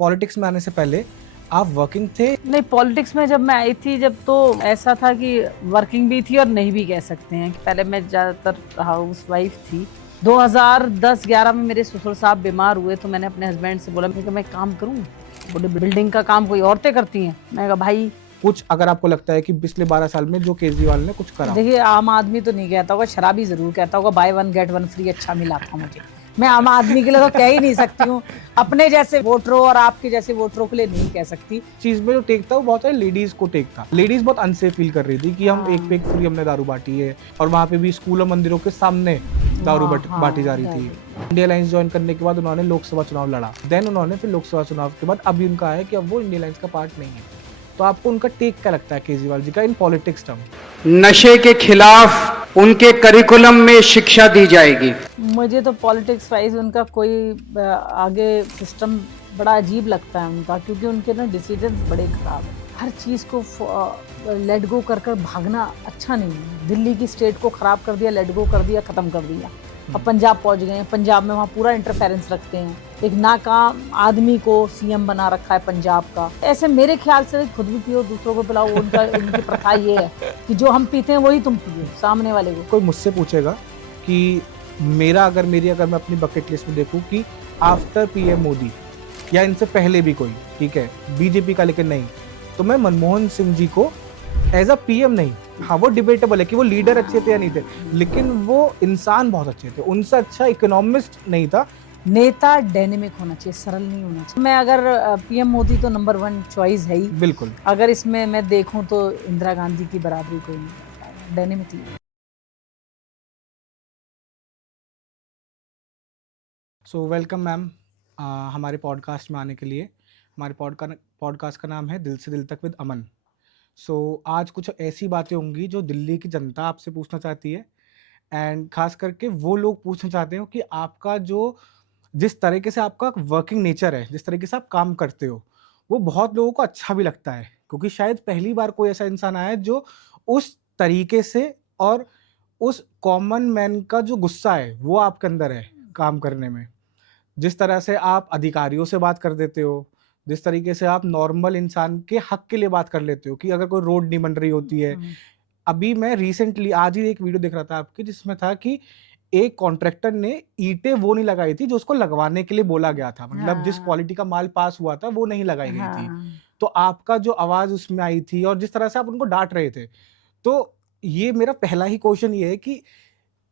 Politics में आने से पहले आप वर्किंग थे? नहीं, पॉलिटिक्स में जब मैं आई थी जब तो ऐसा था कि वर्किंग भी थी और नहीं भी कह सकते हैं। पहले मैं ज़्यादातर हाउस वाइफ थी। 2010-11 में मेरे ससुर साहब बीमार हुए तो मैंने अपने हस्बैंड से बोला मैं काम करूं, बॉडी बिल्डिंग का काम कोई औरतें करती हैं। मैं कहा भाई कुछ अगर आपको लगता है कि पिछले 12 साल में जो केजरीवाल ने कुछ करा, देखिए, आम आदमी तो नहीं कहता होगा, शराबी जरूर कहता होगा by one get one free अच्छा मिला था मुझे। मैं आम आदमी के लिए तो कह ही नहीं सकती हूँ, अपने जैसे वोटरों और आपके जैसे वोटरों के लिए नहीं कह सकती। चीज में जो टेक था वो बहुत सारे लेडीज को टेक था। लेडीज बहुत अनसेफ फील कर रही थी कि हम एक पे एक फ्री हमने दारू बांटी है, और वहाँ पे भी स्कूल और मंदिरों के सामने दारू बांटी जा रही थी। इंडिया अलायंस ज्वाइन करने के बाद उन्होंने लोकसभा चुनाव लड़ा, देन उन्होंने फिर लोकसभा चुनाव के बाद अभी उनका है कि अब वो इंडिया अलायंस का पार्ट नहीं है। तो आपको उनका टेक क्या लगता है केजरीवाल जी का इन पॉलिटिक्स टर्म? नशे के खिलाफ उनके करिकुलम में शिक्षा दी जाएगी। मुझे तो पॉलिटिक्स वाइज उनका कोई आगे सिस्टम बड़ा अजीब लगता है उनका, क्योंकि उनके ना डिसीजंस बड़े खराब है। हर चीज़ को लेट गो कर भागना अच्छा नहीं है। दिल्ली की स्टेट को खराब कर दिया, लेट गो कर दिया, ख़त्म कर दिया। अब पंजाब पहुंच गए हैं, पंजाब में वहाँ पूरा इंटरफेरेंस रखते हैं। एक नाकाम आदमी को सीएम बना रखा है पंजाब का। ऐसे मेरे ख्याल से खुद भी पियो दूसरों को पिलाओ, उनकी प्रथा ये है कि जो हम पीते हैं वही तुम पियो सामने वाले को। कोई मुझसे पूछेगा कि अगर मैं अपनी बकेट लिस्ट में देखूं कि आफ्टर पीएम मोदी या इनसे पहले भी कोई, ठीक है, बीजेपी का लेकिन नहीं, तो मैं मनमोहन सिंह जी को एज अ पीएम नहीं, हाँ वो डिबेटेबल है कि वो लीडर अच्छे थे या नहीं थे, लेकिन वो इंसान बहुत अच्छे थे। उनसे अच्छा इकोनॉमिस्ट नहीं था। नेता डायनेमिक होना चाहिए, सरल नहीं होना चाहिए। मैं अगर पीएम मोदी तो नंबर 1 चॉइस है ही। बिल्कुल। अगर इसमें मैं देखूं तो इंदिरा गांधी की बराबरी कोई नहीं, डायनेमिकली। सो वेलकम मैम हमारे पॉडकास्ट में आने के लिए। हमारे पॉडकास्ट का नाम है दिल से दिल तक विद अमन। आज कुछ ऐसी बातें होंगी जो दिल्ली की जनता आपसे पूछना चाहती है, एंड खास करके वो लोग पूछना चाहते हो कि आपका जिस तरीके से आपका वर्किंग नेचर है, जिस तरीके से आप काम करते हो, वो बहुत लोगों को अच्छा भी लगता है, क्योंकि शायद पहली बार कोई ऐसा इंसान आया है जो उस तरीके से और उस कॉमन मैन का जो गुस्सा है वो आपके अंदर है काम करने में। जिस तरह से आप अधिकारियों से बात कर देते हो, जिस तरीके से आप नॉर्मल इंसान के हक के लिए बात कर लेते हो कि अगर कोई रोड नहीं बन रही होती है। अभी मैं रिसेंटली आज ही एक वीडियो देख रहा था आपकी, जिसमें था कि एक कॉन्ट्रैक्टर ने ईंटें वो नहीं लगाई थी जो उसको लगवाने के लिए बोला गया था, मतलब जिस क्वालिटी का माल पास हुआ था वो नहीं लगाई गई थी। तो आपका जो आवाज उसमें आई थी और जिस तरह से आप उनको डांट रहे थे, तो ये मेरा पहला ही क्वेश्चन ये है कि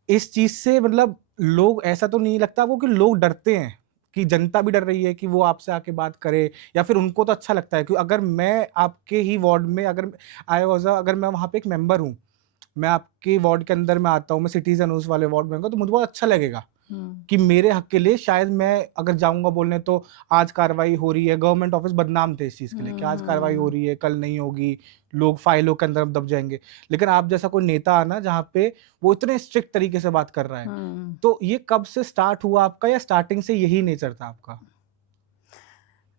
इस चीज से मतलब लोग, ऐसा तो नहीं लगता आपको कि लोग डरते हैं, कि जनता भी डर रही है कि वो आपसे आके बात करे, या फिर उनको तो अच्छा लगता है कि अगर मैं आपके ही वार्ड में अगर मैं वहां पे एक मेंबर हूँ, मैं आपके वार्ड के अंदर में आता हूँ, मैं सिटीजन हूँ उस वाले वार्ड में, तो मुझे बहुत अच्छा लगेगा कि मेरे हक के लिए शायद मैं अगर जाऊंगा बोलने तो आज कार्रवाई हो रही है। गवर्नमेंट ऑफिस बदनाम थे इस चीज के लिए कि आज कार्रवाई हो रही है, कल नहीं होगी, लोग फाइलों के अंदर दब जाएंगे। लेकिन आप जैसा कोई नेता आना जहाँ पे वो इतने स्ट्रिक्ट तरीके से बात कर रहा है, तो ये कब से स्टार्ट हुआ आपका, या स्टार्टिंग से यही नेचर था आपका?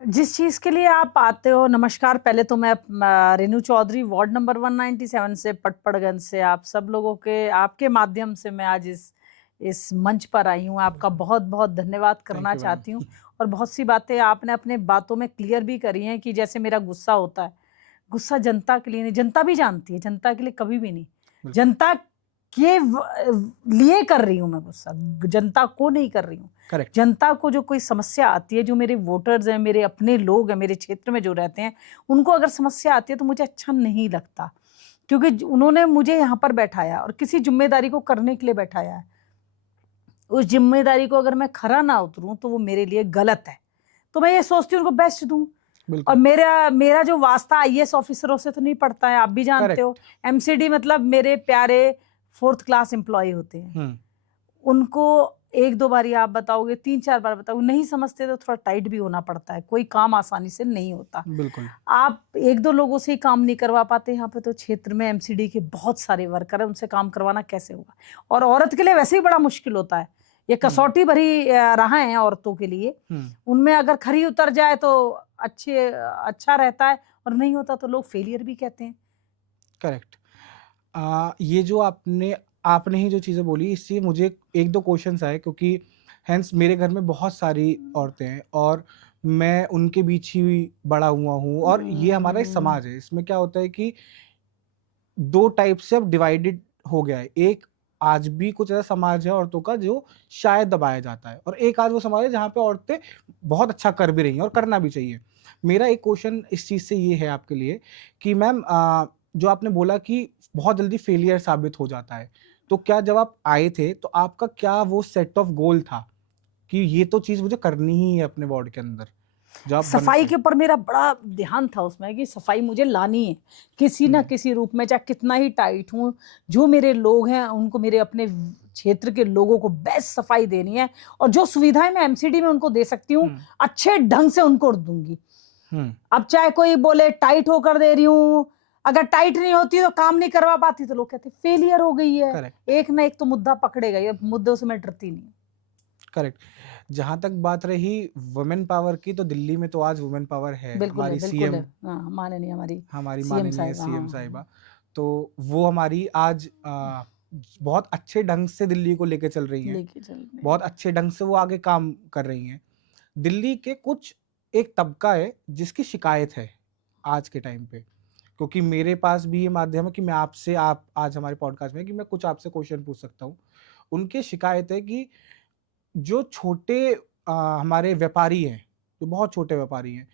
जिस चीज के लिए आप आते हो, नमस्कार। पहले तो मैं रेनू चौधरी, वार्ड नंबर 197 से, पटपड़गंज से, आप सब लोगों के आपके माध्यम से मैं आज इस मंच पर आई हूँ। आपका बहुत बहुत धन्यवाद करना चाहती हूँ। और बहुत सी बातें आपने अपने बातों में क्लियर भी करी हैं कि जैसे मेरा गुस्सा होता है, गुस्सा जनता के लिए नहीं, जनता भी जानती है, जनता के लिए कभी भी नहीं, जनता के लिए कर रही हूँ मैं गुस्सा, जनता को नहीं कर रही हूँ। करेक्ट। जनता को जो कोई समस्या आती है, जो मेरे वोटर्स हैं, मेरे अपने लोग हैं, मेरे क्षेत्र में जो रहते हैं, उनको अगर समस्या आती है तो मुझे अच्छा नहीं लगता, क्योंकि उन्होंने मुझे यहाँ पर बैठाया और किसी जिम्मेदारी को करने के लिए बैठाया है। उस जिम्मेदारी को अगर मैं खरा ना उतरूं तो वो मेरे लिए गलत है। तो मैं ये सोचती हूँ उनको बेस्ट दूं। और मेरा जो वास्ता आईएएस ऑफिसरों से तो नहीं पड़ता है, आप भी जानते हो। एमसीडी मतलब मेरे प्यारे 4th क्लास एम्प्लॉय होते हैं। उनको 1-2 बार आप बताओगे, 3-4 बार बताओगे, नहीं समझते तो थोड़ा टाइट भी होना पड़ता है। कोई काम आसानी से नहीं होता। बिल्कुल। आप 1-2 लोगों से ही काम नहीं करवा पाते। यहाँ पे तो क्षेत्र में एमसीडी के बहुत सारे वर्कर है, उनसे काम करवाना कैसे होगा? और औरत के लिए वैसे ही बड़ा मुश्किल होता है। ये कसौटी भरी राह है औरतों के लिए। उनमें अगर खरी उतर जाए तो अच्छा रहता है, और नहीं होता तो लोग फेलियर भी कहते हैं। करेक्ट। ये जो आपने ही जो चीज़ें बोली, इससे मुझे 1-2 क्वेश्चंस आए, क्योंकि हेंस मेरे घर में बहुत सारी औरतें हैं और मैं उनके बीच ही बड़ा हुआ हूँ, और ये हमारा एक हम्म, समाज है। इसमें क्या होता है कि 2 टाइप से अब डिवाइडेड हो गया है। एक आज भी कुछ ऐसा समाज है औरतों का जो शायद दबाया जाता है, और एक आज वो समाज है जहाँ पे औरतें बहुत अच्छा कर भी रही हैं और करना भी चाहिए। मेरा एक क्वेश्चन इस चीज़ से ये है आपके लिए कि मैम, जो आपने बोला कि बहुत जल्दी फेलियर साबित हो जाता है, तो क्या जब आप आए थे तो आपका क्या वो सेट ऑफ गोल था कि ये तो चीज़ मुझे करनी ही है अपने वार्ड के अंदर, जब आप बन सफाई के? के ऊपर मेरा बड़ा ध्यान था उसमें कि सफाई मुझे लानी है किसी ना हुँ, किसी रूप में, चाहे कितना ही टाइट हूँ। जो मेरे लोग हैं उनको, मेरे अपने क्षेत्र के लोगों को बेस्ट सफाई देनी है, और जो सुविधाएं मैं एमसीडी में उनको दे सकती हूँ हुँ, अच्छे ढंग से उनको दूंगी। हुँ, अब चाहे कोई बोले टाइट होकर दे रही हूँ, अगर टाइट नहीं होती तो काम नहीं करवा पाती, तो लोग कहते फेलियर हो गई है। करेक्ट, एक ना एक तो मुद्दा पकड़ेगा, ये मुद्दों से मैं डरती नहीं। करेक्ट। जहाँ तक बात रही वुमेन पावर की, तो दिल्ली में तो आज वुमेन पावर है। बिल्कुल है, हमारी बिल्कुल है। सीएम, हाँ, माननीय हमारी हमारी सीएम माननीय साहिबा। सीएम हाँ, साहिबा, तो वो हमारी आज बहुत अच्छे ढंग से दिल्ली को लेके चल रही हैं। लेके चल रहे हैं। बहुत अच्छे ढंग से वो आगे काम कर रही हैं। दिल्ली के कुछ एक तबका है जिसकी शिकायत है आज के टाइम पे, क्योंकि मेरे पास भी ये माध्यम है कि मैं आपसे, आप आज हमारे पॉडकास्ट में, कि मैं कुछ आपसे क्वेश्चन पूछ सकता हूँ। उनकी शिकायत है कि जो छोटे हमारे व्यापारी हैं, जो बहुत छोटे व्यापारी हैं,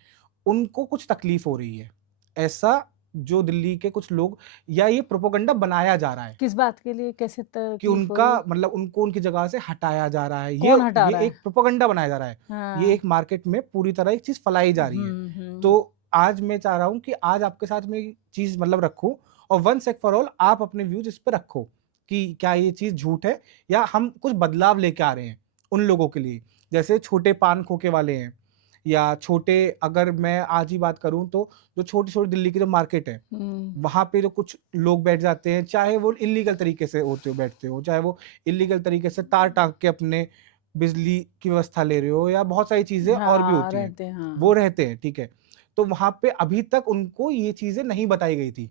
उनको कुछ तकलीफ हो रही है। ऐसा जो दिल्ली के कुछ लोग, या ये प्रोपेगेंडा बनाया जा रहा है किस बात के लिए, कैसे कि तकलीफ हो उनका रही है? मतलब उनको उनकी जगह से हटाया जा रहा है। कौन हटा ये रहा है? एक प्रोपेगेंडा बनाया जा रहा है। ये हाँ। एक मार्केट में पूरी तरह एक चीज़ फैलाई जा रही है। तो हम्म। आज मैं चाह रहा हूँ कि आज आपके साथ मैं ये चीज़ मतलब रखूँ, और वन्स एंड फॉर ऑल आप अपने व्यूज़ इस पे रखो कि क्या ये चीज़ झूठ है, या हम कुछ बदलाव लेके आ रहे हैं उन लोगों के लिए। जैसे छोटे पान खोके वाले हैं, या छोटे, अगर मैं आज ही बात करूँ तो जो छोटी-छोटी दिल्ली की जो मार्केट है, हम्म। वहाँ पे जो कुछ लोग बैठ जाते हैं, चाहे वो इल्लीगल तरीके से होते हो बैठते हो, चाहे वो इल्लीगल तरीके से तार टाँग के अपने बिजली की व्यवस्था ले रहे हो, या बहुत सारी चीज़ें और भी हाँ, होती हैं, रहते हैं, वो हाँ। रहते हैं, ठीक है। तो वहाँ पे अभी तक उनको ये चीज़ें नहीं बताई गई थी,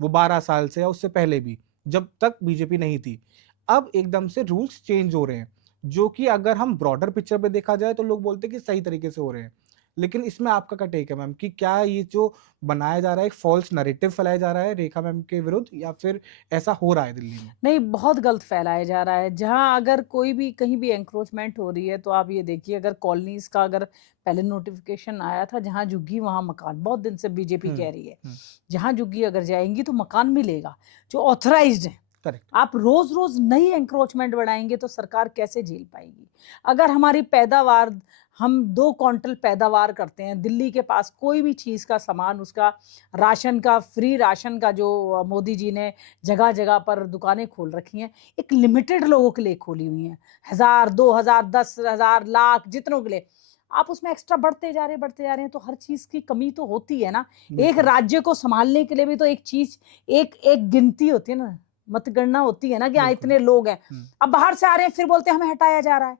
वो 12 साल से या उससे पहले भी, जब तक बीजेपी नहीं थी। अब एकदम से रूल्स चेंज हो रहे हैं, जो कि अगर हम ब्रॉडर पिक्चर पे देखा जाए तो लोग बोलते हैं कि सही तरीके से हो रहे हैं। लेकिन इसमें आपका क्या टेक है मैम, कि क्या ये जो बनाया जा रहा है, एक फ़ॉल्स नैरेटिव फैलाया जा रहा है रेखा मैम के विरुद्ध, या फिर ऐसा हो रहा है दिल्ली में? नहीं, बहुत गलत फैलाया जा रहा है। जहाँ अगर कोई भी कहीं भी एंक्रोचमेंट हो रही है, तो आप ये देखिए, अगर कॉलोनीज़ का अगर पहले नोटिफ़िकेशन आया था, जहाँ झुग्गी वहाँ मकान, बहुत दिन से बीजेपी हुँ, कह रही है। हुँ, जहाँ झुग्गी अगर जाएँगी तो मकान मिलेगा, जो ऑथराइज़्ड है। करेक्ट। आप रोज़-रोज़ नई एंक्रोचमेंट बढ़ाएँगे तो सरकार कैसे झेल पाएगी? अगर हमारी पैदावार, हम 2 क्विंटल पैदावार करते हैं, दिल्ली के पास कोई भी चीज़ का सामान, उसका राशन का, फ्री राशन का जो मोदी जी ने जगह-जगह पर दुकानें खोल रखी हैं, एक लिमिटेड लोगों के लिए खोली हुई हैं। 1000, 2000, 10,000, लाख जितनों के लिए। आप उसमें एक्स्ट्रा बढ़ते जा रहे हैं, तो हर चीज़ की कमी तो होती है ना। एक बिल्कुल। राज्य को सँभालने के लिए भी तो एक चीज़, एक एक गिनती होती है ना, मतगणना होती है ना, कि हाँ, बिल्कुल। इतने लोग हैं। हुँ, अब बाहर से आ रहे हैं, फिर बोलते हैं हमें हटाया जा रहा है।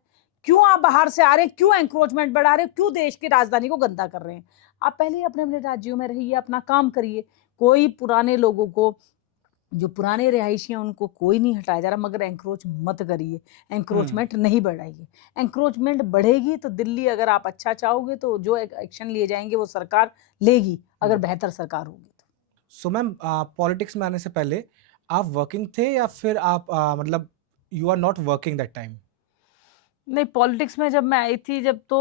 क्यों आप बाहर से आ रहे हैं? क्यों एन्क्रोचमेंट बढ़ा रहे हो? क्यों देश की राजधानी को गंदा कर रहे हैं? आप पहले ही अपने-अपने राज्यों में रहिए, अपना काम करिए। कोई पुराने लोगों को, जो पुराने रिहायशी हैं, उनको कोई नहीं हटाया जा रहा, मगर एन्क्रोच मत करिए, हुँ, एन्क्रोचमेंट नहीं बढ़ाइए। एन्क्रोचमेंट बढ़ेगी तो दिल्ली, अगर आप अच्छा चाहोगे तो जो एक्शन लिए जाएँगे वो सरकार लेगी, अगर हुँ। बेहतर सरकार होगी तो। सो मैम, पॉलिटिक्स में आने से पहले आप वर्किंग थे, या फिर आप मतलब you are not working that time? नहीं, पॉलिटिक्स में जब मैं आई थी, जब तो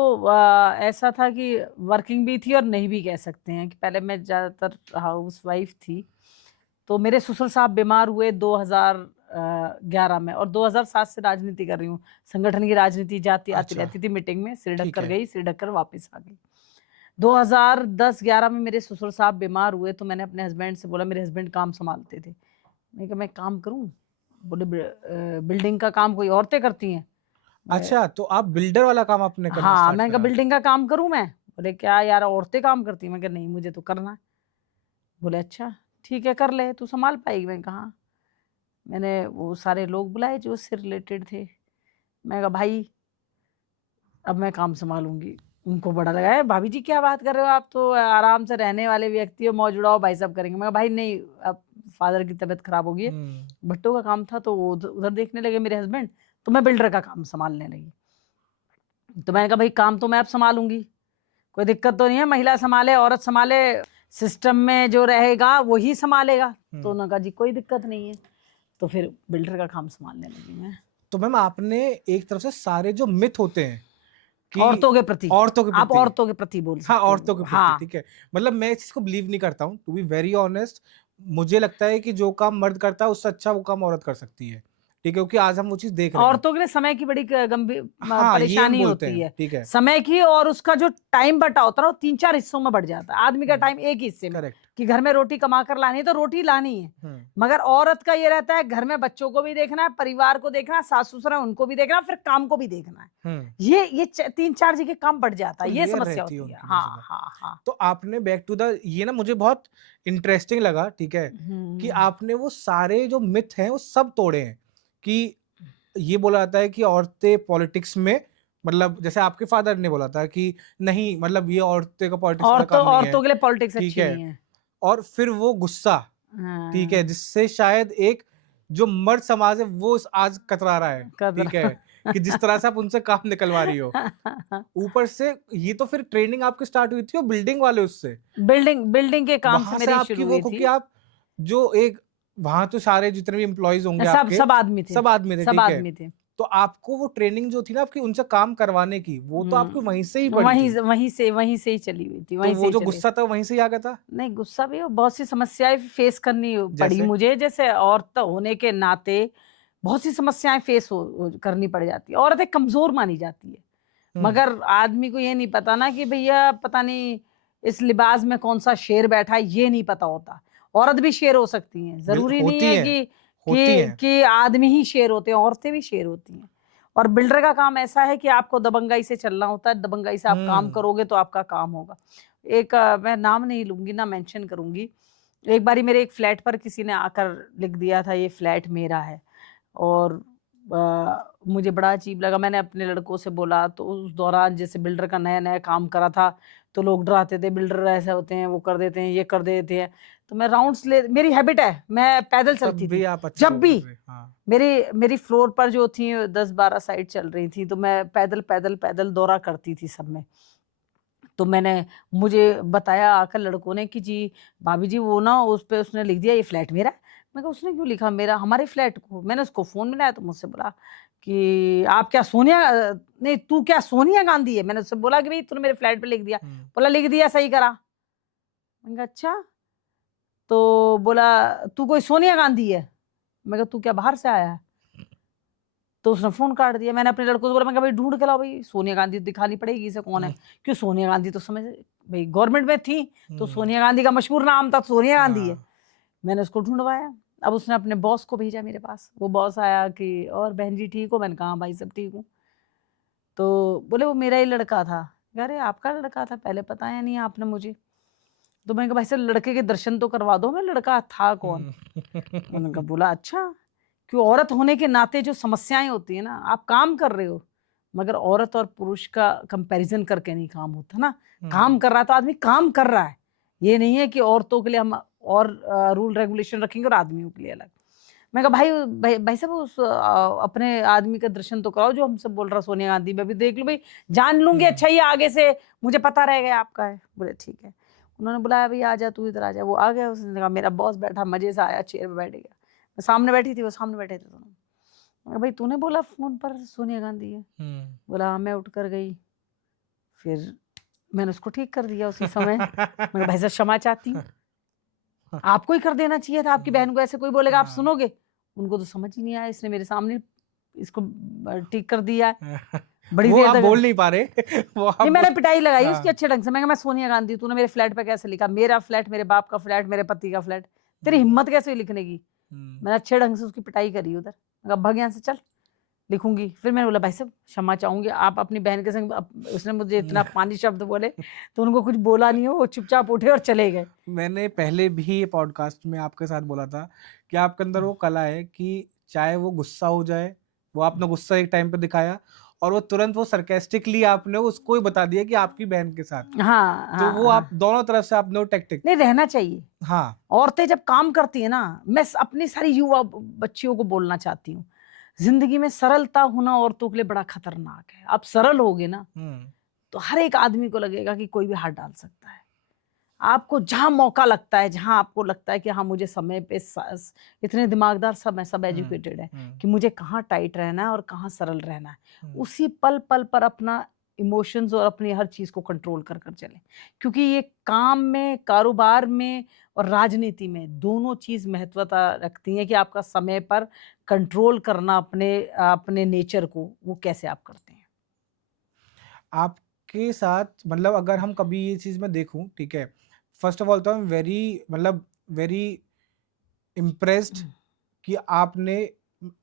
ऐसा था कि वर्किंग भी थी और नहीं भी कह सकते हैं, कि पहले मैं ज़्यादातर हाउसवाइफ थी। तो मेरे ससुर साहब बीमार हुए 2011 में, और 2007 से राजनीति कर रही हूँ। संगठन की राजनीति जाती आती अच्छा, रहती थी मीटिंग में, सिर ठीक ढककर है। गई, सिर ढककर वापस आ गई। 2010-11 में मेरे ससुर साहब बीमार हुए, तो मैंने अपने हस्बैंड से बोला, मेरे हस्बैंड काम सँभालते थे। मैंने कहा, मैं काम करूँ? बोले, बिल्डिंग का काम कोई औरतें करती हैं? मैं अच्छा, तो आप बिल्डर वाला काम आपने करना हाँ, स्टार्ट मैंने कहा करा। बिल्डिंग का काम करूँ मैं? बोले, क्या यार, औरतें काम करती हैं? मैं कहा, नहीं, मुझे तो करना है। बोले, अच्छा ठीक है, कर ले, तू सँभाल पाएगी? मैंने कहा, हाँ। मैंने वो सारे लोग बुलाए जो उससे रिलेटेड थे। मैंने कहा, भाई अब मैं काम सँभालूँगी। उनको बड़ा लगा, "है भाभी जी, क्या बात कर रहे हो? आप तो आराम से रहने वाले व्यक्ति हो, मौज उड़ाओ, भाई साहब करेंगे।" मैं कहा, भाई नहीं, अब फ़ादर की तबीयत ख़राब हो गई है। हुँ, भट्टों का काम था, तो वो उधर देखने लगे मेरे हस्बैंड, तो मैं बिल्डर का काम सँभालने लगी। तो मैंने कहा, भाई काम तो मैं अब सँभालूँगी। कोई दिक्कत तो नहीं है, महिला संभाले, औरत संभाले, सिस्टम में जो रहेगा वही संभालेगा। तो उन्होंने कहा जी कोई दिक्कत नहीं है। तो फिर बिल्डर का काम संभालने लगी मैं। तो मैम आपने एक तरफ से सारे जो मिथ होते हैं कि औरतों के प्रति, औरतों के आप प्रति, औरतों के प्रति बोल सकते हाँ हो। औरतों के प्रति, हाँ, ठीक है। मतलब मैं इस चीज को बिलीव नहीं करता हूँ, टू बी वेरी ऑनेस्ट। मुझे लगता है कि जो काम मर्द करता है उससे अच्छा वो काम औरत कर सकती है, ठीक है, क्योंकि आज हम वो चीज देख रहे हैं। औरतों के लिए समय की बड़ी गंभीर हाँ ये हम परेशानी बोलते होती हैं, है, ठीक है, समय की, और उसका जो टाइम बटा होता है वो 3-4 हिस्सों में बढ़ जाता है। आदमी का टाइम एक ही हिस्से में, करेक्ट। कि घर में रोटी कमा कर लानी है तो रोटी लानी है, मगर औरत का ये रहता है घर में बच्चों को भी देखना है, परिवार को देखना है, सास ससुर है उनको भी देखना है, फिर काम को भी देखना है। ये 3-4 जगह काम बढ़ जाता है, तो ये लेयर समस्या रहती होती है है। उनकी बहुत हाँ ज्यादा। हाँ हाँ। तो आपने बैक टू द, ये ना मुझे बहुत इंटरेस्टिंग लगा, ठीक है, कि आपने वो सारे जो मिथ हैं वो सब तोड़े हैं। कि ये बोला जाता है कि औरतें पॉलिटिक्स में, मतलब जैसे आपके फादर ने बोला था कि नहीं, मतलब ये औरतें का पॉलिटिक्स वाला काम नहीं है, औरतों के लिए पॉलिटिक्स ठीक अच्छी है। नहीं है। और फिर वो गुस्सा, ठीक है, हाँ, जिससे शायद एक जो मर्द समाज है वो आज कतरा रहा है, ठीक है, कि जिस तरह से आप उनसे काम निकलवा रही हो। ऊपर से ये तो फिर ट्रेनिंग आपकी स्टार्ट हुई थी और बिल्डिंग वाले उससे, बिल्डिंग के काम से वहां से मेरी आपकी शुरू वो हुई क्योंकि थी। आप जो एक, वहां तो सारे जितने भी एम्प्लॉइज होंगे सब आपके, सब आदमी थे, सब आदमी थे, सब ठीक है। आदमी थे। तो आपको वो ट्रेनिंग जो थी ना आपकी उनसे काम करवाने की, वो तो आपको वहीं से ही पड़ी वहीं थी। वहीं से ही चली हुई थी, तो वहीं से वो ही जो चली। गुस्सा था वहीं से ही आ गया था। नहीं गुस्सा भी, बहुत सी समस्याएं फेस करनी पड़ी जैसे? मुझे, जैसे औरत होने के नाते बहुत सी समस्याएं फेस करनी पड़ जाती है। औरत एक कमजोर मानी जाती है, मगर आदमी को ये नहीं पता ना कि भैया पता नहीं इस लिबास में कौन सा शेर बैठा है, ये नहीं पता होता। औरत भी शेर हो सकती है, जरूरी नहीं होती है हैं, होती कि हैं। कि आदमी ही शेर होते हैं, औरतें भी शेर होती हैं। और बिल्डर का काम ऐसा है कि आपको दबंगाई से चलना होता है, दबंगाई से आप काम करोगे तो आपका काम होगा। एक मैं नाम नहीं लूंगी ना मेंशन करूंगी, एक बारी मेरे एक फ्लैट पर किसी ने आकर लिख दिया था ये फ्लैट मेरा है, और मुझे बड़ा अजीब लगा। मैंने अपने लड़कों से बोला, तो उस दौरान जैसे बिल्डर का नया नया काम करा था तो लोग डराते थे, बिल्डर ऐसे होते हैं, वो कर देते हैं, ये कर देते हैं। तो मैं राउंड्स ले, मेरी हैबिट है, मैं पैदल चलती थी जब भी। हाँ। मेरी फ्लोर पर जो थी 10-12 साइड चल रही थी, तो मैं पैदल पैदल पैदल दौरा करती थी सब में। तो मुझे बताया आकर लड़कों ने कि जी भाभी जी वो ना उस पे उसने लिख दिया ये फ्लैट मेरा है। मैं कहा उसने क्यों लिखा मेरा, हमारे फ्लैट को। मैंने उसको फोन मिलाया तो मुझसे बोला कि आप क्या नहीं तू क्या सोनिया गांधी है। मैंने उससे बोला कि भाई तूने मेरे फ्लैट पे लिख दिया। बोला लिख दिया, सही करा। मैंने कहा अच्छा, तो बोला तू कोई सोनिया गांधी है। मैं कहा तू क्या बाहर से आया है। तो उसने फोन काट दिया। मैंने अपने लड़कों से बोला, मैं कहा भाई ढूंढ के लाओ, भाई सोनिया गांधी दिखानी पड़ेगी, इसे कौन है। क्यों सोनिया गांधी तो समझ भाई गवर्नमेंट में थी, तो सोनिया गांधी का मशहूर नाम था, सोनिया गांधी है। मैंने उसको ढूंढवाया। अब उसने अपने बॉस को भेजा मेरे पास। वो बॉस आया कि और बहन जी ठीक हो। मैंने कहा भाई सब ठीक हूँ। तो बोले वो मेरा ही लड़का था। अरे आपका लड़का था, पहले बताया नहीं आपने मुझे। तो मैंने कहा भाई साहब लड़के के दर्शन तो करवा दो, मैं लड़का था कौन। उन्होंने कहा बोला अच्छा, क्यों औरत होने के नाते जो समस्याएं होती है ना, आप काम कर रहे हो मगर औरत और पुरुष का कंपैरिजन करके नहीं काम होता ना। काम कर रहा है तो आदमी काम कर रहा है, ये नहीं है कि औरतों के लिए हम और रूल रेगुलेशन रखेंगे और आदमियों के लिए अलग। मैं कहा भाई साहब उस अपने आदमी का दर्शन तो कराओ जो हमसे बोल रहा सोनिया गांधी। मैं भी देख लूं भाई, जान लूंगी, अच्छा ये आगे से मुझे पता रहेगा आपका है। बोले ठीक है। उन्होंने बुलाया भाई आ जा तू इधर आ जा। वो आ गया, उसने कहा मेरा बॉस बैठा, मजे से आया, चेयर पे बैठ गया। मैं सामने बैठी थी, वो सामने बैठे थे दोनों। मैं कहा भाई तूने बोला फोन पर सोनिया गांधी है। बोला हाँ। मैं उठ कर गई, फिर मैंने उसको ठीक कर दिया उसी समय। मैं कहा भाई साहब क्षमा चाहती हूँ, आपको ही कर देना चाहिए था, आपकी बहन को ऐसे कोई बोलेगा आप सुनोगे। उनको तो समझ ही नहीं आया, इसने मेरे सामने इसको ठीक कर दिया। बड़ी देर तक बोल नहीं पा रहे नहीं, मैंने पिटाई लगाई उसकी अच्छे ढंग से। मैं सोनिया गांधी तूने मेरे फ्लैट पे कैसे लिखा, मेरा फ्लैट, मेरे बाप का फ्लैट, मेरे पति का फ्लैट, तेरी हिम्मत कैसे हुई लिखने की। मैंने अच्छे ढंग से उसकी पिटाई करी उधर। मैं भाग यहाँ से चल, लिखूंगी। फिर मैंने बोला भाई साहब क्षमा चाहूंगी, आप अपनी बहन के संग। उसने मुझे इतना पानी शब्द बोले तो उनको कुछ बोला नहीं हो, वो चुपचाप उठे और चले गए। मैंने पहले भी ये पॉडकास्ट में आपके साथ बोला था कि आपके अंदर वो कला है कि चाहे वो गुस्सा हो जाए, वो आपने गुस्सा एक टाइम पे दिखाया और वो तुरंत वो सरकास्टिकली आपने उसको ही बता दिया कि आपकी बहन के साथ। हाँ, तो हाँ, वो हाँ। आप दोनों तरफ से आपने वो टेक्टिक नहीं रहना चाहिए। हाँ, औरतें जब काम करती है ना, मैं अपनी सारी युवा बच्चियों को बोलना चाहती हूँ, जिंदगी में सरलता होना औरतों के लिए बड़ा खतरनाक है। आप सरल होगे ना तो हर एक आदमी को लगेगा कि कोई भी हाथ डाल सकता है। आपको जहाँ मौका लगता है, जहाँ आपको लगता है कि हाँ मुझे समय पे इतने दिमागदार सब है, सब एजुकेटेड है कि मुझे कहाँ टाइट रहना है और कहाँ सरल रहना है, उसी पल पल पर अपना इमोशंस और अपनी हर चीज को कंट्रोल कर कर चले। क्योंकि ये काम में, कारोबार में और राजनीति में दोनों चीज महत्वता रखती है कि आपका समय पर कंट्रोल करना अपने अपने नेचर को, वो कैसे आप करते हैं। आपके साथ मतलब अगर हम कभी ये चीज़ मैं देखूं, ठीक है, फर्स्ट ऑफ ऑल तो आई एम वेरी इम्प्रेस्ड कि आपने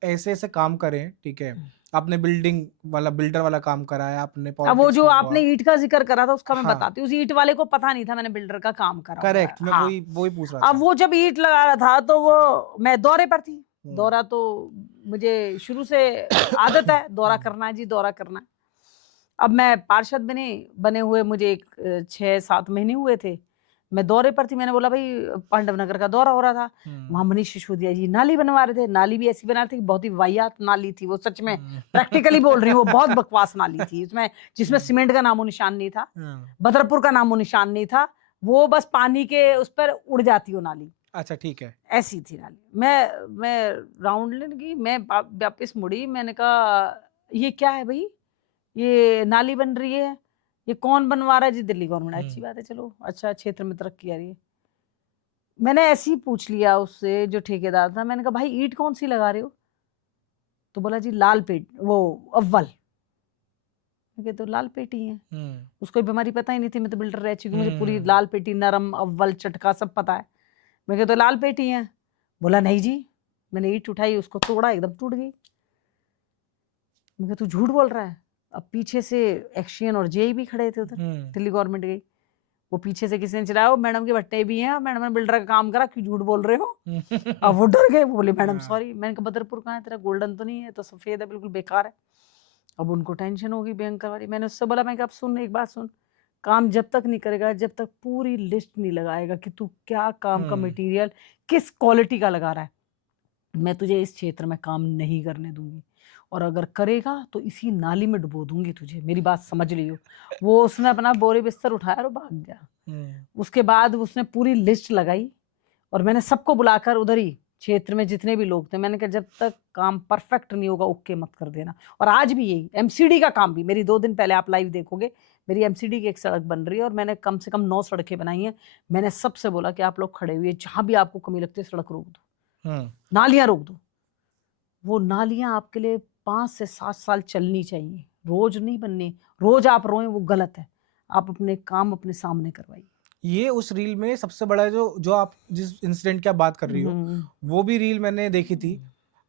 ऐसे ऐसे काम करे, ठीक है, आपने बिल्डर वाला काम करा है, आपने अब वो पॉलिटिक्स जो में आपने हुआ। ईंट का जिक्र करा था उसका मैं हाँ बताती हूँ। उस ईंट वाले को पता नहीं था मैंने बिल्डर का काम करा हुआ है। करेक्ट, मैं हाँ, वही पूछ रहा अब था। वो जब ईंट लगा रहा था तो वो मैं दौरे पर थी। दौरा तो मुझे शुरू से आदत है, दौरा करना है जी, दौरा करना है। अब मैं पार्षद बने हुए मुझे 6-7 महीने हुए थे। मैं दौरे पर थी। मैंने बोला भाई पांडव नगर का दौरा हो रहा था, वहां मनीष सिसोदिया जी नाली बनवा रहे थे। नाली भी ऐसी बना रहे थे कि बहुत ही वाहियात नाली थी वो, सच में प्रैक्टिकली बोल रही हूँ, वो बहुत बकवास नाली थी। जिसमें सीमेंट का नामो निशान नहीं था, बदरपुर का नामो निशान नहीं था, वो बस पानी के उस पर उड़ जाती हो नाली। अच्छा ठीक है। ऐसी थी नाली। मैं राउंड लगी, मैं वापस मुड़ी, मैंने कहा ये क्या है भाई, ये नाली बन रही है, ये कौन बनवा रहा है जी? दिल्ली गवर्नमेंट। अच्छी बात है, चलो अच्छा क्षेत्र में तरक्की आ रही है। मैंने ऐसे ही पूछ लिया उससे जो ठेकेदार था, मैंने कहा भाई ईंट कौन सी लगा रहे हो? तो बोला जी लाल पेट, वो अव्वल। मैं तो लाल पेटी है, उसको बीमारी पता ही नहीं थी। मैं तो बिल्डर रह चुकी, मुझे पूरी लाल पेटी, नरम, अव्वल, चटका सब पता है। मैं तो लाल पेटी है। बोला नहीं जी, मैंने ईंट उठाई, उसको तोड़ा, एकदम टूट गई। मैं तू झूठ बोल रहा है। अब पीछे से एक्शन और जेई भी खड़े थे उधर, दिल्ली गवर्नमेंट गई। वो पीछे से किसी ने चिल्लाया, मैडम के भट्टे भी हैं, मैडम ने बिल्डर का काम करा, क्यों झूठ बोल रहे हो? अब वो डर गए, वो बोले मैडम सॉरी। मैंने कहा बदरपुर कहाँ है तेरा? गोल्डन तो नहीं है, तो सफेद है, बिल्कुल बेकार है। अब उनको टेंशन होगी भयंकर वाली। मैंने उससे बोला, मैं कहा अब सुन, एक बात सुन, काम जब तक नहीं करेगा, जब तक पूरी लिस्ट नहीं लगाएगा कि तू क्या काम का मटेरियल किस क्वालिटी का लगा रहा है, मैं तुझे इस क्षेत्र में काम नहीं करने दूंगी। और अगर करेगा तो इसी नाली में डुबो दूंगी तुझे, मेरी बात समझ लियो। वो उसने अपना बोरे बिस्तर उठाया और भाग गया। उसके बाद उसने पूरी लिस्ट लगाई और मैंने सबको बुलाकर, उधर ही क्षेत्र में जितने भी लोग थे, मैंने कहा जब तक काम परफेक्ट नहीं होगा ओके मत कर देना। और आज भी यही एमसीडी का काम भी, मेरी 2 दिन पहले आप लाइव देखोगे, मेरी एमसीडी की एक सड़क बन रही है और मैंने कम से कम 9 सड़कें बनाई हैं। मैंने सबसे बोला कि आप लोग खड़े हुए जहां भी आपको कमी लगती है सड़क रोक दो, नालियां रोक दो। वो नालियां आपके लिए 5 से 7 साल चलनी चाहिए, रोज नहीं बननी। रोज आप रोएं वो गलत है। आप अपने काम अपने सामने करवाइए। ये उस रील में सबसे बड़ा जो आप जिस इंसिडेंट की आप बात कर रही हो, वो भी रील मैंने देखी थी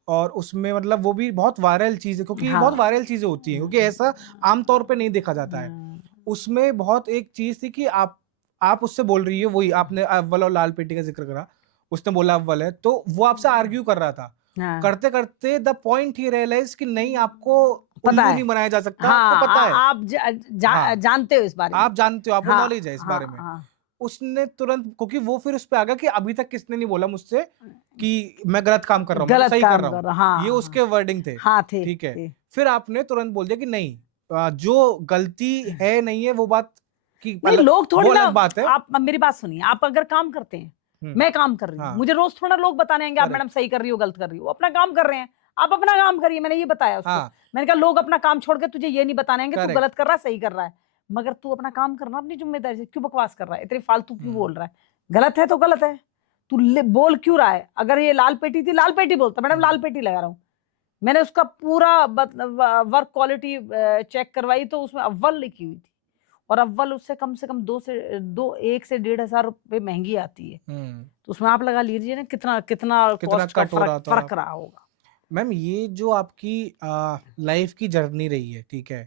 और उसमें मतलब वो भी बहुत वायरल चीज है, क्योंकि बहुत वायरल चीजें होती हैं, क्योंकि ऐसा आमतौर पे नहीं देखा जाता है। उसमें बहुत एक चीज थी कि आप उससे बोल रही हो, वही आपने अव्वल और लाल पेटी का जिक्र करा, उसने बोला अव्वल है, तो वो आपसे आर्ग्यू कर रहा था। करते करते द पॉइंट ही रियलाइज कि नहीं, आपको उल्लू नहीं बनाया जा सकता। आपको पता है, आप जानते हो इस बारे में, आप जानते हो, आपको नॉलेज है इस बारे में। उसने तुरंत, क्योंकि वो फिर उस पे आ गया कि अभी तक किसने नहीं बोला मुझसे कि मैं गलत काम कर रहा हूँ, सही कर रहा हूँ। ये उसके वर्डिंग थे, ठीक है। फिर आपने तुरंत बोल दिया कि नहीं, जो गलती है नहीं है वो बात की लोग थोड़ी ना बात है। आप मेरी बात सुनिए, आप अगर काम करते हैं, मैं काम कर रही हूँ, मुझे रोज थोड़ा लोग बताने आएंगे आप मैडम सही कर रही हो गलत कर रही हो। अपना काम कर रहे हैं, आप अपना काम करिए। मैंने ये बताया उसको। मैंने कहा लोग अपना काम छोड़ के तुझे ये नहीं बताने आएंगे तू गलत कर रहा है सही कर रहा है, मगर तू अपना काम करना अपनी जिम्मेदारी से। क्यों बकवास कर रहा है, इतनी फालतू क्यों बोल रहा है? गलत है तो गलत है, तू बोल क्यों रहा है? अगर ये लाल पेटी थी, लाल पेटी बोलता, मैडम लाल पेटी लगा रहा हूँ। मैंने उसका पूरा वर्क क्वालिटी चेक करवाई तो उसमें अव्वल लिखी हुई थी, और अव्वल उससे कम से कम 1 से 1.5 हजार रुपए महंगी आती है। तो उसमें आप लगा लीजिए ना कितना कॉस्ट का फर्क रहा होगा। मैम, ये जो आपकी लाइफ की जर्नी रही है, ठीक है,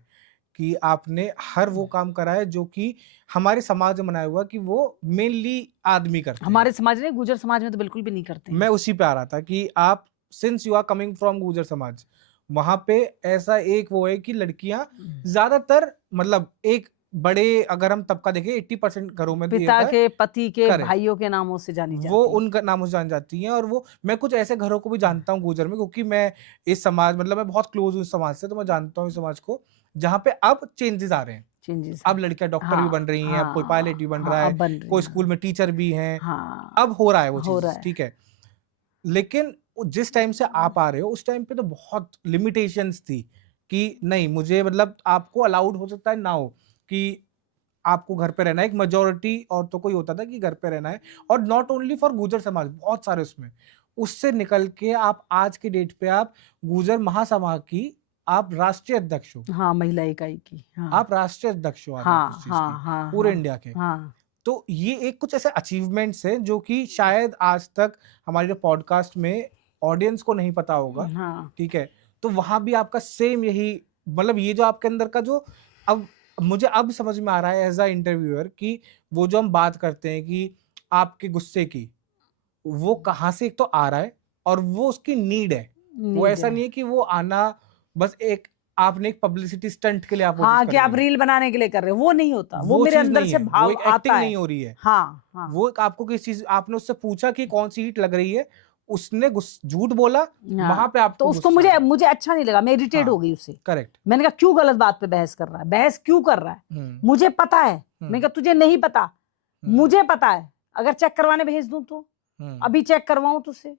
कि आपने हर वो काम करा है जो कि हमारे समाज में बनाया हुआ कि वो मेनली आदमी करते हैं। हमारे समाज में, गुर्जर समाज में तो बिल्कुल भी नहीं करते। मैं उसी पे आ रहा था कि आप, since you are coming from Gurjar समाज, वहां पे ऐसा एक वो है कि लड़कियां ज्यादातर, मतलब एक बड़े, अगर हम तबका देखें 80% घरों में पिता के, पति के, भाइयों के नामों से जानी जाती है, वो उन नामों से जानी जाती हैं। और वो, मैं कुछ ऐसे घरों को भी जानता हूँ गुर्जर में, क्योंकि मैं इस समाज, मतलब मैं बहुत क्लोज हूँ इस समाज से, तो मैं जानता हूँ इस समाज को, जहाँ पे अब चेंजेस आ रहे हैं। चेंजेस अब लड़कियां डॉक्टर भी बन रही हैं, अब कोई पायलट भी बन रहा अब है, बन रही कोई हैं। स्कूल में टीचर भी हैं, हाँ, अब हो रहा है वो हो रहा चीज, है। ठीक है। लेकिन जिस टाइम से आप आ रहे हो उस टाइम पे तो बहुत लिमिटेशंस थी कि नहीं, मुझे मतलब आपको अलाउड हो सकता है ना हो कि आपको घर पे रहना है, एक मेजोरिटी औरतों को ही होता था कि घर पे रहना है, और नॉट ओनली फॉर गुर्जर समाज, बहुत सारे उसमें, उससे निकल के आप आज के डेट पे आप गुर्जर महासभा की आप राष्ट्रीय अध्यक्ष हो, हाँ, महिला इकाई की। हाँ, आप राष्ट्रीय अध्यक्ष हो आज आप उस हाँ, चीज की, हाँ, हाँ, पूरे हाँ, इंडिया के। हाँ, तो ये एक कुछ ऐसे अचीवमेंट्स हैं जो कि शायद आज तक हमारे जो पॉडकास्ट में ऑडियंस को नहीं पता होगा, हाँ, ठीक है। तो वहां भी आपका सेम यही, मतलब ये जो आपके अंदर का जो, अब मुझे अब समझ में आ रहा है एज अ इंटरव्यूअर कि वो जो हम बात करते हैं कि आपके गुस्से की, वो कहाँ से एक तो आ रहा है और वो उसकी नीड है। वो नीड ऐसा है। नहीं है कि वो आना बस एक आपने एक पब्लिसिटी स्टंट के लिए आप वो चीज हाँ, कि कर आप रहे हो, रील बनाने के लिए कर रहे हो, वो नहीं होता, वो वो मेरे चीज अंदर नहीं से है, वो भाव एक आता एक्टिंग है। नहीं हो रही है। हाँ, हाँ, वो एक आपको किसी चीज, आपने उससे पूछा कि कौन सी हीट लग रही है, उसने झूठ बोला, वहां पे हाँ, तो आपको उसको गुस्सा मुझे आया। मुझे अच्छा नहीं लगा, मैं इरिटेट हाँ, हो गई उससे। करेक्ट। मैंने कहा क्यों गलत बात पे बहस कर रहा है, बहस क्यों कर रहा है, हम्म मुझे पता है। मैंने हम्म कहा तुझे नहीं पता, हम्म मुझे पता है, अगर चेक करवाने भेज दूं तो, हम्म अभी चेक करवाऊं तुझसे,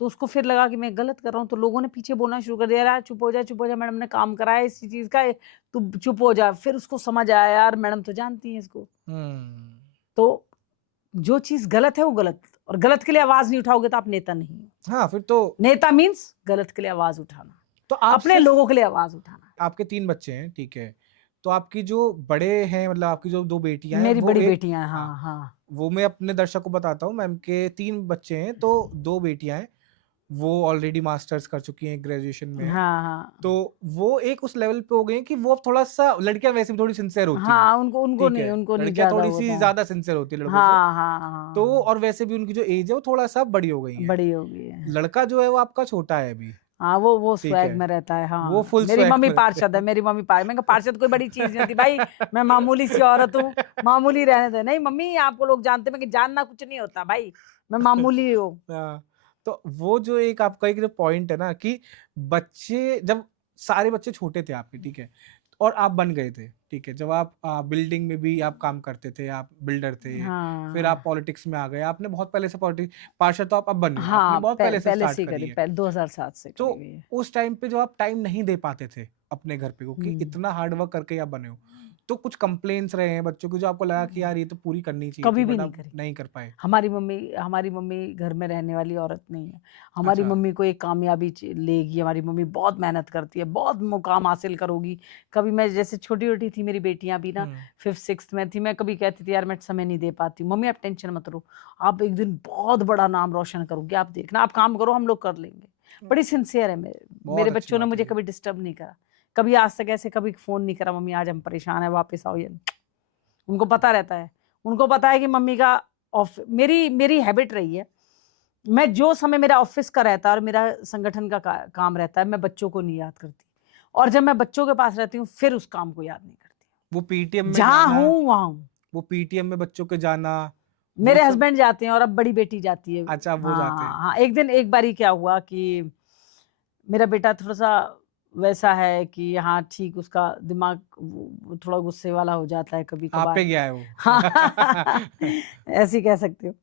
तो उसको फिर लगा कि मैं गलत कर रहा हूँ, तो लोगों ने पीछे बोलना शुरू कर दिया, यार चुप हो जा, मैडम ने काम कराया इसी चीज का, तू चुप हो जा। फिर उसको समझ आया यार मैडम तो जानती है इसको, हम्म। तो जो चीज गलत है वो गलत, और गलत के लिए आवाज नहीं उठाओगे तो आप नेता नहीं हो। हाँ, फिर तो नेता मीन्स गलत के लिए आवाज उठाना, आप अपने सिर्फ, लोगों के लिए आवाज उठाना। आपके 3 बच्चे हैं, ठीक है, तो आपकी जो बड़े हैं, मतलब आपकी जो 2 बेटियां हैं, मेरी वो बड़ी एक, बेटियां हैं, हाँ, हाँ, हाँ, वो मैं अपने दर्शक को बताता हूँ, मैम के 3 बच्चे हैं, तो 2 बेटियां हैं, वो ऑलरेडी मास्टर्स कर चुकी हैं, ग्रेजुएशन में है, हाँ, हाँ, तो वो एक उस लेवल पे हो गई हैं कि वो अब थोड़ा सा, लड़कियां वैसे भी थोड़ी सिंसियर होती हैं, हाँ, उनको उनको ठीक नहीं, है, उनको नहीं लड़कियां ज्यादा थोड़ी सी होता है। ज्यादा सिंसियर होती है लड़कों से, हाँ, हाँ, तो हाँ, और वैसे भी उनकी जो एज है वो थोड़ा सा बड़ी हो गई है। बड़ी हो गई है। लड़का जो है वो आपका छोटा है अभी, हाँ, वो ठीक स्वैग है, में रहता है। वो हाँ, फुल मेरी स्वैग मम्मी में रहते पार्षद है, हैं। मेरी मम्मी मैं कहा पार्षद कोई बड़ी चीज नहीं होती भाई, मैं मामूली सी औरत हूँ, मामूली रहने दे। नहीं मम्मी, आपको लोग जानते हैं, मैं कि जानना कुछ नहीं होता भाई, मैं मामूली हूँ। हाँ, तो वो जो एक आपका एक जो पॉइंट है ना कि बच्चे, जब सारे बच्चे छोटे थे आपके, ठीक है, और आप बन गए थे, ठीक है, जब आप बिल्डिंग में भी आप काम करते थे, आप बिल्डर थे, फिर आप हाँ, पॉलिटिक्स में आ गए, आपने बहुत पहले से पॉलिटिक्स, पार्षद तो आप अब बने हो, आपने हाँ, बहुत पहले से पहले स्टार्ट से ही करी करी, है। पहले 2007 से तो करी हुई है। उस टाइम पे जो आप टाइम नहीं दे पाते थे अपने घर पे, क्योंकि हम्म। इतना हार्ड वर्क करके आप बने हो, तो कुछ कंप्लेंट्स रहे हैं बच्चों की जो आपको लगा कि यार ये तो पूरी करनी चाहिए थी कभी भी बट नहीं आप करी। नहीं कर पाए? हमारी मम्मी घर में रहने वाली औरत नहीं है। हमारी अच्छा। मम्मी को एक कामयाबी लेगी, हमारी मम्मी बहुत मेहनत करती है, बहुत मुकाम हासिल करोगी। कभी मैं जैसे छोटी-छोटी थी, मेरी बेटियाँ भी ना हम्म 5th-6th में थी, मैं कभी कहती थी यार मैं समय नहीं दे पाती हूँ। मम्मी आप टेंशन मत लो, आप एक दिन बहुत बड़ा नाम रोशन करोगी, आप देखना, आप काम करो हम लोग कर लेंगे। बड़ी सिंसियर है मेरे बहुत मेरे अच्छी बच्चों ने बात है मुझे ये। कभी डिस्टर्ब नहीं करा। कभी आज तक ऐसे कभी फ़ोन नहीं करा, मम्मी आज हम परेशान हैं, वापस आओ, ये उनको पता रहता है। उनको पता है कि मम्मी का मेरी मेरी हैबिट रही है, मैं जो समय मेरा ऑफिस का रहता है और मेरा संगठन का काम रहता है, मैं बच्चों को नहीं याद करती, और जब मैं बच्चों के पास रहती हूँ फिर उस काम को याद नहीं वो पीटीएम करती। में जहां जाना, हूँ वहां हूँ। वो पीटीएम में बच्चों के जाना, वो मेरे सब। हस्बैंड जाते हैं और अब बड़ी बेटी जाती है। अच्छा, वो जाते हाँ, हैं। हाँ, एक बारी क्या हुआ कि मेरा बेटा थोड़ा सा वैसा है कि हाँ ठीक, उसका दिमाग वो थोड़ा गुस्से वाला हो जाता है कभी आप पे कभार। गया है वो। हाँ, ऐसे ही कह सकते हो।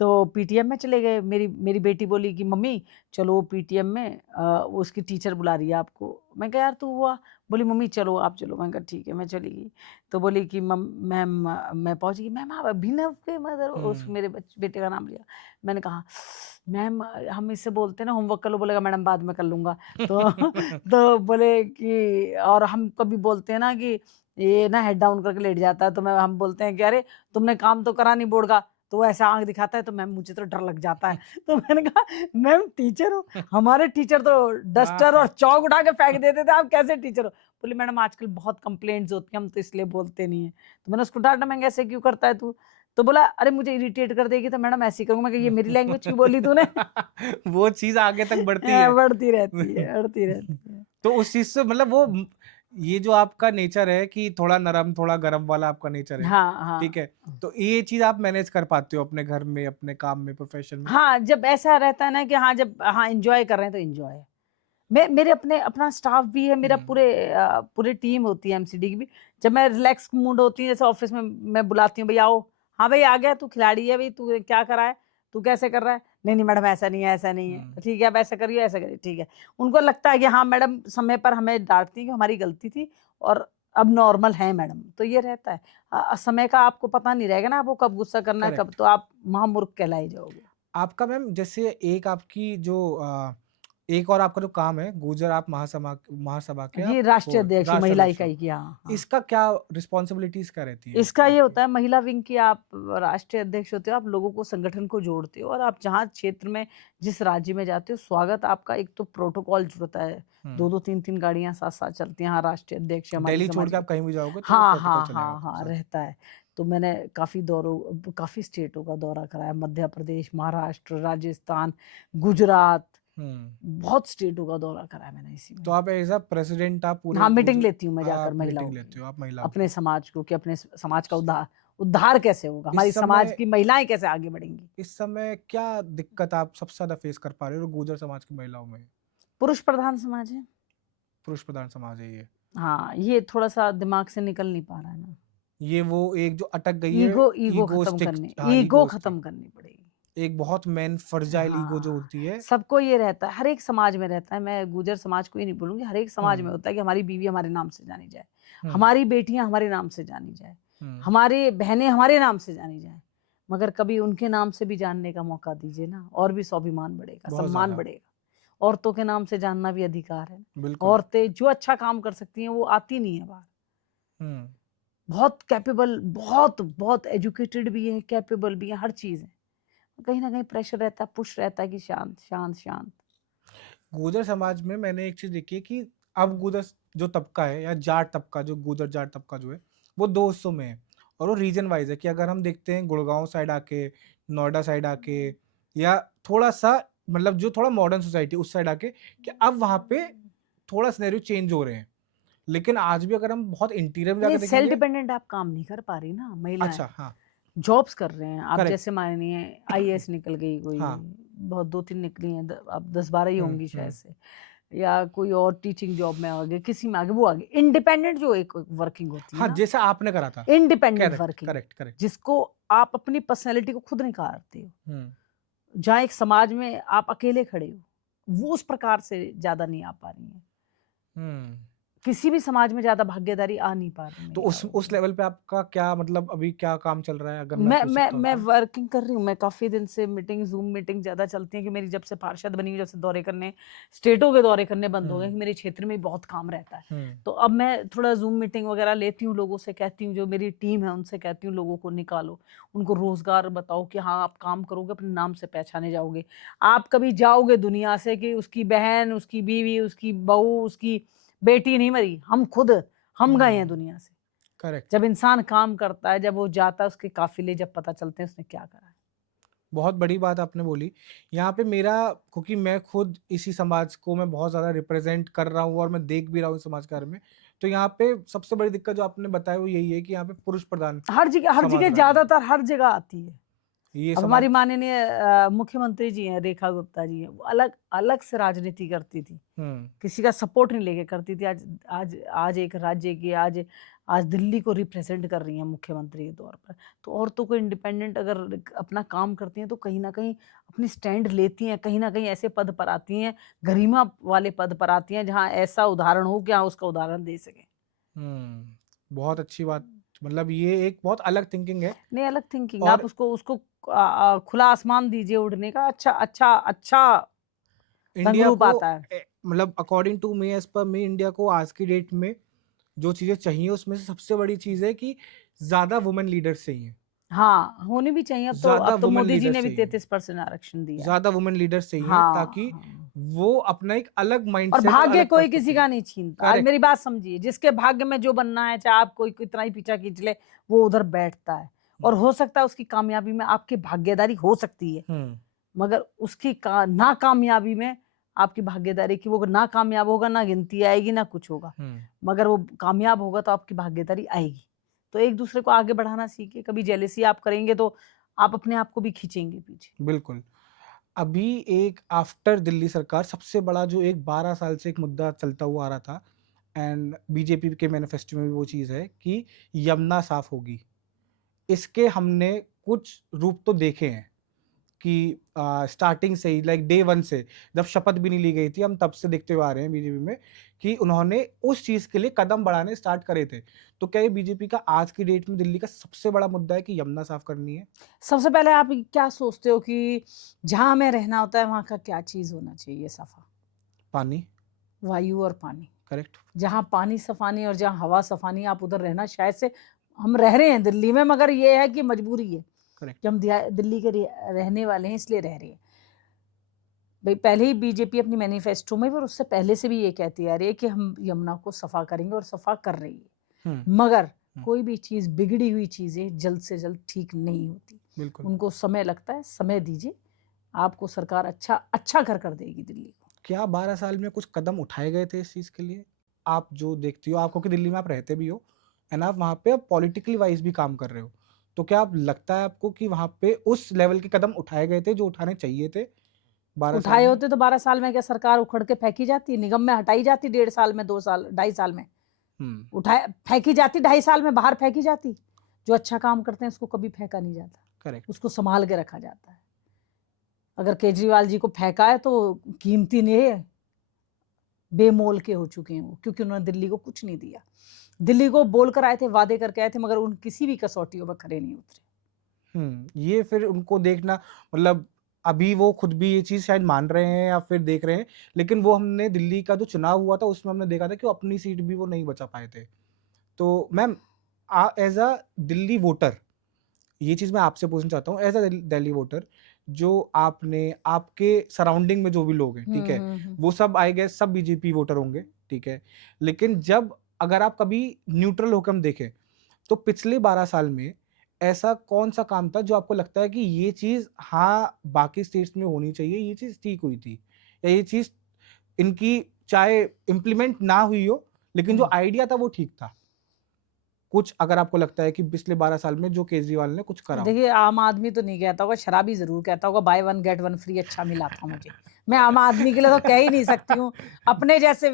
तो पीटीएम में चले गए, मेरी मेरी बेटी बोली कि मम्मी चलो पीटीएम में, वो उसकी टीचर बुला रही है आपको। मैं कहा यार तू हुआ, बोली मम्मी चलो आप चलो। मैं कहा ठीक है, मैं चली गई। तो बोली कि मैम, मैं पहुंच गई। मैम आप अभिनव के मदर, उस हम्म मेरे बेटे का नाम लिया। मैंने कहा मैम हम इससे बोलते हैं ना होमवर्क कर लो, बोलेगा मैडम बाद में कर लूंगा। तो तो बोले कि, और हम कभी बोलते हैं ना कि ये ना हेड डाउन करके लेट जाता है, तो हम बोलते हैं कि अरे तुमने काम तो करा नहीं बोर्ड का, तो वो ऐसा आंख दिखाता है, तो मैम मुझे तो डर लग जाता है। तो मैंने कहा मैम टीचर हो, हमारे टीचर तो डस्टर और चौक उठा के फेंक देते थे, आप कैसे टीचर हो? बोले मैडम आजकल बहुत कंप्लेंट्स होती हैं, हम तो इसलिए बोलते नहीं है। तो मैंने उसको डांटा, मैं ऐसे क्यों करता है तू? तो बोला अरे मुझे इरिटेट कर देगी तो मैडम ऐसे ही करूंगा। मैं कहा ये मेरी लैंग्वेज क्यों बोली तूने? वो चीज आगे तक बढ़ती है। बढ़ती रहती है, बढ़ती रहती है। तो उस चीज से मतलब वो ये जो आपका नेचर है कि थोड़ा नरम थोड़ा गरम वाला आपका नेचर है, हाँ, ठीक हाँ। है, तो ये चीज आप मैनेज कर पाते हो अपने घर में, अपने काम में, प्रोफेशन में? हाँ, जब ऐसा रहता है ना कि हाँ, जब हाँ एन्जॉय कर रहे हैं तो एन्जॉय है। मेरे अपना स्टाफ भी है, मेरा पूरे टीम होती है एमसीडी की भी। जब मैं रिलैक्स मूड होती हूँ, जैसे ऑफिस में मैं बुलाती हूँ, भैया आओ, हाँ भाई आ गया, तू खिलाड़ी है भाई, तू क्या कर रहा है, तू कैसे कर रहा है, नहीं नहीं मैडम ऐसा नहीं है, ऐसा नहीं है, ठीक है आप ऐसा करिए, ऐसा करिए, ठीक है। उनको लगता है कि हाँ मैडम समय पर हमें डांटती है कि हमारी गलती थी और अब नॉर्मल है मैडम, तो ये रहता है। समय का आपको पता नहीं रहेगा ना, आपको कब गुस्सा करना है, कब, करेक्ट। तो आप महामूर्ख कहलाए जाओगे। आपका मैम जैसे एक आपकी जो एक और आपका जो काम है, गुर्जर आप महासभा के जी, आप राष्ट्रीय वो अध्यक्ष, राष्ट्र महिला अध्यक्ष हो। इकाई की, हाँ हाँ। इसका क्या रिस्पॉन्सिबिलिटीज क्या रहती है इसका इसकी ये आपकी? होता है, महिला विंग की आप राष्ट्रीय अध्यक्ष होते हो, आप लोगों को, संगठन को जोड़ते हो, और आप जहाँ क्षेत्र में, जिस राज्य में जाते हो, स्वागत आपका एक तो प्रोटोकॉल जुड़ता है, हम्म। 2-2 3-3 गाड़ियां साथ-साथ चलती हैं। हाँ, राष्ट्रीय अध्यक्ष हमारी दिल्ली छोड़ समाज के की। आप कहीं भी जाओगे तो हाँ प्रोटोकॉल हाँ चलेगा हाँ आपके हाँ, साथ। रहता है। तो मैंने काफी स्टेटों का दौरा कराया, मध्य प्रदेश, महाराष्ट्र, राजस्थान, गुजरात, बहुत स्टेटों का दौरा कराया मैंने इसी में। तो आप एज अ प्रेसिडेंट आप पूरे हाँ, मीटिंग लेती हूँ मैं जाकर आप महिलाओं मीटिंग की, लेते हो आप महिलाओं अपने की। समाज को, कि अपने समाज का उद्धार कैसे होगा, हमारी इस समाज समय की महिलाएं कैसे आगे बढ़ेंगी। इस समय क्या दिक्कत आप सबसे ज्यादा फेस कर पा रहे हो गुर्जर समाज की महिलाओं में? पुरुष प्रधान समाज है। पुरुष प्रधान समाज है ये। हाँ, ये थोड़ा सा दिमाग से निकल नहीं पा रहा है ना। ये वो एक जो अटक गई है ईगो खत्म ईगोस्टिक, करनी, हाँ ईगो ईगोस्टिक, खत्म करनी पड़ेगी। एक बहुत मैन फर्जाइल ईगो जो हाँ, होती है। सबको ये रहता है, हर एक समाज में रहता है, मैं गुर्जर समाज को ही नहीं बोलूंगी, हर एक समाज में हम्म। होता है कि हमारी बीवी हमारे नाम से जानी जाए, हम्म। हमारी बेटियां हमारे नाम से जानी जाए, हम्म। हमारे बहनें हमारे नाम से जानी जाए। मगर कभी उनके नाम से भी जानने का मौका दीजिए ना, और भी स्वाभिमान बढ़ेगा, बहुत सम्मान ज्यादा। बढ़ेगा। औरतों के नाम से जानना भी अधिकार है। बिल्कुल। औरतें जो अच्छा काम कर सकती हैं वो आती नहीं है बाहर। हम्म। बहुत कैपेबल, बहुत बहुत एजुकेटेड भी है, कैपेबल भी है, हर चीज है। कहीं ना कहीं प्रेशर रहता है, पुश रहता है कि शांत शांत शांत। गुर्जर समाज में मैंने एक चीज देखी है कि अब गुर्जर जो तबका है या जाट तबका, जो गुर्जर जाट तबका जो है वो दो हिस्सों में है, और वो रीजन वाइज है कि अगर हम देखते हैं गुड़गांव साइड आके, नोएडा साइड आके, या थोड़ा सा मतलब जो थोड़ा मॉडर्न सोसाइटी उस साइड आके, कि अब वहां पे थोड़ा सिनेरियो चेंज हो रहे हैं। लेकिन आज भी अगर हम बहुत इंटीरियर में नहीं, जाके सेल्फ देखेंगे। डिपेंडेंट आप काम नहीं कर पा रही ना महिलाएं, अच्छा, हाँ। जॉब्स कर रहे हैं आप, करेक्ट। जैसे मानिए आईएएस निकल गई कोई, हाँ। बहुत 2-3 निकली हैं, अब 10-12 ही होंगी शायद हम्म। से, या कोई और टीचिंग जॉब में आ गए, किसी में आ गए, वो आ गए इंडिपेंडेंट, जो एक वर्किंग होती है हाँ, ना, जैसा आपने करा था। Independent correct working, correct correct. जिसको आप अपनी पर्सनैलिटी को खुद निखारते हो, हम्म। जहाँ एक समाज में आप अकेले खड़े हो, वो उस प्रकार से ज्यादा नहीं आ पा रही है। हम्म। किसी भी समाज में ज्यादा भागीदारी आ नहीं पा रही तो महिलाओं उस की। लेवल पे आपका क्या मतलब अभी क्या काम चल रहा है, अगर मैं पूछ सकता हूँ मैं तो? वर्किंग कर रही हूँ, मैं काफी दिन से मीटिंग, जूम मीटिंग ज्यादा चलती है, कि मेरी जब से पार्षद बनी हुई, जब से दौरे करने, स्टेटों के दौरे करने बंद हो गए, कि मेरे क्षेत्र में बहुत काम रहता है, तो अब मैं थोड़ा जूम मीटिंग वगैरह लेती हूँ, लोगों से कहती हूँ, जो मेरी टीम है उनसे कहती हूँ, लोगों को निकालो, उनको रोजगार बताओ कि हाँ आप काम करोगे अपने नाम से पहचाने जाओगे। आप कभी जाओगे दुनिया से कि उसकी बहन, उसकी बीवी, उसकी बहू, उसकी बेटी नहीं मरी, हम गए हैं दुनिया से। करेक्ट। जब इंसान काम करता है, जब वो जाता है, उसके काफिले जब पता चलते हैं उसने क्या करा है। बहुत बड़ी बात आपने बोली यहाँ पे। मेरा, क्योंकि मैं खुद इसी समाज को मैं बहुत ज़्यादा रिप्रेजेंट कर रहा हूँ और मैं देख भी रहा हूँ इस समाज के बारे में, तो यहाँ पे सबसे बड़ी दिक्कत जो आपने बताया वो यही है कि यहाँ पे पुरुष प्रधान हर समाज जगह रहा है। ज्यादातर हर जगह आती है। ये अब हमारी समाज। माननीय मुख्यमंत्री जी हैं, रेखा गुप्ता जी हैं, वो अलग अलग से राजनीति करती थी, किसी का सपोर्ट नहीं लेके करती थी। आज एक राज्य की, आज दिल्ली को रिप्रेजेंट कर रही हैं मुख्यमंत्री के तौर पर। तो औरतों को इंडिपेंडेंट अगर अपना काम करती हैं तो कहीं ना कहीं अपनी स्टैंड लेती हैं, कहीं ना कहीं ऐसे पद पर आती हैं, गरिमा वाले पद पर आती हैं, जहाँ ऐसा उदाहरण हो कि हाँ उसका उदाहरण दे सके। बहुत अच्छी बात, मतलब ये एक बहुत अलग थिंकिंग है। नहीं, अलग थिंकिंग, आप और उसको खुला आसमान दीजिए उड़ने का, अच्छा अच्छा अच्छा इंडिया रंगरूप को आता है। मतलब according to me, as per me, India को आज की डेट में जो चीजें चाहिए उसमें से सबसे बड़ी चीज है कि ज्यादा वुमेन लीडर्स चाहिए। हाँ, होनी भी चाहिए। ज्यादा अब तो वुमेन मोदी जी ने लीडर्स भी चाहिए। 33% आरक्षण दिया है। ज्यादा वुमेन लीडर्स चाहिए ताकि हाँ, हाँ। वो अपना एक अलग और माइंडसेट और भाग्य अलग कोई किसी पर्सपेक्टिव। का नहीं छीनता। आज करेक्ट। मेरी बात समझिए, जिसके भाग्य में जो बनना है, चाहे आप कोई कितना ही पीछा खींच ले, वो उधर बैठता है। और हो सकता है उसकी कामयाबी में आपकी भागीदारी हो सकती है, मगर उसकी नाकामयाबी में आपकी भागीदारी की, वो ना कामयाब होगा, ना गिनती आएगी, ना कुछ होगा। मगर वो कामयाब होगा तो आपकी भागीदारी आएगी। तो एक दूसरे को आगे बढ़ाना सीखिए। कभी जेलेसी आप करेंगे तो आप अपने आप को भी खींचेंगे पीछे। बिल्कुल। अभी एक आफ्टर दिल्ली सरकार सबसे बड़ा जो एक 12 साल से एक मुद्दा चलता हुआ आ रहा था, एंड बीजेपी के मैनिफेस्टो में भी वो चीज़ है कि यमुना साफ होगी। इसके हमने कुछ रूप तो देखे हैं कि स्टार्टिंग से ही, लाइक डे वन से, जब शपथ भी नहीं ली गई थी, हम तब से देखते हुए आ रहे हैं बीजेपी में कि उन्होंने उस चीज़ के लिए कदम बढ़ाने स्टार्ट करे थे। तो क्या ये बीजेपी का आज की डेट में दिल्ली का सबसे बड़ा मुद्दा है कि यमुना साफ करनी है? सबसे पहले आप क्या सोचते हो कि जहाँ हमें रहना होता है वहाँ का क्या चीज़ होना चाहिए सफा? पानी। वायु और पानी। करेक्ट। जहाँ पानी सफा नहीं और जहाँ हवा सफा नहीं, आप उधर रहना शायद से, हम रह रहे हैं दिल्ली में, मगर ये है कि मजबूरी है करेक्ट। कि हम दिल्ली के रहने वाले हैं, इसलिए रह रहे हैं। भाई पहले ही बीजेपी अपनी मैनिफेस्टो में और उससे पहले से भी ये कहती आ रही है कि हम यमुना को सफा करेंगे और सफा कर रही है। मगर कोई भी चीज़, बिगड़ी हुई चीज़ें जल्द से जल्द ठीक नहीं होती। बिल्कुल। उनको समय लगता है, समय दीजिए, आपको सरकार अच्छा घर कर देगी दिल्ली को। क्या 12 साल में कुछ कदम उठाए गए थे इस चीज़ के लिए? आप जो देखती हो, आप क्योंकि दिल्ली में आप रहते भी हो एंड आप वहाँ पे पॉलिटिकली वाइज़ भी काम कर रहे हो। तो क्या आप लगता है आपको कि वहाँ पे उस लेवल के कदम उठाए गए थे जो उठाने चाहिए थे 12 साल उठाए में? होते तो 12 साल में क्या सरकार उखड़ के फेंकी जाती, निगम में हटाई जाती 1.5 साल में, 2 साल, 2.5 साल में उठाए फेंकी जाती, 2.5 साल में बाहर फेंकी जाती। जो अच्छा काम करते हैं उसको कभी फेंका नहीं जाता, करेक्ट। उसको संभाल के रखा जाता है। अगर केजरीवाल जी को फेंका है तो कीमती नहीं है, बेमोल के हो चुके हैं वो, क्योंकि उन्होंने दिल्ली को कुछ नहीं दिया। दिल्ली को बोल कर आए थे, वादे करके आए थे, मगर उन किसी भी कसौटियों पर खरे नहीं उतरे। ये फिर उनको देखना, मतलब अभी वो खुद भी ये चीज़ शायद मान रहे हैं या फिर देख रहे हैं, लेकिन वो हमने दिल्ली का जो चुनाव हुआ था उसमें हमने देखा था कि वो अपनी सीट भी वो नहीं बचा पाए थे। तो ma'am, as a Delhi voter, ये चीज़ मैं आपसे पूछना चाहता हूँ, एज अ दिल्ली वोटर, जो आपने आपके सराउंडिंग में जो भी लोग हैं, ठीक है, वो सब आई गेस सब बीजेपी वोटर होंगे, ठीक है, लेकिन जब अगर आप कभी न्यूट्रल होकर हम देखें तो पिछले 12 साल में ऐसा कौन सा काम था जो आपको लगता है कि ये चीज़ हाँ बाकी स्टेट्स में होनी चाहिए, ये चीज़ ठीक हुई थी, या ये चीज़ इनकी चाहे इम्प्लीमेंट ना हुई हो लेकिन जो आइडिया था वो ठीक था? कुछ अगर आपको लगता है कि पिछले 12 साल में जो केजरीवाल ने कुछ करा हो। देखिए, आम आदमी तो नहीं कहता होगा, शराबी जरूर कहता होगा by one get one free अच्छा मिला था मुझे। मैं आम आदमी के लिए तो कह ही नहीं सकती हूँ, अपने जैसे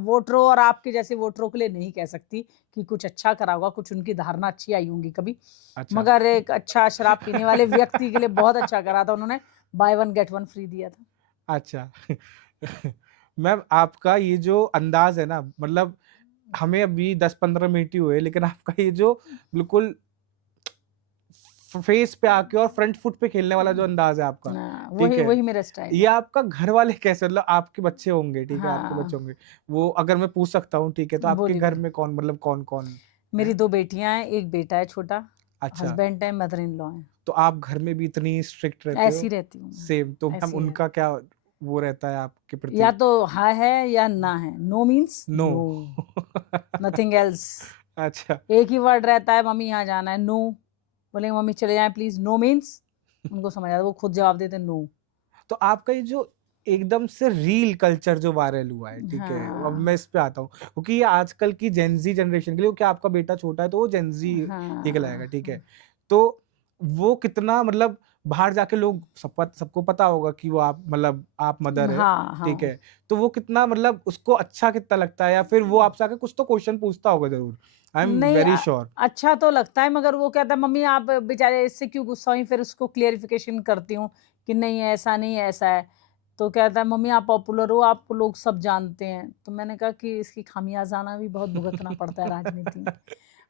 वोटरों और आपके जैसे वोटरों के लिए नहीं कह सकती कि कुछ अच्छा करा होगा, कुछ उनकी धारणा अच्छी आई होंगी कभी। अच्छा। मगर एक अच्छा शराब पीने वाले व्यक्ति के लिए बहुत अच्छा करा था उन्होंने, by one get one free दिया था। अच्छा। मैम, आपका ये जो अंदाज है ना, मतलब हमें अभी 10-15 मिनट ही हुए, लेकिन आपका ये जो बिल्कुल फेस पे आके और फ्रंट फुट पे खेलने वाला जो अंदाज है आपका, ठीक है, वही मेरा स्टाइल ये आपका घर वाले कैसे, मतलब आपके बच्चे होंगे, ठीक है, आपके हाँ। बच्चे होंगे, वो अगर मैं पूछ सकता हूँ, ठीक है, तो आपके बोलिए, घर बोलिए। में कौन, मतलब कौन कौन? मेरी 2 बेटियां हैं, एक बेटा है छोटा, अच्छा, हस्बैंड है, मदर इन लॉ है। तो आप घर में भी इतनी स्ट्रिक्ट रहते ऐसी हो? रहती हूँ मैं, सेम। तो ऐसी मैम, है। उनका क्या वो रहता है आपके प्रति? या तो हाँ है या ना है, no means no. Nothing else. अच्छा। एक ही वर्ड रहता है, मम्मी यहाँ जाना है, नो। बोलेंगे मम्मी चले जाएं प्लीज, नो मीन्स उनको समझ आता है, वो खुद जवाब देते हैं नो। तो आपका ये जो एकदम से रील कल्चर जो वायरल हुआ है, ठीक है, अब हाँ। मैं इस पे आता हूँ क्योंकि ये आजकल की जेनजी जनरेशन के लिए, क्योंकि आपका बेटा छोटा है तो वो जेनजी ये कहलाएगा, ठीक है, तो वो कितना, मतलब बाहर जाके लोग सबको पता होगा कि वो आप, मतलब आप मदर है, हाँ ठीक हाँ है, तो वो कितना, मतलब उसको अच्छा कितना लगता है, या फिर वो आपसे आके कुछ तो क्वेश्चन पूछता होगा जरूर, आई एम नहीं, वेरी श्योर। अच्छा तो लगता है, मगर वो कहता है मम्मी आप बेचारे इससे क्यों गुस्सा हुई, फिर उसको क्लियरिफिकेशन करती हूँ कि नहीं ऐसा नहीं है, ऐसा है। तो कहता है मम्मी आप पॉपुलर हो, आपको लोग सब जानते हैं। तो मैंने कहा कि इसकी खामियाजाना भी बहुत भुगतना पड़ता है राजनीति में।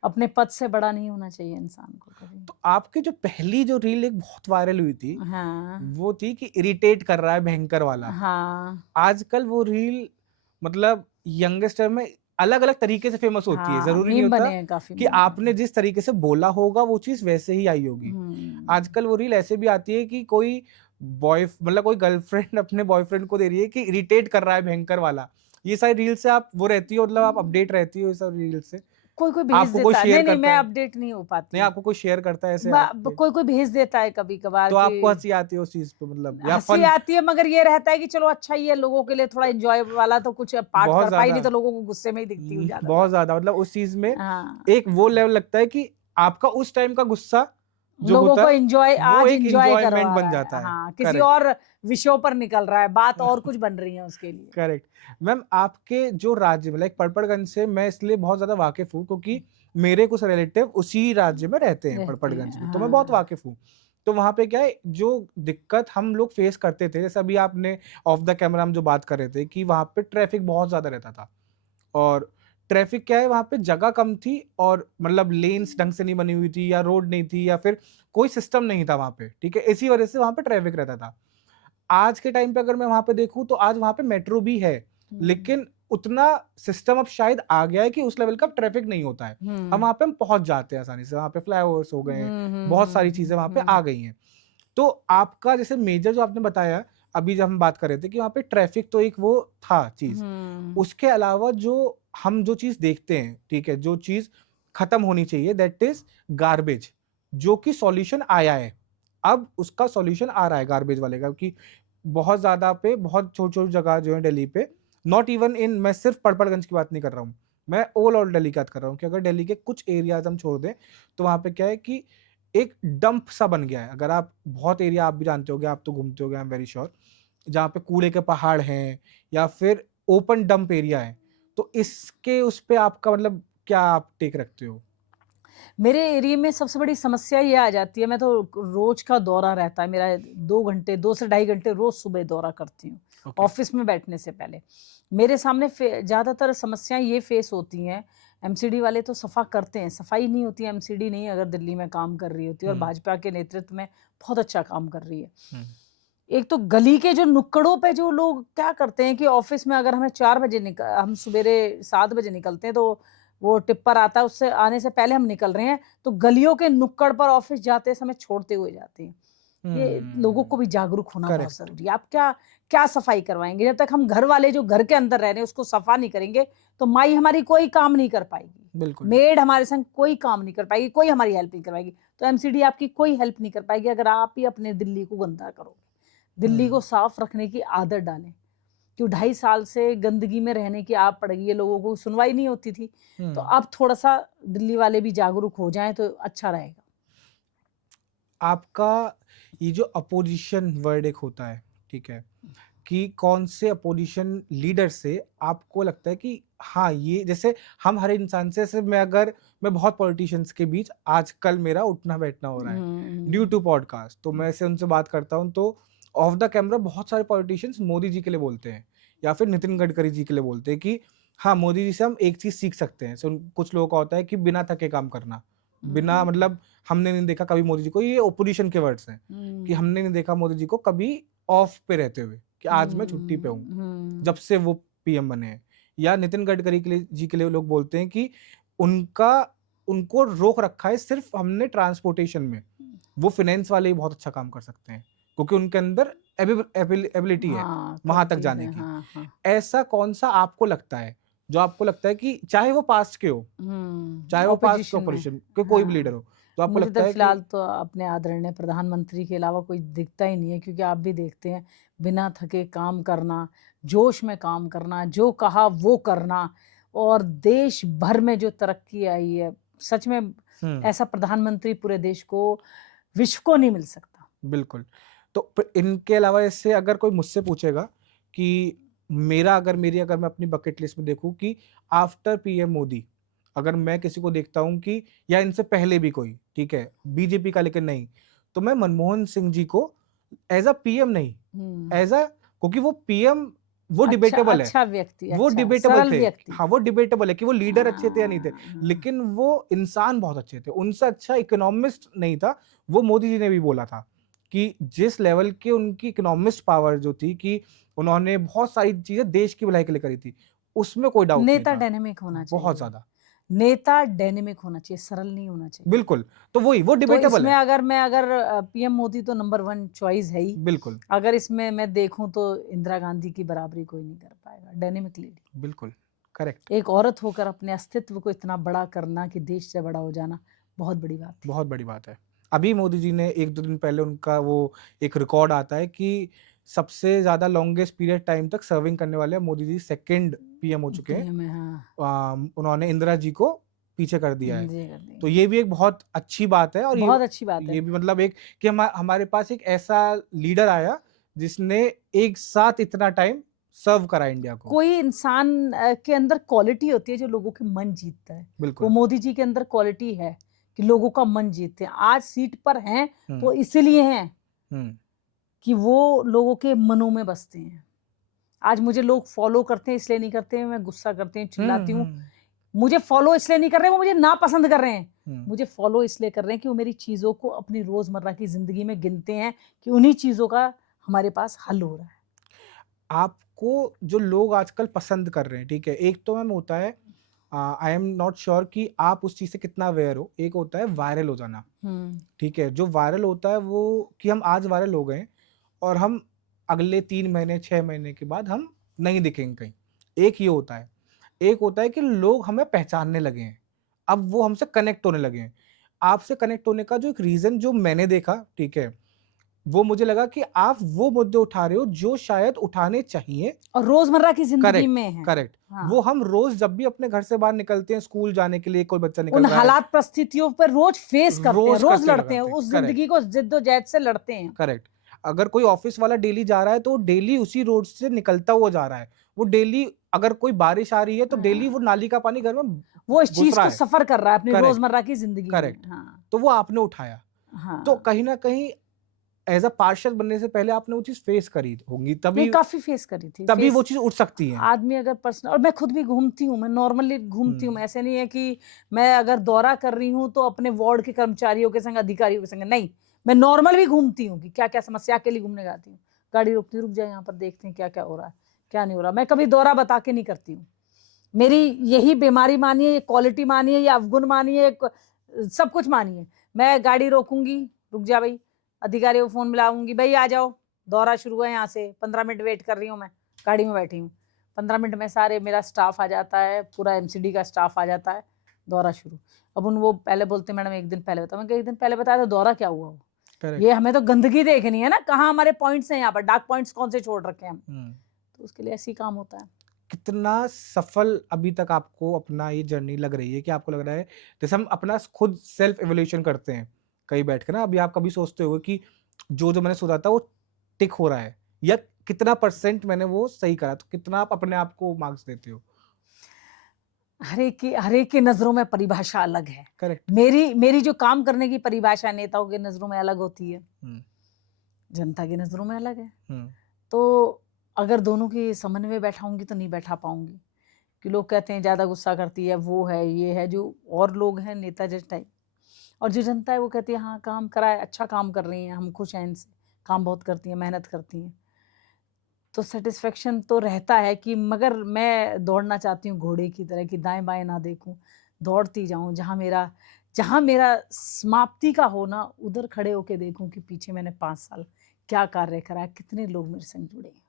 अपने पद से बड़ा नहीं होना चाहिए इंसान को कभी। तो आपकी जो पहली जो रील एक बहुत वायरल हुई थी, हाँ वो थी कि इरिटेट कर रहा है भयंकर वाला। हाँ आजकल वो रील, मतलब यंगस्टर में अलग अलग तरीके से फेमस होती है, हाँ, जरूरी नहीं मीम होता बने हैं काफी कि मीम बने आपने जिस तरीके से बोला होगा वो चीज वैसे ही आई होगी। हैं। आजकल वो रील ऐसे भी आती है कि कोई मतलब कोई गर्लफ्रेंड अपने बॉयफ्रेंड को दे रही है कि इरिटेट कर रहा है भयंकर वाला। ये सारी रील से आप वो रहती हो, मतलब आप अपडेट रहती हो ये सब रील से? कोई भेज आपको कोई देता है, शेयर नहीं नहीं, करता मैं है? अपडेट नहीं हो पाती नहीं, हूँ। आपको कोई शेयर करता है ऐसे आपके? कोई भेज देता है कभी कभार तो आपको कि हंसी आती है उस चीज पे, मतलब, या हंसी फन? आती है, मगर ये रहता है कि चलो अच्छा ही है, लोगों के लिए थोड़ा एंजॉय वाला तो कुछ पार्ट बहुत कर पाई, ज्यादा। नहीं तो लोगों को गुस्से में ही दिखती हूँ बहुत ज्यादातर। ज्यादा, मतलब उस चीज में हाँ एक वो लेवल लगता है कि आपका उस टाइम का गुस्सा जो लोगों होता को है एंजॉय वो आज एक एंजॉय एंजॉयमेंट करवा बन रहा जाता है, है। हाँ किसी करेक्ट। और विषयों पर निकल रहा है, बात और कुछ बन रही है उसके लिए। करेक्ट। मैम आपके जो राज्य में लाइक पड़पड़गंज से मैं इसलिए बहुत ज्यादा वाकिफ हूँ क्योंकि मेरे कुछ रिलेटिव उसी राज्य में रहते हैं रहते पड़पड़गंज हैं, में, तो मैं बहुत हाँ। वाकिफ हूँ। तो वहां पे क्या है जो दिक्कत हम लोग फेस करते थे, जैसे अभी आपने ऑफ द कैमरा हम जो बात कर रहे थे कि वहां पे ट्रैफिक बहुत ज्यादा रहता था, और ट्रैफिक क्या है वहां पे जगह कम थी, और मतलब लेन्स ढंग से नहीं बनी हुई थी, या रोड नहीं थी, या फिर कोई सिस्टम नहीं था वहां पे, ठीक है, इसी वजह से वहां पे ट्रैफिक रहता था। आज के टाइम पे अगर मैं वहां पे देखूं तो आज वहां पे मेट्रो भी है, लेकिन उतना सिस्टम अब शायद आ गया है कि उस लेवल का ट्रैफिक नहीं होता है। हम वहां पे हम पहुंच जाते हैं आसानी से, वहां पे फ्लाईओवर्स हो गए हैं, बहुत सारी चीजें वहां पे आ गई हैं। तो आपका जैसे मेजर जो आपने बताया अभी जब हम बात कर रहे थे कि वहां पे ट्रैफिक तो एक वो था चीज, उसके अलावा जो हम जो चीज देखते हैं, ठीक है, जो चीज खत्म होनी चाहिए दैट इज गार्बेज, जो कि सॉल्यूशन आया है, अब उसका सॉल्यूशन आ रहा है गार्बेज वाले का, कि बहुत ज्यादा पे बहुत छोटी छोटी जगह जो है दिल्ली पे, नॉट इवन इन, मैं सिर्फ पड़पड़गंज की बात नहीं कर रहा हूँ, मैं ओवरऑल दिल्ली की बात कर रहा हूँ कि अगर दिल्ली के कुछ एरियाज हम छोड़ दें तो वहां पे क्या है कि एक डंप सा बन गया है। अगर आप बहुत एरिया आप भी जानते होगे, आप तो घूमते होगे, आई एम वेरी श्योर, जहाँ पे कूड़े के पहाड़ हैं या फिर ओपन डंप एरिया है, तो इसके उस पे आपका मतलब क्या आप टेक रखते हो? मेरे एरिया में सबसे बड़ी समस्या ये आ जाती है, मैं तो रोज का दौरा रहता है मेरा, 2 घंटे 2 से ढाई घंटे रोज सुबह दौरा करती हूँ ओके। ऑफिस में बैठने से पहले। मेरे सामने ज्यादातर समस्याएं ये फेस होती हैं। एमसीडी वाले तो सफा करते हैं, सफाई नहीं होती एमसीडी नहीं अगर दिल्ली में काम कर रही होती है, और भाजपा के नेतृत्व में बहुत अच्छा काम कर रही है। एक तो गली के जो नुक्कड़ों पे जो लोग क्या करते हैं कि ऑफिस में अगर हमें 4 बजे हम सवेरे 7 बजे निकलते हैं, तो वो टिप्पर आता है, उससे आने से पहले हम निकल रहे हैं, तो गलियों के नुक्कड़ पर ऑफिस जाते समय छोड़ते हुए जाते हैं। ये लोगों को भी जागरूक होना बहुत करेक्ट। जरूरी है। आप क्या क्या सफाई करवाएंगे? जब तक हम घर वाले जो घर के अंदर रह रहे हैं उसको सफा नहीं करेंगे, तो माई हमारी कोई काम नहीं कर पाएगी, बिल्कुल। मेड हमारे संग कोई काम नहीं कर पाएगी, कोई हमारी हेल्प नहीं कर पाएगी, तो एमसीडी आपकी कोई हेल्प नहीं कर पाएगी अगर आप ही अपने दिल्ली को गंदा करोगे। दिल्ली को साफ रखने की आदत डालें। क्यों 2.5 साल से गंदगी में रहने की आप पड़ गई है, लोगों को सुनवाई नहीं होती थी, तो अब थोड़ा सा दिल्ली वाले भी जागरूक हो जाएं तो अच्छा रहेगा। आपका ये जो अपोजिशन वर्ड एक होता है, ठीक है, कि कौन से अपोजिशन लीडर से आपको लगता है कि हाँ ये, जैसे हम हर इंसान से, जैसे मैं बहुत पॉलिटिशियंस के बीच आजकल मेरा उठना बैठना हो रहा है ड्यू टू पॉडकास्ट, तो मैं से उनसे बात करता हूँ, तो ऑफ द कैमरा बहुत सारे पॉलिटिशियंस मोदी जी के लिए बोलते हैं या फिर नितिन गडकरी जी के लिए बोलते हैं कि हाँ मोदी जी से हम एक चीज सीख सकते हैं। कुछ लोगों का होता है कि बिना थके काम करना, बिना मतलब हमने नहीं देखा कभी मोदी जी को, ये ओपोजिशन के वर्ड्स हैं कि हमने नहीं देखा मोदी जी को कभी ऑफ पे रहते हुए कि आज मैं छुट्टी पे हूँ जब से वो पीएम बने हैं। या नितिन गडकरी के लिए लोग बोलते हैं कि उनको रोक रखा है सिर्फ हमने ट्रांसपोर्टेशन में, वो फाइनेंस वाले ही बहुत अच्छा काम कर सकते हैं क्योंकि उनके अंदर एबिलिटी है वहां तक जाने की। ऐसा कौन सा आपको लगता है जो आपको लगता है कि चाहे वो पास्ट के हो, चाहे वो पास्ट के ऑपोजिशन के कोई भी लीडर हो, तो आपको मुझे लगता तो है फिलहाल कि तो अपने आदरणीय प्रधानमंत्री के अलावा कोई दिखता ही नहीं है, क्योंकि आप भी देखते हैं बिना थके काम करना, जोश में काम करना, जो कहा वो करना, और देश भर में जो तरक्की आई है, सच में ऐसा प्रधानमंत्री पूरे देश को, विश्व को नहीं मिल सकता। बिल्कुल। तो इनके अलावा इससे अगर कोई मुझसे पूछेगा कि अगर मैं अपनी बकेट लिस्ट में देखूं कि आफ्टर पीएम मोदी, अगर मैं किसी को देखता हूं कि या इनसे पहले भी कोई, ठीक है, बीजेपी का लेकिन नहीं, तो मैं मनमोहन सिंह जी को एज अ पीएम नहीं, एज अ, क्योंकि वो पीएम वो डिबेटेबल है, अच्छा व्यक्ति, वो अच्छा डिबेटेबल सरल थे, व्यक्ति। हाँ वो डिबेटेबल है कि वो लीडर अच्छे थे या नहीं थे, लेकिन वो इंसान बहुत अच्छे थे, उनसे अच्छा इकोनॉमिस्ट नहीं था। वो मोदी जी ने भी बोला था कि जिस लेवल के उनकी इकोनॉमिस्ट पावर जो थी कि उन्होंने बहुत सारी चीजें देश की भलाई के लिए करी थी, उसमें कोई डाउट नहीं नेता था। डायनेमिक होना चाहिए, बहुत ज्यादा, नेता डायनेमिक होना चाहिए, सरल नहीं होना चाहिए। बिल्कुल, तो वो तो डिबेटेबल इसमें है। अगर पीएम मोदी तो नंबर 1 चॉइस है ही। बिल्कुल अगर इसमें मैं देखूं तो इंदिरा गांधी की बराबरी कोई नहीं कर पाएगा डायनेमिक लीडिंग। बिल्कुल करेक्ट। एक औरत होकर अपने अस्तित्व को इतना बड़ा करना कि देश से बड़ा हो जाना, बहुत बड़ी बात है। बहुत बड़ी बात है। अभी मोदी जी ने 1-2 दिन पहले उनका वो एक रिकॉर्ड आता है कि सबसे ज्यादा लॉन्गेस्ट पीरियड टाइम तक सर्विंग करने वाले मोदी जी सेकंड पीएम हो चुके हैं। PM है, हाँ। उन्होंने इंदिरा जी को पीछे कर दिया है। जी, कर दी। तो ये भी एक बहुत अच्छी बात है, और बहुत अच्छी बात है। ये भी मतलब एक कि हमारे पास एक ऐसा लीडर आया जिसने एक साथ इतना टाइम सर्व करा इंडिया को। कोई इंसान के अंदर क्वालिटी होती है जो लोगों के मन जीतता है। वो बिल्कुल। मोदी जी के अंदर क्वालिटी है कि लोगों का मन जीतते हैं। आज सीट पर हैं हुँ, तो इसीलिए हैं हुँ, कि वो लोगों के मनों में बसते हैं। आज मुझे लोग फॉलो करते हैं इसलिए नहीं करते हैं, मैं गुस्सा करती हूँ, हुँ, चिल्लाती हूँ। हुँ, मुझे फॉलो इसलिए नहीं कर रहे हैं, वो मुझे नापसंद कर रहे हैं। हुँ। मुझे फॉलो इसलिए कर रहे हैं कि वो मेरी चीज़ों को अपनी रोज़मर्रा की ज़िंदगी में गिनते हैं कि उन्हीं चीज़ों का हमारे पास हल हो रहा है। आपको जो लोग आजकल पसंद कर रहे हैं, ठीक है? एक तो मैम होता है, आई एम नॉट श्योर कि आप उस चीज़ से कितना अवेयर हो। एक होता है वायरल हो जाना, हुँ। ठीक है? जो वायरल होता है वो कि हम आज वायरल हो गए और हम अगले 3 महीने, 6 महीने के बाद हम नहीं दिखेंगे कहीं। एक ये होता है। एक होता है कि लोग हमें पहचानने लगे हैं। अब वो हमसे कनेक्ट होने लगे हैं। आपसे कनेक्ट होने का जो एक रीज़न जो मैंने देखा, ठीक है? वो मुझे लगा कि आप वो मुद्दे उठा रहे हो जो शायद उठाने चाहिए। और रोज़मर्रा की ज़िंदगी करेक्ट, में है। करेक्ट। हाँ। वो हम रोज़ जब भी अपने घर से बाहर निकलते हैं स्कूल जाने के लिए, कोई बच्चा निकल उन रहा है, हालात परिस्थितियों पर रोज़ फेस करते हैं, रोज़ रोज़ करते लड़ते हैं, करते हैं। उस करेक्ट, ज़िंदगी को ज़िद्दोजहद से लड़ते हैं। करेक्ट। अगर कोई ऑफ़िस वाला डेली जा रहा है, तो वो डेली उसी रोड से निकलता हुआ जा रहा है। वो डेली, अगर कोई बारिश आ रही है, तो डेली हाँ। वो नाली का पानी घर में वो इस घुस चीज़ रहा को है। सफ़र कर रहा है अपनी करेक्ट, रोज़मर्रा की ज़िंदगी में। करेक्ट। हाँ, तो वो आपने उठाया। तो हाँ। कहीं न कहीं एज़ अ पार्षद बनने से पहले आपने वो चीज़ फेस करी होंगी, नहीं, तभी काफ़ी फेस करी थी। तभी वो फेस चीज़ उठ सकती है। आदमी अगर पर्सनल, और मैं खुद भी घूमती हूँ, मैं नॉर्मली घूमती हूँ। हुँ, ऐसे नहीं है कि मैं अगर दौरा कर रही हूँ तो अपने वार्ड के कर्मचारियों के संग, अधिकारियों के संग, नहीं। मैं नॉर्मल भी घूमती हूँ कि क्या-क्या समस्या के लिए घूमने जाती हूँ। गाड़ी रोकती हूँ, रुक जा यहाँ पर देखते हैं क्या-क्या हो रहा है, क्या नहीं हो रहा। मैं कभी दौरा बता के नहीं करती हूँ। मेरी यही बीमारी मानिए, ये क्वालिटी मानिए, ये अवगुण मानिए, सब कुछ मानिए। मैं गाड़ी रोकूँगी, रुक जा भई, अधिकारियों को फ़ोन मिलाऊँगी, भई आ जाओ, दौरा शुरू है यहाँ से, 15 मिनट वेट कर रही हूँ मैं, गाड़ी में बैठी हूँ। 15 मिनट में सारे मेरा स्टाफ आ जाता है, पूरा एमसीडी का स्टाफ आ जाता है, दौरा शुरू। अब वो पहले बोलते हैं, मैडम 1 दिन पहले बताओ। मैं कहा 1 दिन पहले बताया तो दौरा क्या हुआ हो? करेक्ट। ये हमें तो गंदगी देखनी है ना, कहाँ हमारे पॉइंट्स हैं यहाँ पर, डार्क पॉइंट्स कौन से छोड़ रखे हैं हम। हुँ। तो उसके लिए ऐसे ही काम होता है। कितना सफल अभी तक आपको अपना ये जर्नी लग रही है, कि आपको लग रहा है, जैसे हम अपना खुद सेल्फ इवैल्यूएशन करते हैं कहीं बैठ के ना, अभी आप कभी सोचते होगे कि जो मैंने सोचा था वो टिक हो रहा है, या कितना परसेंट मैंने वो सही करा, तो कितना आप अपने आप को मार्क्स देते हो? हर एक की नज़रों में परिभाषा अलग है। करेक्ट। मेरी मेरी जो काम करने की परिभाषा नेताओं की नज़रों में अलग होती है, हुँ, जनता की नज़रों में अलग है। हुँ, तो अगर दोनों की समन्वय में बैठाऊँगी तो नहीं बैठा पाऊँगी। कि लोग कहते हैं ज़्यादा गुस्सा करती है, वो है, ये है, जो और लोग हैं नेता जज टाइप। और जो जनता है वो कहती है हाँ, काम कराए, अच्छा काम कर रही हैं, हम खुश हैं इनसे, काम बहुत करती हैं, मेहनत करती हैं। तो सैटिस्फैक्शन तो रहता है कि, मगर मैं दौड़ना चाहती हूँ घोड़े की तरह कि दाएँ-बाएँ ना देखूँ, दौड़ती जाऊँ, जहाँ मेरा समाप्ति का हो ना, उधर खड़े होके देखूँ कि पीछे मैंने 5 साल क्या कार्य करा है, कितने लोग मेरे संग जुड़े हैं।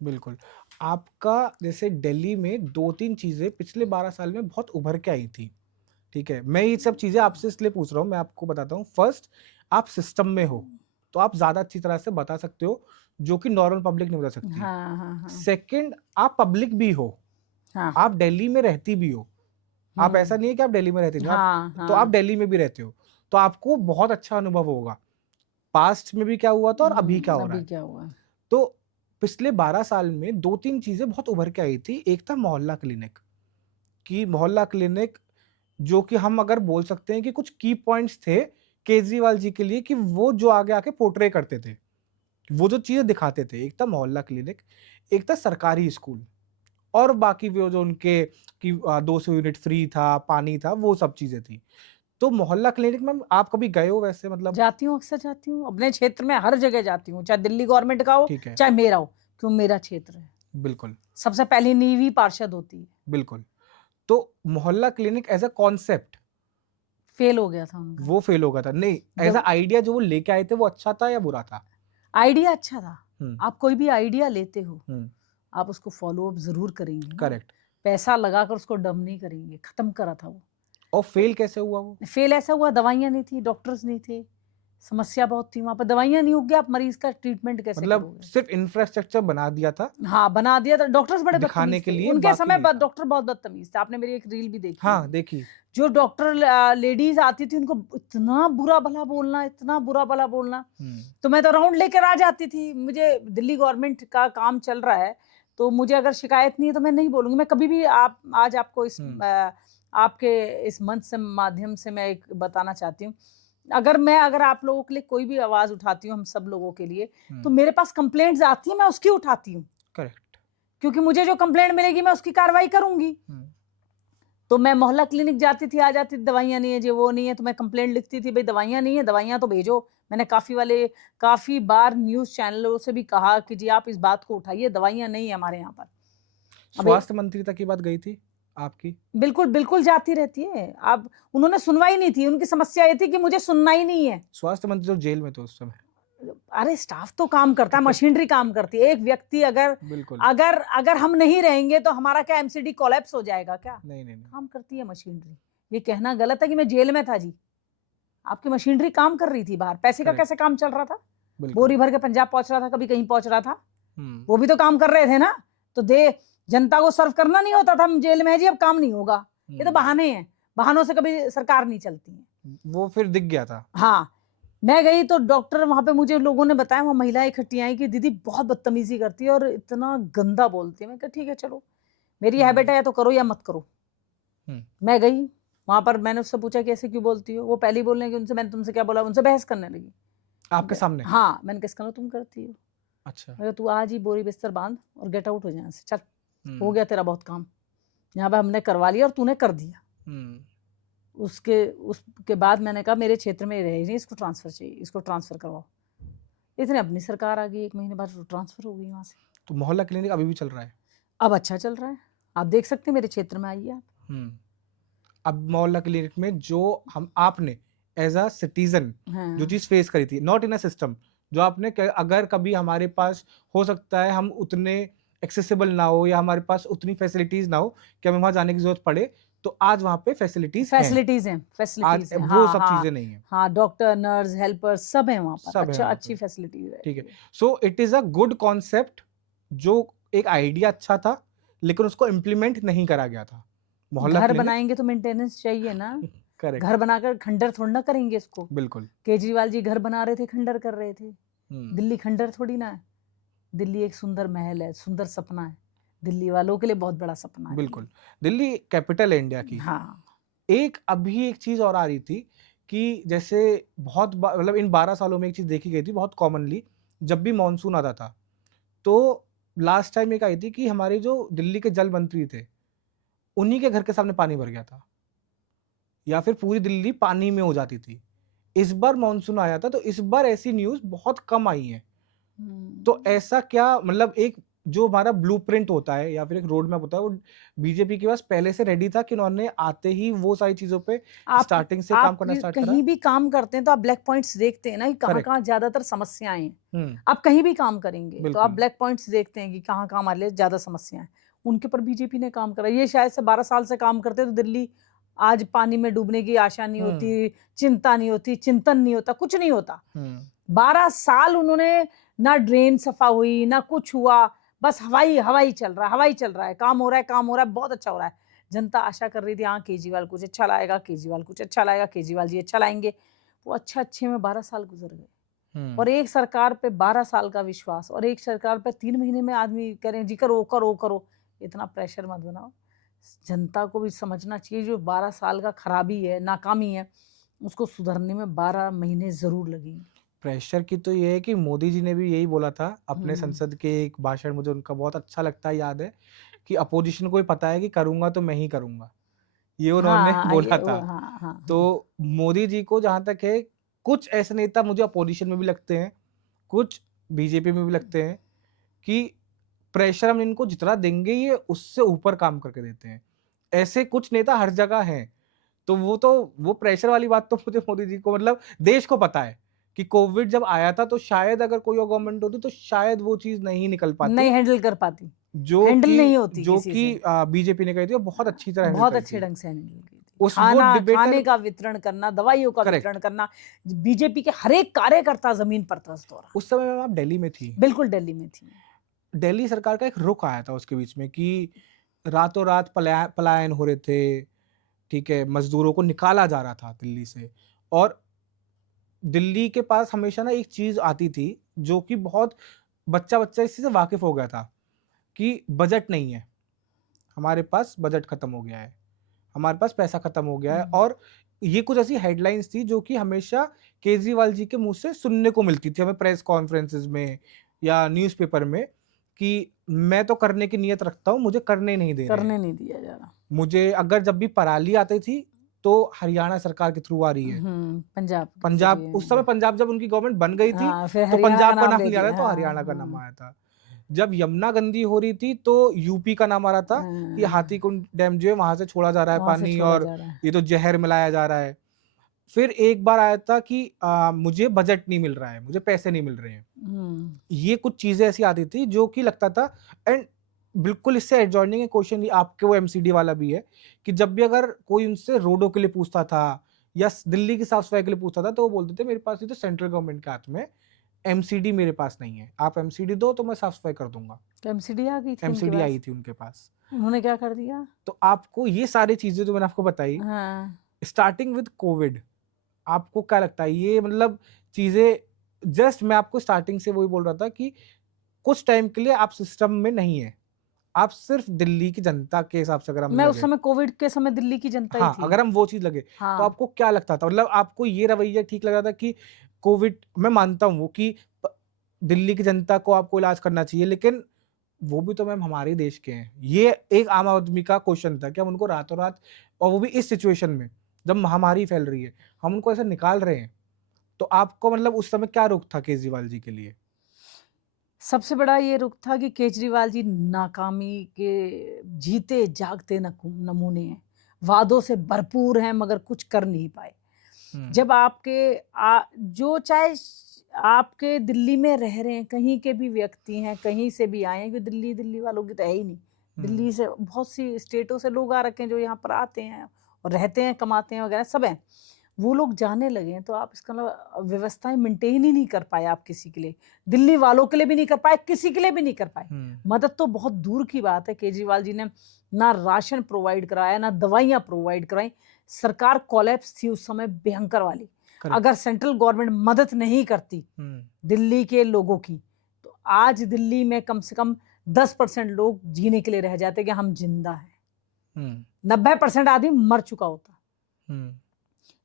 बिल्कुल। आपका जैसे दिल्ली में 2-3 चीज़ें पिछले 12 साल में बहुत उभर के आई थी, ठीक है? मैं ये सब चीज़ें आपसे इसलिए पूछ रहा हूँ, मैं आपको बताता हूँ। फर्स्ट, आप सिस्टम में हो, तो आप ज़्यादा अच्छी तरह से बता सकते हो, जो कि नॉर्मल पब्लिक नहीं बता सकती। हाँ, हाँ, हाँ। सेकंड, आप पब्लिक भी हो, हाँ। आप दिल्ली में रहती भी हो। आप ऐसा हुँ। नहीं है कि आप दिल्ली में रहती नहीं हो, हाँ, तो आप हाँ। दिल्ली में भी रहते हो, तो आपको बहुत अच्छा अनुभव होगा। पास्ट में भी क्या हुआ था और अभी क्या हो रहा अभी है। क्या हुआ? तो पिछले 12 साल में 2-3 चीज़ें बहुत उभर के आई थी। एक था मोहल्ला क्लिनिक, कि मोहल्ला क्लिनिक, जो कि हम अगर बोल सकते हैं कि कुछ की पॉइंट्स थे केजरीवाल जी के लिए, कि वो जो आगे आके पोर्ट्रे करते थे, वो जो चीज़ें दिखाते थे। एक था मोहल्ला क्लिनिक, एक था सरकारी स्कूल, और बाकी वो जो उनके कि 200 यूनिट फ्री था, पानी था, वो सब चीज़ें थी। तो मोहल्ला क्लिनिक में आप कभी गए हो वैसे, मतलब? जाती हूँ, अक्सर जाती हूँ, अपने क्षेत्र में हर जगह जाती हूँ, चाहे दिल्ली गवर्नमेंट का हो, ठीक है, चाहे मेरा हो, क्यों, मेरा क्षेत्र है। बिल्कुल, सबसे पहली नींव ही पार्षद होती है। बिल्कुल। तो मोहल्ला clinic as a concept fail हो गया था उनका। वो फेल हो गया था। नहीं, एज़ अ जब आइडिया जो वो लेके आए थे, वो अच्छा था या बुरा था? आइडिया अच्छा था, हुँ, आप कोई भी आइडिया लेते हो, हुँ, आप उसको फ़ॉलो अप ज़रूर करेंगे ना, करेक्ट। पैसा लगाकर उसको डंप नहीं करेंगे, खत्म करा था वो। और तो फेल कैसे हुआ वो? फेल ऐसा हुआ, दवाइयाँ नहीं थी, डॉक्टर्स नहीं थे, समस्या बहुत थी वहां पर, दवाइयां नहीं होगी, आप मरीज का ट्रीटमेंट कैसे मतलब करोगे? सिर्फ इंफ्रास्ट्रक्चर बना दिया था हाँ, बना दिया था। डॉक्टर्स बड़े दिखाने बदतमीज के थे लिए, उनके बाकी समय, नहीं था। डॉक्टर बहुत बदतमीज थे। आपने मेरी एक रील भी देखी हाँ होगी। देखी। जो डॉक्टर लेडीज आती थी उनको इतना बुरा भला बोलना, इतना बुरा भला बोलना। तो मैं तो राउंड लेकर आ जाती थी। मुझे दिल्ली गवर्नमेंट का काम चल रहा है, तो मुझे अगर शिकायत नहीं है तो मैं नहीं बोलूंगी। मैं कभी भी आज आपको आपके इस मंच से माध्यम से मैं एक बताना चाहती हूँ, अगर आप लोगों के लिए कोई भी आवाज उठाती हूँ, हम सब लोगों के लिए, तो मेरे पास कंप्लेंट्स आती है, मैं उसकी उठाती हूँ, करेक्ट। क्योंकि मुझे जो कंप्लेंट मिलेगी मैं उसकी कार्रवाई करूंगी। तो मैं मोहल्ला क्लिनिक जाती थी, आ जाती थी, दवाइयां नहीं है जी, वो नहीं है, तो मैं कंप्लेंट लिखती थी, भाई दवाइयां नहीं है, दवाइयां तो भेजो। मैंने काफी बार न्यूज चैनलों से भी कहा कि जी आप इस बात को उठाइए, दवाइयां नहीं है हमारे यहाँ पर। स्वास्थ्य मंत्री तक की बात गई थी आपकी? बिल्कुल बिल्कुल जाती रहती है। अब उन्होंने सुनवाई नहीं थी, उनकी समस्या ये थी कि मुझे सुनना ही नहीं है। स्वास्थ्य मंत्री तो जेल में थे उस समय। अरे स्टाफ तो काम करता है, मशीनरी काम करती है। एक व्यक्ति अगर बिल्कुल। अगर अगर हम नहीं रहेंगे तो हमारा क्या एमसीडी कोलैप्स हो जाएगा क्या? नहीं नहीं नहीं। काम करती है मशीनरी। ये कहना गलत है कि मैं जेल में था जी। आपकी मशीनरी काम कर रही थी बाहर। पैसे का Correct. कैसे काम चल रहा था? बिल्कुल। बोरी भर के पंजाब पहुंच रहा था, कभी कहीं पहुंच रहा था, वो वो भी तो काम कर रहे थे ना। तो जनता को सर्व करना नहीं होता था, हम जेल में है जी अब काम नहीं होगा। ये तो बहाने हैं, बहानों से कभी सरकार नहीं चलती है। वो फिर दिख गया था। हाँ, मैं गई तो डॉक्टर वहां पे, मुझे लोगों ने बताया, वहां महिलाएं इकट्ठी आई कि दीदी बहुत बदतमीजी करती है और इतना गंदा बोलती है। मैं कहा ठीक है चलो, मेरी हैबिट है, तो करो या मत करो। मैं गई वहां पर, मैंने उससे पूछा कि ऐसे क्यों बोलती हो? वो पहले ही बोलने की उनसे, मैंने तुमसे क्या बोला, उनसे बहस करने लगी आपके सामने? हाँ, मैंने किस कहना तुम करती हो? अच्छा। मैं तू आज ही बोरी बिस्तर बांध और गेट आउट हो जाए से, चल हो गया तेरा बहुत काम, यहाँ पे हमने करवा लिया और तूने कर दिया। उसके बाद मैंने कहा मेरे क्षेत्र में रह रही, इसको ट्रांसफर चाहिए, इसको ट्रांसफर करवाओ। इतने अपनी सरकार आ गई, 1 महीने बाद ट्रांसफर हो गई वहां से। तो मोहल्ला क्लिनिक अभी भी चल रहा है? अब अच्छा चल रहा है, आप देख सकते हैं, मेरे क्षेत्र में आइए आप। अब मोहल्ला क्लिनिक में जो आपने एज अ सिटीजन जो चीज फेस करी थी, नॉट इन अ सिस्टम, जो आपने अगर कभी हमारे पास हो सकता है हम उतने एक्सेसिबल ना हो या हमारे पास उतनी फैसिलिटीज ना हो कि हमें वहां जाने की जरूरत पड़े, तो आज वहां पे फैसिलिटीज हैं। फैसिलिटीज हैं, वो सब चीजें नहीं है। हाँ, डॉक्टर, नर्स, हेल्पर सब है वहां पर, सब है अच्छी फैसिलिटीज है। ठीक है। So it is a good concept, जो एक आइडिया अच्छा था लेकिन उसको इम्प्लीमेंट नहीं करा गया था। मोहल्ला घर बनाएंगे तो मेंटेनेंस चाहिए ना। करेक्ट। घर बनाकर खंडर थोड़ी ना करेंगे इसको। बिल्कुल। केजरीवाल जी घर बना रहे थे, खंडर कर रहे थे। दिल्ली खंडर थोड़ी ना है। दिल्ली एक सुंदर महल है, सुंदर सपना है, दिल्ली वालों के लिए बहुत बड़ा सपना है। बिल्कुल, दिल्ली कैपिटल है इंडिया की। हाँ। अभी एक चीज और आ रही थी कि जैसे बहुत मतलब इन 12 सालों में एक चीज देखी गई थी बहुत कॉमनली, जब भी मॉनसून आता था तो लास्ट टाइम एक आई थी कि हमारे जो दिल्ली के जल मंत्री थे, उन्हीं के घर के सामने पानी भर गया था या फिर पूरी दिल्ली पानी में हो जाती थी। इस बार मॉनसून आया था तो इस बार ऐसी न्यूज बहुत कम आई है। तो ऐसा क्या, मतलब एक जो हमारा ब्लूप्रिंट होता है या फिर एक रोड मैप होता है, वो बीजेपी के पास पहले से रेडी था कि उन्होंने आते ही वो सारी चीजों पे स्टार्टिंग से काम करना स्टार्ट करा? कहीं भी काम करते हैं तो आप ब्लैक पॉइंट्स देखते हैं ना कि कहाँ ज्यादातर समस्याएं हैं। आप कहीं भी काम करेंगे तो आप ब्लैक पॉइंट्स देखते हैं कि कहाँ हमारे लिए ज्यादा समस्याएं हैं। उनके पर बीजेपी ने काम करा। ये शायद से 12 साल से काम करते तो दिल्ली आज पानी में डूबने की आशा नहीं होती, चिंता नहीं होती, चिंतन नहीं होता, कुछ नहीं होता। 12 साल उन्होंने, ना ड्रेन सफा हुई, ना कुछ हुआ, बस हवाई चल रहा है, काम हो रहा है, बहुत अच्छा हो रहा है। जनता आशा कर रही थी हाँ केजरीवाल कुछ अच्छा लाएगा, केजरीवाल जी अच्छा लाएंगे। वो अच्छे में 12 साल गुजर गए। और एक सरकार पे 12 साल का विश्वास, और एक सरकार पे 3 महीने में आदमी कह रहे हैं जी करो। इतना प्रेशर मत बनाओ। जनता को भी समझना चाहिए जो 12 साल का खराबी है, नाकामी है, उसको सुधरने में 12 महीने जरूर लगेंगे। प्रेशर की तो ये है कि मोदी जी ने भी यही बोला था अपने संसद के एक भाषण, मुझे उनका बहुत अच्छा लगता है, याद है कि अपोजिशन को भी पता है कि करूंगा तो मैं ही करूंगा, ये उन्होंने बोला था। तो मोदी जी को जहां तक है, कुछ ऐसे नेता मुझे अपोजिशन में भी लगते हैं, कुछ बीजेपी में भी लगते हैं कि प्रेशर हम इनको जितना देंगे ये उससे ऊपर काम करके देते हैं। ऐसे कुछ नेता हर जगह हैं। तो वो प्रेशर वाली बात तो मुझे मोदी जी को, मतलब देश को पता है कि कोविड जब आया था तो शायद अगर कोई और गवर्नमेंट होती तो शायद वो चीज नहीं निकल पाती, नहीं हैंडल कर पाती, जो हैंडल नहीं होती, जो कि बीजेपी ने कही थी, बहुत अच्छी तरह बहुत अच्छे ढंग से हैंडल की थी। वो खाने डिबेटर का वितरण करना, दवाइयों का करेक्ट। वितरण करना, बीजेपी के हर एक कार्यकर्ता जमीन पर था उस दौरान। उस समय मैम आप दिल्ली में थी। बिल्कुल दिल्ली में थी। दिल्ली सरकार का एक रुख आया था उसके बीच में कि रातों रात पलायन हो रहे थे, ठीक है, मजदूरों को निकाला जा रहा था दिल्ली से। और दिल्ली के पास हमेशा ना एक चीज आती थी जो कि बहुत बच्चा इस चीज से वाकिफ हो गया था कि बजट नहीं है, हमारे पास बजट खत्म हो गया है, हमारे पास पैसा खत्म हो गया है। और ये कुछ ऐसी हेडलाइंस थी जो कि हमेशा केजरीवाल जी के मुंह से सुनने को मिलती थी हमें प्रेस कॉन्फ्रेंसेस में या न्यूज़पेपर में कि मैं तो करने की नीयत रखता हूँ, मुझे करने नहीं दे रहे करने हैं। नहीं दिया जा रहा। मुझे अगर जब भी पराली आती थी तो हरियाणा सरकार के थ्रू आ रही है। पंजाब के पंजाब जरिए। उस समय पंजाब जब उनकी गवर्नमेंट बन गई थी हाँ, फिर तो हरियाणा पंजाब का का नाम नाम दे नहीं आ रहा दिया। था, तो हाँ, हरियाणा का नाम हाँ, आया था। जब यमुना गंदी हो रही थी तो यूपी का नाम आ रहा था कि हाँ, हाथीकुंड डैम जो है वहां से छोड़ा जा रहा है वहाँ से पानी छोड़ा और जा रहा है। ये तो जहर मिलाया जा रहा है। फिर एक बार आया था कि मुझे बजट नहीं मिल रहा है, मुझे पैसे नहीं मिल रहे हैं। ये कुछ चीजें ऐसी आती थी जो कि लगता था। एंड बिल्कुल इससे एडजॉइनिंग है क्वेश्चन आपके वो एमसीडी वाला भी है कि जब भी अगर कोई उनसे रोडों के लिए पूछता था या दिल्ली की साफ सफाई के लिए पूछता था तो वो बोलते थे मेरे पास ये तो सेंट्रल गवर्नमेंट के हाथ में, एमसीडी मेरे पास नहीं है, आप एमसीडी दो तो मैं साफ सफाई कर दूंगा। तो एमसीडी आ गई थी उनके एमसीडी पास। आई थी उनके पास। उन्होंने क्या कर दिया? तो आपको ये सारी चीजें जो मैंने आपको बताई हाँ, स्टार्टिंग विद कोविड, आपको क्या लगता है ये मतलब चीजें जस्ट मैं आपको स्टार्टिंग से वही बोल रहा था कि कुछ टाइम के लिए आप सिस्टम में नहीं है, आप सिर्फ दिल्ली की जनता के हिसाब से अगर हम मैं उस लगे, समय कोविड के समय दिल्ली की जनता ही हाँ थी। अगर हम वो चीज लगे तो हाँ, आपको क्या लगता था? मतलब आपको ये रवैया ठीक लग रहा था कि कोविड, मैं मानता हूँ वो कि दिल्ली की जनता को आपको इलाज करना चाहिए, लेकिन वो भी तो मैम हमारे देश के हैं। ये एक आम आदमी का क्वेश्चन था कि हम उनको रातों रात, और वो भी इस सिचुएशन में जब महामारी फैल रही है, हम उनको ऐसे निकाल रहे हैं। तो आपको मतलब उस समय क्या रुख था केजरीवाल जी के लिए? सबसे बड़ा ये रुख था कि केजरीवाल जी नाकामी के जीते जागते नमूने हैं, वादों से भरपूर हैं मगर कुछ कर नहीं पाए। जब जो चाहे आपके दिल्ली में रह रहे हैं, कहीं के भी व्यक्ति हैं, कहीं से भी आए हैं, क्योंकि दिल्ली वालों की तो है ही नहीं। दिल्ली से बहुत सी स्टेटों से लोग आ रखे हैं जो यहाँ पर आते हैं और रहते हैं, कमाते हैं वगैरह सब हैं। वो लोग जाने लगे हैं तो आप इसका मतलब व्यवस्थाएं मेंटेन ही नहीं कर पाए। आप किसी के लिए, दिल्ली वालों के लिए भी नहीं कर पाए, किसी के लिए भी नहीं कर पाए। मदद तो बहुत दूर की बात है। केजरीवाल जी ने ना राशन प्रोवाइड कराया, ना दवाइयां प्रोवाइड कराई। सरकार कोलैप्स थी उस समय, भयंकर वाली। अगर सेंट्रल गवर्नमेंट मदद नहीं करती दिल्ली के लोगों की तो आज दिल्ली में कम से कम 10% लोग जीने के लिए रह जाते कि हम जिंदा हैं। 90% आदमी मर चुका होता।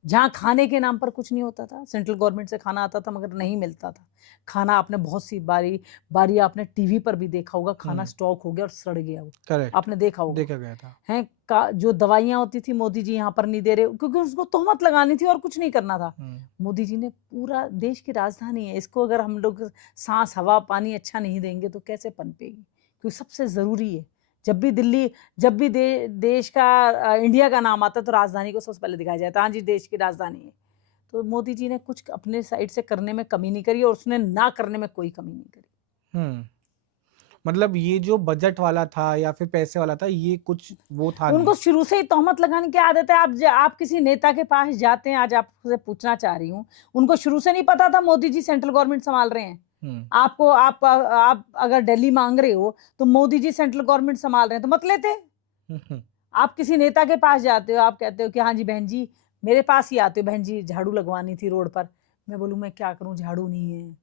जहाँ खाने के नाम पर कुछ नहीं होता था, सेंट्रल गवर्नमेंट से खाना आता था मगर नहीं मिलता था। खाना आपने बहुत सी बारी आपने टीवी पर भी देखा होगा, खाना स्टॉक हो गया और सड़ गया वो। करेक्ट, आपने देखा होगा, देखा गया था। हैं जो दवाइयां होती थी मोदी जी यहाँ पर नहीं दे रहे, क्योंकि उसको तोहमत लगानी थी और कुछ नहीं करना था। मोदी जी ने पूरा देश की राजधानी है, इसको अगर हम लोग सांस हवा पानी अच्छा नहीं देंगे तो कैसे पनपेगी, क्योंकि सबसे जरूरी है। जब भी देश का इंडिया का नाम आता है तो राजधानी को सबसे पहले दिखाया जाता है, हाँ जी देश की राजधानी है। तो मोदी जी ने कुछ अपने साइड से करने में कमी नहीं करी और उसने ना करने में कोई कमी नहीं करी। मतलब ये जो बजट वाला था या फिर पैसे वाला था, ये कुछ वो था उनको नहीं। शुरू से ही तोहमत लगाने की आदत है। आप किसी नेता के पास जाते हैं, आज आपसे पूछना चाह रही हूँ, उनको शुरू से नहीं पता था मोदी जी सेंट्रल गवर्नमेंट संभाल रहे हैं। आप अगर दिल्ली मांग रहे हो तो मोदी जी सेंट्रल गवर्नमेंट संभाल रहे हैं तो मत लेते। आप किसी नेता के पास जाते हो, आप कहते हो कि हाँ जी बहन जी, मेरे पास ही आते हो, बहन जी झाड़ू लगवानी थी रोड पर। मैं बोलूँ मैं क्या करूँ, झाड़ू नहीं है,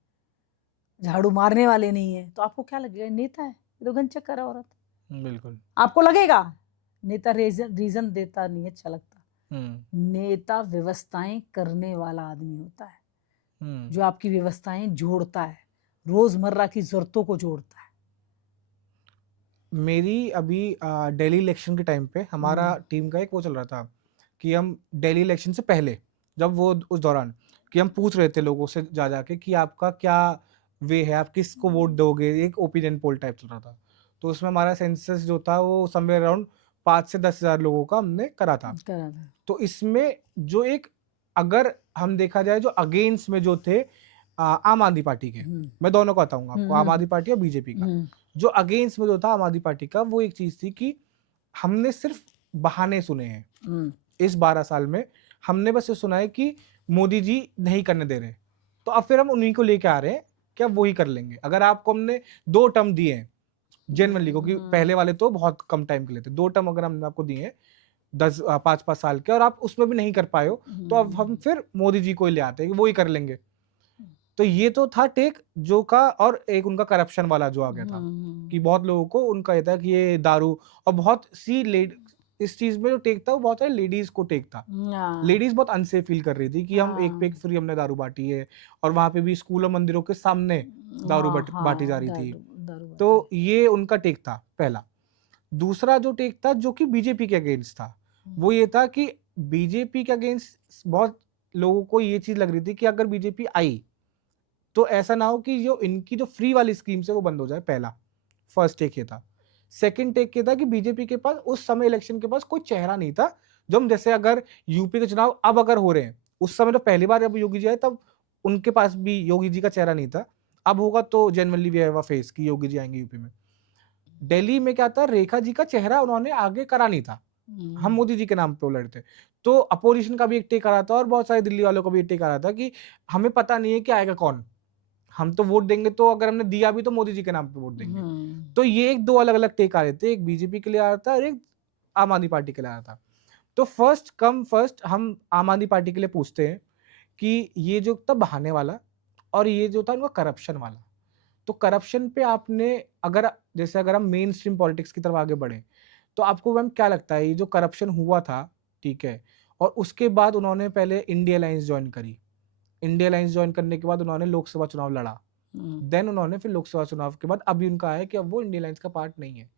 झाड़ू मारने वाले नहीं है, तो आपको क्या लगेगा, नेता है, ये तो गनचक्कर है औरत। बिल्कुल आपको लगेगा। नेता रीजन देता नहीं अच्छा लगता। नेता व्यवस्थाएं करने वाला आदमी होता है, जो आपकी व्यवस्थाएं जोड़ता है, रोजमर्रा की जरूरतों को जोड़ता है। मेरी अभी दिल्ली इलेक्शन के टाइम पे हमारा टीम का एक वो चल रहा था कि हम दिल्ली इलेक्शन से पहले, जब वो उस दौरान कि हम पूछ रहे थे लोगों से जा जाके कि आपका क्या वे है, आप किसको वोट दोगे, एक ओपिनियन पोल टाइप चल रहा था। तो उसमें हमारा सेंसस जो था वो समवेयर अराउंड 5 से 10 हज़ार लोगों का हमने करा था। तो इसमें जो एक, अगर हम देखा जाए जो अगेंस्ट में जो थे आम आदमी पार्टी के, मैं दोनों को बताऊंगा आपको, आम आदमी पार्टी और बीजेपी का, जो अगेंस्ट में जो था आम आदमी पार्टी का, वो एक चीज थी कि हमने सिर्फ बहाने सुने हैं इस 12 साल में हमने बस ये सुना है कि मोदी जी नहीं करने दे रहे, तो अब फिर हम उन्हीं को लेके आ रहे हैं कि अब वही कर लेंगे। अगर आपको हमने 2 टर्म दिए हैं जेन्युइनली, क्योंकि पहले वाले तो बहुत कम टाइम के लिए थे, 2 टर्म अगर हमने आपको दिए हैं 5-5 साल के, और आप उसमें भी नहीं कर पाए हो, तो अब हम फिर मोदी जी को ही ले आते हैं कि वो ही कर लेंगे। तो ये तो था टेक जो का, और एक उनका करप्शन वाला जो आ गया था कि बहुत लोगों को उनका ये था कि ये दारू, और बहुत सी इस चीज में जो टेक था वो बहुत सारी लेडीज को टेक था। लेडीज बहुत अनसेफ फील कर रही थी कि हम एक पे एक फ्री हमने दारू बांटी है, और वहां पे भी स्कूल और मंदिरों के सामने दारू बांटी जा रही थी। तो ये उनका टेक था पहला। दूसरा जो टेक था जो कि बीजेपी के अगेंस्ट था, वो ये था कि बीजेपी के अगेंस्ट बहुत लोगों को ये चीज लग रही थी कि अगर बीजेपी आई तो ऐसा ना हो कि जो इनकी जो फ्री वाली स्कीम है वो बंद हो जाए। पहला फर्स्ट टेक ये था। सेकंड टेक ये था कि बीजेपी के पास उस समय इलेक्शन के पास कोई चेहरा नहीं था। जो हम जैसे अगर यूपी के चुनाव अब अगर हो रहे हैं, उस समय तो पहली बार जब योगी जी आए तब उनके पास भी योगी जी का चेहरा नहीं था। अब होगा तो genuinely we have a face कि योगी जी आएंगे यूपी में। दिल्ली में क्या था, रेखा जी का चेहरा उन्होंने आगे करा नहीं था, हम मोदी जी के नाम पे लड़ते। तो अपोजिशन का भी एक टेक आ रहा था और बहुत सारे दिल्ली वालों का भी एक टेक आ रहा था कि हमें पता नहीं है कि आएगा कौन, हम तो वोट देंगे, तो अगर हमने दिया भी तो मोदी जी के नाम पे वोट देंगे। तो ये एक 2 अलग अलग टेक आ रहे थे, एक बीजेपी के लिए आ रहा था और एक आम आदमी पार्टी के लिए आ रहा था। तो फर्स्ट कम फर्स्ट हम आम आदमी पार्टी के लिए पूछते हैं कि ये जो था बहाने वाला और ये जो था उनका करप्शन वाला। तो करप्शन पे आपने अगर जैसे अगर हम मेन स्ट्रीम पॉलिटिक्स की तरफ आगे बढ़े, तो आपको मैम क्या लगता है ये जो करप्शन हुआ था, ठीक है, और उसके बाद उन्होंने पहले इंडिया अलायंस ज्वाइन करी, इंडिया अलायंस ज्वाइन करने के बाद उन्होंने लोकसभा चुनाव लड़ा, देन उन्होंने फिर लोकसभा चुनाव के बाद अभी उनका है कि अब वो इंडिया अलायंस का पार्ट नहीं है।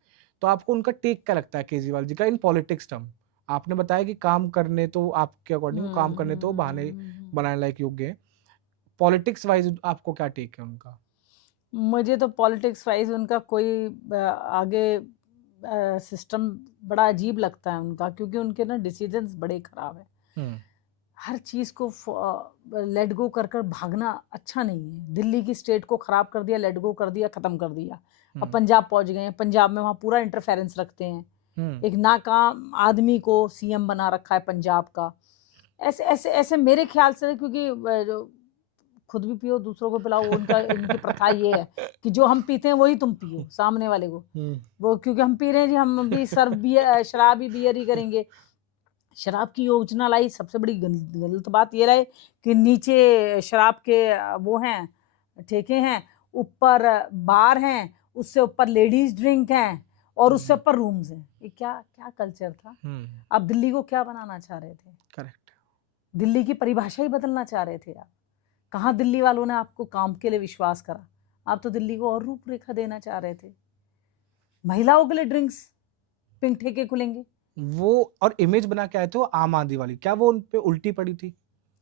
तो आपको उनका टेक क्या लगता है केजरीवाल जी का इन पॉलिटिक्स टर्म? आपने बताया कि काम करने तो आपके अकॉर्डिंग काम करने तो बहाने बनाने लायक योग्य है, पॉलिटिक्स वाइज आपको क्या टेक है उनका? मुझे तो पॉलिटिक्स वाइज उनका कोई आगे सिस्टम बड़ा अजीब लगता है उनका, क्योंकि उनके ना डिसीजंस बड़े खराब है। हर चीज को लेट गो कर कर भागना अच्छा नहीं है। दिल्ली की स्टेट को खराब कर दिया, लेट गो कर दिया, खत्म कर दिया। अब पंजाब पहुंच गए हैं, पंजाब में वहां पूरा इंटरफेरेंस रखते हैं। एक नाकाम आदमी को सीएम बना रखा है पंजाब का। ऐसे ऐसे ऐसे मेरे ख्याल से, क्योंकि जो खुद भी पियो दूसरों को पिलाओ, उनका इनकी प्रथा ये है कि जो हम पीते हैं वही तुम पियो सामने वाले को। वो क्योंकि हम पी रहे हैं जी, हम भी सर्व बियर, शराब ही बियर ही करेंगे। शराब की योजना लाई, सबसे बड़ी गलत बात ये रहे कि नीचे शराब के वो हैं ठेके हैं, ऊपर बार हैं, उससे ऊपर लेडीज ड्रिंक हैं और उससे ऊपर रूम्स हैं। ये क्या क्या कल्चर था? आप दिल्ली को क्या बनाना चाह रहे थे? करेक्ट। दिल्ली की परिभाषा ही बदलना चाह रहे थे आप। कहाँ दिल्ली वालों ने आपको काम के लिए विश्वास करा? आप तो दिल्ली को और रूपरेखा देना चाह रहे थे। महिलाओं के लिए ड्रिंक्स, पिंक ठेके खुलेंगे। वो और इमेज बना के आए थे वो आम आदमी वाली, क्या वो उन पे उल्टी पड़ी थी?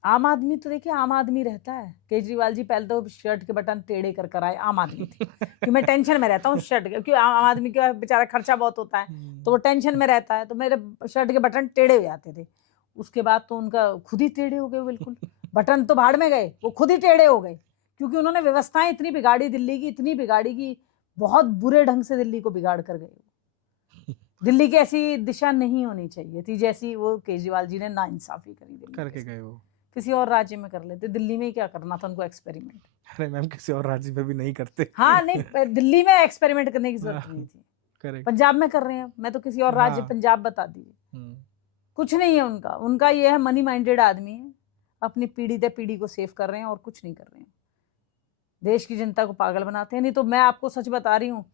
आम आदमी तो देखिए आम आदमी रहता है। केजरीवाल जी पहले तो शर्ट के बटन टेढ़े कर कर आए, आम आदमी थे कि मैं टेंशन में रहता हूँ शर्ट के, क्योंकि आम आदमी का बेचारा खर्चा बहुत होता है तो वो टेंशन में रहता है, तो मेरे शर्ट के बटन टेढ़े हो जाते थे। उसके बाद तो उनका खुद ही टेढ़े हो गए बिल्कुल। बटन तो भाड़ में गए, वो खुद ही टेढ़े हो गए, क्योंकि उन्होंने व्यवस्थाएं इतनी बिगाड़ी दिल्ली की, इतनी बिगाड़ी की बहुत बुरे ढंग से दिल्ली को बिगाड़ कर गए। दिल्ली की ऐसी दिशा नहीं होनी चाहिए थी जैसी वो केजरीवाल जी ने नाइंसाफी करी दिल्ली करके गए वो। किसी और राज्य में कर लेते, दिल्ली में ही क्या करना था उनको एक्सपेरिमेंट? अरे मैम किसी और राज्य में भी नहीं करते। हाँ नहीं, दिल्ली में एक्सपेरिमेंट करने की जरूरत नहीं थी। करेक्ट। पंजाब में कर रहे हैं, मैं तो किसी और राज्य पंजाब बता दीजिए। कुछ नहीं है उनका, उनका ये है मनी माइंडेड आदमी है, अपनी पीढ़ी दे पीढ़ी को सेव कर रहे हैं और कुछ नहीं कर रहे हैं। देश की जनता को पागल बनाते हैं। नहीं तो मैं आपको सच बता रही हूँ,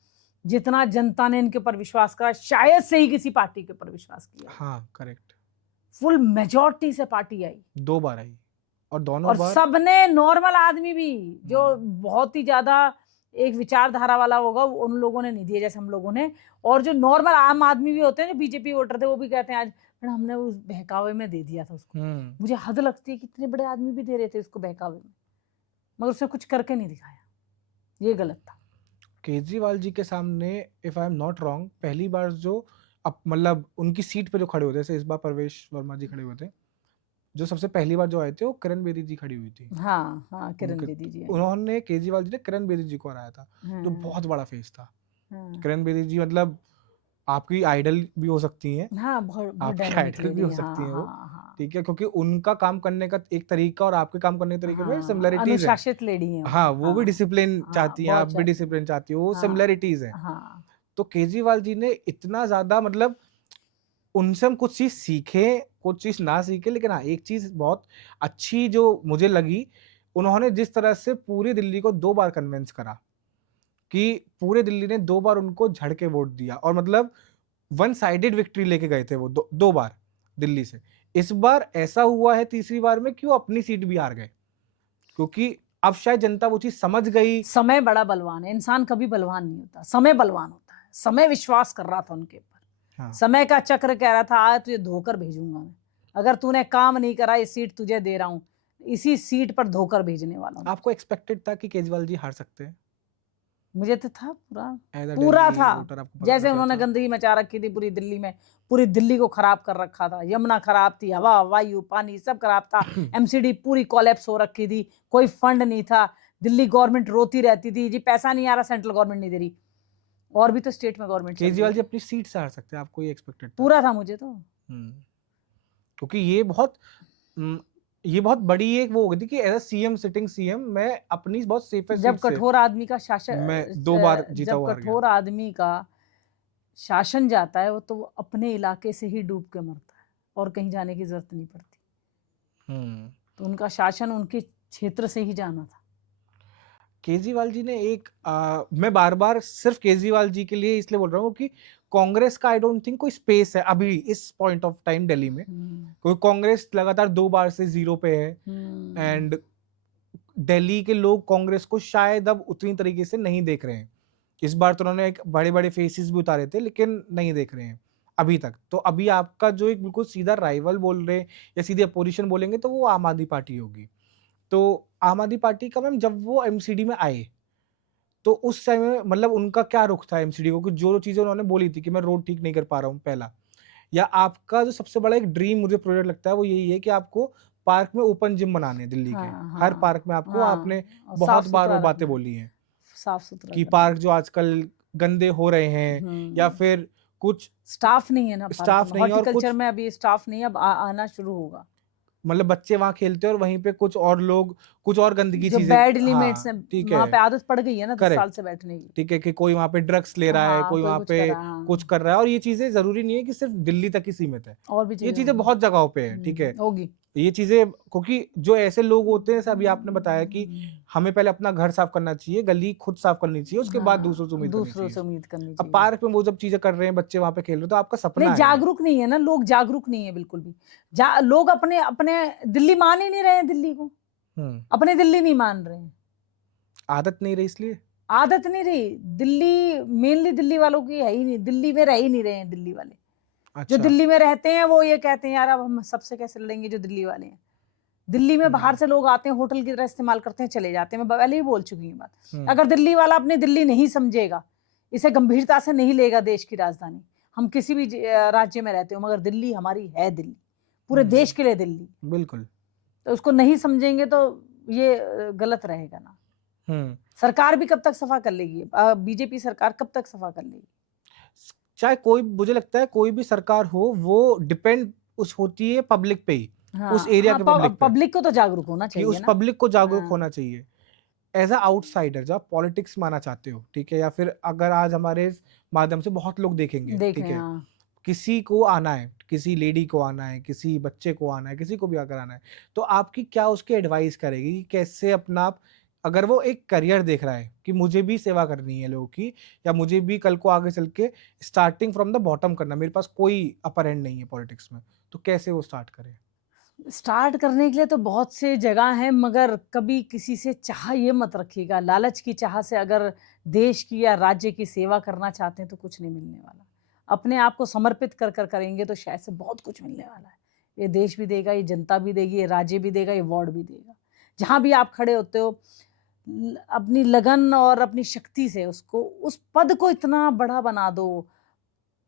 जितना जनता ने इनके ऊपर विश्वास करा, शायद से ही किसी पार्टी के ऊपर विश्वास किया। हाँ करेक्ट। फुल मेजॉरिटी से पार्टी आई, 2 बार आई और दोनों और बार सबने, नॉर्मल आदमी भी जो बहुत ही ज्यादा एक विचारधारा वाला होगा उन लोगों ने नहीं दिए जैसे हम लोगों ने, और जो नॉर्मल आम आदमी भी होते हैं जो बीजेपी वोटर थे वो भी कहते हैं आज हमने उस बहकावे में दे दिया था उसको। मुझे हद लगती है कि इतने बड़े आदमी भी दे रहे थे उसको बहकावे में, मगर उसने कुछ करके नहीं दिखाया, ये गलत था। केजरीवाल जी के सामने if I am not wrong पहली बार जो अब मतलब उनकी सीट पे जो खड़े हुए थे, जैसे इस बार परवेश वर्मा जी खड़े हुए थे, जो सबसे पहली बार जो आए थे वो किरण बेदी जी खड़ी हुई थी। हाँ हाँ, किरण बेदी जी। उन्होंने केजरीवाल जी ने किरण बेदी जी को हराया था, जो बहुत बड़ा फेस था। किरण बेदी जी मतलब आपकी आइडल भी हो सकती हैं, हाँ, बहुत बहुत आपकी डायनामिक आइडल भी हो लेडी। सकती हाँ, हैं वो, हाँ, हाँ। ठीक है? क्योंकि उनका काम करने का एक तरीका और आपके काम करने के तरीके में हाँ, सिमिलैरिटीज़ है। अनुशासित लेडी हैं हाँ, वो। वो भी हाँ, डिसिप्लिन हाँ, चाहती हैं, आप बहुत भी चाहती हैं। डिसिप्लिन चाहती हो, वो हाँ, सिमिलैरिटीज़ हैं। हाँ। तो केजरीवाल जी ने इतना ज़्यादा मतलब उनसे हम कुछ चीज़ सीखें, कुछ चीज़ ना सीखें, लेकिन हाँ, एक चीज़ बहुत अच्छी जो मुझे लगी, उन्होंने जिस तरह से पूरी दिल्ली को 2 बार कन्विंस करा कि पूरे दिल्ली ने 2 बार उनको झड़ के वोट दिया और मतलब वन साइडेड विक्ट्री लेके गए थे वो 2 बार दिल्ली से। इस बार ऐसा हुआ है तीसरी बार में कि वो अपनी सीट भी हार गए, क्योंकि अब शायद जनता वो चीज़ समझ गई। समय बड़ा बलवान है, इंसान कभी बलवान नहीं होता, समय बलवान होता है। समय विश्वास कर रहा था उनके ऊपर। हाँ, समय का चक्र कह रहा था आज तुझे धोकर भेजूंगा मैं, अगर तूने काम नहीं करा ये सीट तुझे दे रहा हूँ, इसी सीट पर धोकर भेजने वाला हूँ। आपको एक्सपेक्टेड था कि केजरीवाल जी हार सकते हैं? मुझे तो था पूरा, एज़ अ पूरा दिल्ली था। वोटर आपको पता जैसे लग रहा उन्होंने था? गंदगी मचा रखी थी पूरी दिल्ली में, पूरी दिल्ली को खराब कर रखा था। यमुना खराब थी, हवा, वायु, पानी सब खराब था। एमसीडी पूरी कोलैप्स हो रखी थी, कोई फंड नहीं था। दिल्ली गवर्नमेंट रोती रहती थी, जी पैसा नहीं आ रहा, सेंट्रल गवर्नमेंट नहीं दे रही। और भी तो स्टेट में गवर्नमेंट चल रही केजरीवाल जी है। अपनी सीट से हार सकते हैं, आपको ये एक्सपेक्टेड था? पूरा था मुझे तो। हुँ। क्योंकि उम, ये बहुत बड़ी एक वो हो गई थी कि as a CM sitting CM मैं अपनी बहुत सेफेस्ट जब सीट से कठोर आदमी का मैं 2 बार जीता जब हुआ हार गया। कठोर आदमी का शासन जाता है वो तो वो अपने इलाके से ही डूब के मरता है और कहीं जाने की जरूरत नहीं पड़ती। हुँ। तो उनका शासन उनके क्षेत्र से ही जाना था। केजरीवाल जी ने मैं बार-बार सिर्फ़ केजरीवाल जी के लिए इसलिए बोल रहा हूँ कि कांग्रेस का आई डोंट थिंक कोई स्पेस है अभी इस पॉइंट ऑफ टाइम दिल्ली में। हम्म, क्योंकि कांग्रेस लगातार 2 बार से ज़ीरो पे है हम्म, एंड दिल्ली के लोग कांग्रेस को शायद अब उतनी तरीके से नहीं देख रहे हैं। इस बार तो उन्होंने एक बड़े-बड़े फेसेस भी उतारे थे लेकिन नहीं देख रहे हैं अभी तक। तो अभी आपका जो एक बिल्कुल सीधा राइवल बोल रहे हैं या सीधे अपोज़िशन बोलेंगे तो वो आम आदमी पार्टी होगी। तो आम आदमी पार्टी का मैम जब वो एमसीडी में आए, तो उस टाइम में मतलब उनका क्या रुख था एमसीडी को कि जो चीज़ें उन्होंने बोली थी कि मैं रोड ठीक नहीं कर पा रहा हूँ पहला। या आपका जो सबसे बड़ा एक ड्रीम मुझे प्रोजेक्ट लगता है वो यही है कि आपको पार्क में ओपन जिम बनाने हैं दिल्ली के। हाँ, हर हाँ, पार्क में आपको आपने हाँ, और साफ बहुत बार सुथरा वो बातें रखना है, बोली हैं साफ सुथरा कि करना पार्क जो आजकल गंदे हो रहे हैं या है। फिर कुछ स्टाफ नहीं है ना पार्क स्टाफ में, नहीं है और हॉर्टिकल्चर कुछ में अभी स्टाफ नहीं है, अब आना शुरू होगा। मतलब बच्चे वहाँ खेलते हैं और वहीं पे कुछ और लोग कुछ और गंदगी जो चीज़ें बैड एलिमेंट्स हाँ, हैं ठीक वहां पे है, आदत पड़ गई है ना 10 साल करेक्ट। से बैठने की। ठीक है कि कोई वहाँ पे ड्रग्स ले रहा है, हाँ, कोई कोई वहाँ कुछ कर पे रहा है, कुछ हाँ, कर रहा है और ये चीज़ें ज़रूरी नहीं है कि सिर्फ़ दिल्ली तक ही सीमित है। और भी ये जगह चीज़ें होगी। बहुत जगहों पे हैं, ठीक है? होगी। ये चीज़ें क्योंकि जो ऐसे लोग होते हैं जैसे अभी आपने बताया कि हमें पहले अपना घर साफ करना चाहिए, गली खुद साफ करनी चाहिए, उसके बाद दूसरों से हाँ, उम्मीद करनी दूसरों चाहिए। से उम्मीद करनी अब चाहिए। पार्क में वो जब चीज़ें कर रहे हैं, बच्चे वहाँ पे खेल रहे हैं, तो आपका नहीं, सपना है ये। जागरूक नहीं है ना लोग, जागरूक नहीं है बिल्कुल भी। लोग अपने अपने दिल्ली मान ही नहीं रहे हैं दिल्ली को, हुँ, अपने दिल्ली नहीं मान रहे हैं। आदत नहीं रही इसलिए? आदत नहीं रही, दिल्ली मेनली दिल्ली वालों की है ही नहीं, दिल्ली में रह ही नहीं रहे हैं दिल्ली वाले। जो अच्छा। दिल्ली में रहते हैं वो ये कहते हैं यार अब हम सबसे कैसे लड़ेंगे जो दिल्ली वाले हैं। दिल्ली में बाहर हुँ, से लोग आते हैं, होटल की तरह इस्तेमाल करते हैं, चले जाते हैं। मैं पहले ही बोल चुकी हूँ बात। हुँ, अगर दिल्ली वाला अपनी दिल्ली नहीं समझेगा, इसे गंभीरता से नहीं लेगा देश की राजधानी, हम किसी भी राज्य में रहते हो मगर दिल्ली हमारी है दिल्ली, पूरे देश हुँ, के लिए दिल्ली। बिल्कुल। तो उसको नहीं समझेंगे तो ये गलत रहेगा ना। हुँ, सरकार भी कब तक सफा कर लेगी, बीजेपी सरकार कब तक सफा कर लेगी। चाहे कोई मुझे लगता है कोई भी सरकार हो, वो डिपेंड उस होती है पब्लिक पे ही, उस हाँ, एरिया हाँ, के पब्लिक पे, पब्लिक को तो जागरूक होना कि चाहिए उस ना। पब्लिक को जागरूक हाँ, होना चाहिए। एज़ अ आउटसाइडर जब आप पॉलिटिक्स में आना चाहते हो, ठीक है? या फिर अगर आज हमारे इस माध्यम से बहुत लोग देखेंगे, देख ठीक रहे हैं, है? हाँ। किसी को आना है, किसी लेडी को आना है, किसी बच्चे को आना है, किसी को भी अगर आना है, तो आपकी क्या उसकी एडवाइस करेगी कि कैसे अपना आप अगर वो एक करियर देख रहा है कि मुझे भी सेवा करनी है लोगों की या मुझे भी कल को आगे चल के स्टार्टिंग फ्रॉम द बॉटम करना है, मेरे पास कोई अपर एंड नहीं है पॉलिटिक्स में, तो कैसे वो स्टार्ट करे? स्टार्ट करने के लिए तो बहुत से जगह हैं मगर कभी किसी से चाह ये मत रखिएगा, लालच की चाह से अगर देश की या राज्य की सेवा करना चाहते हैं तो कुछ नहीं मिलने वाला। अपने आप को समर्पित कर कर करेंगे तो शायद से बहुत कुछ मिलने वाला है। ये देश भी देगा, ये जनता भी देगी, ये राज्य भी देगा, ये वार्ड भी देगा। जहाँ भी आप खड़े होते हो अपनी लगन और अपनी शक्ति से उसको उस पद को इतना बड़ा बना दो।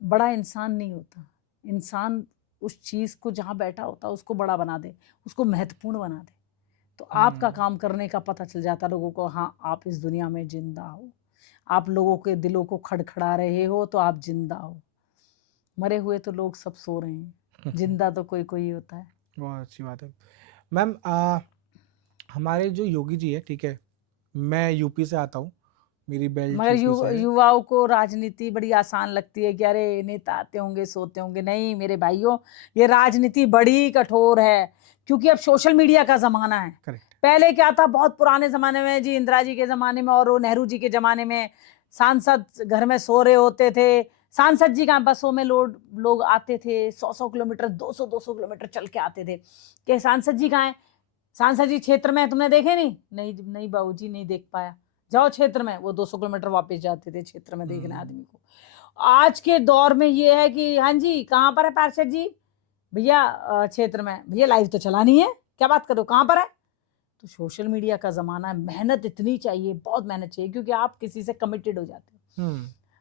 बड़ा इंसान नहीं होता, इंसान उस चीज़ को जहाँ बैठा होता है उसको बड़ा बना दे, उसको महत्वपूर्ण बना दे। तो आपका हुँ, काम करने का पता चल जाता है लोगों को, हाँ, आप इस दुनिया में ज़िंदा हो। आप लोगों के दिलों को खड़खड़ा रहे हो तो आप ज़िंदा हो। मरे हुए तो लोग सब सो रहे हैं, जिंदा तो कोई कोई होता है। बहुत अच्छी बात है मैम। हमारे जो योगी जी है, ठीक है, मैं यूपी से आता हूँ, मेरी बेल्ट मगर यूपी से है। युवाओं को राजनीति बड़ी आसान लगती है कि अरे नेता आते होंगे सोते होंगे। नहीं मेरे भाइयों, ये राजनीति बड़ी कठोर है, क्योंकि अब सोशल मीडिया का जमाना है। करेक्ट। पहले क्या था, बहुत पुराने जमाने में जी, इंदिरा जी के जमाने में और वो नेहरू जी के जमाने में सांसद घर में सो रहे होते थे। सांसद जी का बसों में लोग आते थे, 100-100 किलोमीटर, 200-200 किलोमीटर चल के आते थे कि सांसद जी कहाँ हैं, सांसद जी क्षेत्र में, तुमने देखे नहीं? नहीं बाबूजी, नहीं देख पाया। जाओ क्षेत्र में, वो 200 किलोमीटर वापस जाते थे क्षेत्र में देखने आदमी को। आज के दौर में ये है कि हाँ जी, कहाँ पर है पार्षद जी? भैया क्षेत्र में। भैया लाइव तो चलानी है, क्या बात करो, कहाँ पर है? तो सोशल मीडिया का जमाना है, मेहनत इतनी चाहिए, बहुत मेहनत चाहिए, क्योंकि आप किसी से कमिटेड हो जाते हो।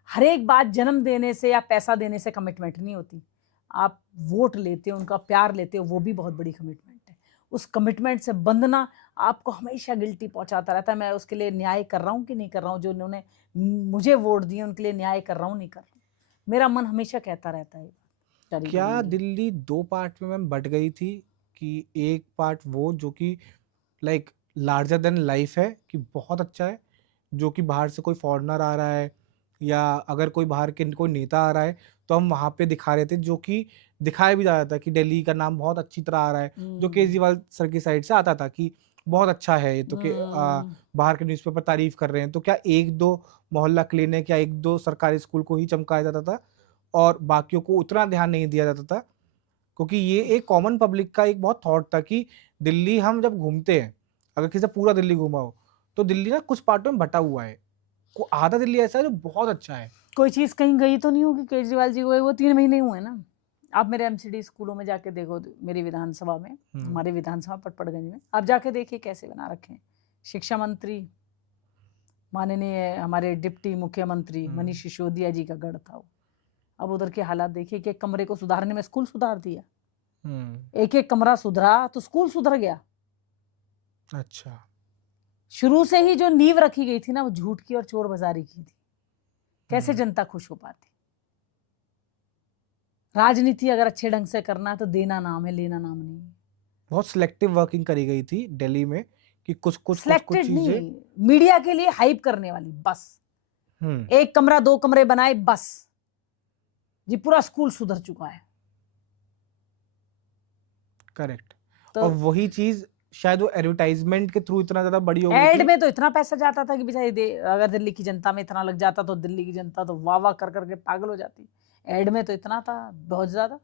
हर एक बात जन्म देने से या पैसा देने से कमिटमेंट नहीं होती। आप वोट लेते हो, उनका प्यार लेते हो, वो भी बहुत बड़ी कमिटमेंट है। उस कमिटमेंट से बंधना आपको हमेशा गिल्टी पहुंचाता रहता है। मैं उसके लिए न्याय कर रहा हूँ कि नहीं कर रहा हूँ, जो उन्होंने मुझे वोट दिए उनके लिए न्याय कर रहा हूँ नहीं कर रहा हूँ, मेरा मन हमेशा कहता रहता है। क्या दिल्ली 2 पार्ट में मैम बट गई थी कि एक पार्ट वो जो कि लाइक लार्जर देन लाइफ है, कि बहुत अच्छा है, जो कि बाहर से कोई फॉरेनर आ रहा है या अगर कोई बाहर के कोई नेता आ रहा है तो हम वहाँ पे दिखा रहे थे, जो कि दिखाया भी जा रहा था कि दिल्ली का नाम बहुत अच्छी तरह आ रहा है, जो केजरीवाल सर की साइड से आता था कि बहुत अच्छा है ये तो, कि बाहर के न्यूज़पेपर तारीफ कर रहे हैं। तो क्या 1-2 मोहल्ला क्लिनिक या 1-2 सरकारी स्कूल को ही चमकाया जाता था और बाकियों को उतना ध्यान नहीं दिया जाता था? क्योंकि ये एक कॉमन पब्लिक का एक बहुत थॉट था कि दिल्ली हम जब घूमते हैं, अगर किसी पूरा दिल्ली घूमा हो, तो दिल्ली ना कुछ पार्टों में बटा हुआ है। आधा दिल्ली ऐसा है जो बहुत अच्छा है। कोई चीज कहीं गई तो नहीं होगी केजरीवाल जी को, वो 3 महीने हुए ना। आप मेरे एमसीडी स्कूलों में जाके देखो, मेरी विधानसभा में, हमारे विधानसभा पटपड़गंज में, आप जाके देखिए कैसे बना रखे हैं। शिक्षा मंत्री माननीय हमारे डिप्टी मुख्यमंत्री मनीष सिसोदिया जी का गढ़ था वो। अब उधर के हालात देखिए कि कमरे को सुधारने में स्कूल सुधार दिया, एक एक कमरा सुधरा तो स्कूल सुधर गया। अच्छा, शुरू से ही जो नींव रखी गई थी ना, वो झूठ की और चोर बाजारी की थी। कैसे जनता खुश हो पाती? राजनीति अगर अच्छे ढंग से करना है तो देना नाम है, लेना नाम नहीं है। बहुत सिलेक्टिव वर्किंग करी गई थी दिल्ली में कि कुछ सिलेक्टेड चीजें नहीं, मीडिया के लिए हाइप करने वाली बस। एक कमरा 2 कमरे बनाए बस जी, पूरा स्कूल सुधर चुका है। करेक्ट। तो और वही चीज शायद वो एडवर्टाइजमेंट के थ्रू इतना ज्यादा बड़ी हो गई एड थी। में तो इतना पैसा जाता था कि बेचारी अगर दिल्ली की जनता में इतना लग जाता तो दिल्ली की जनता तो वाह वाह कर करके पागल हो जाती। एड में तो इतना था, बहुत ज्यादा।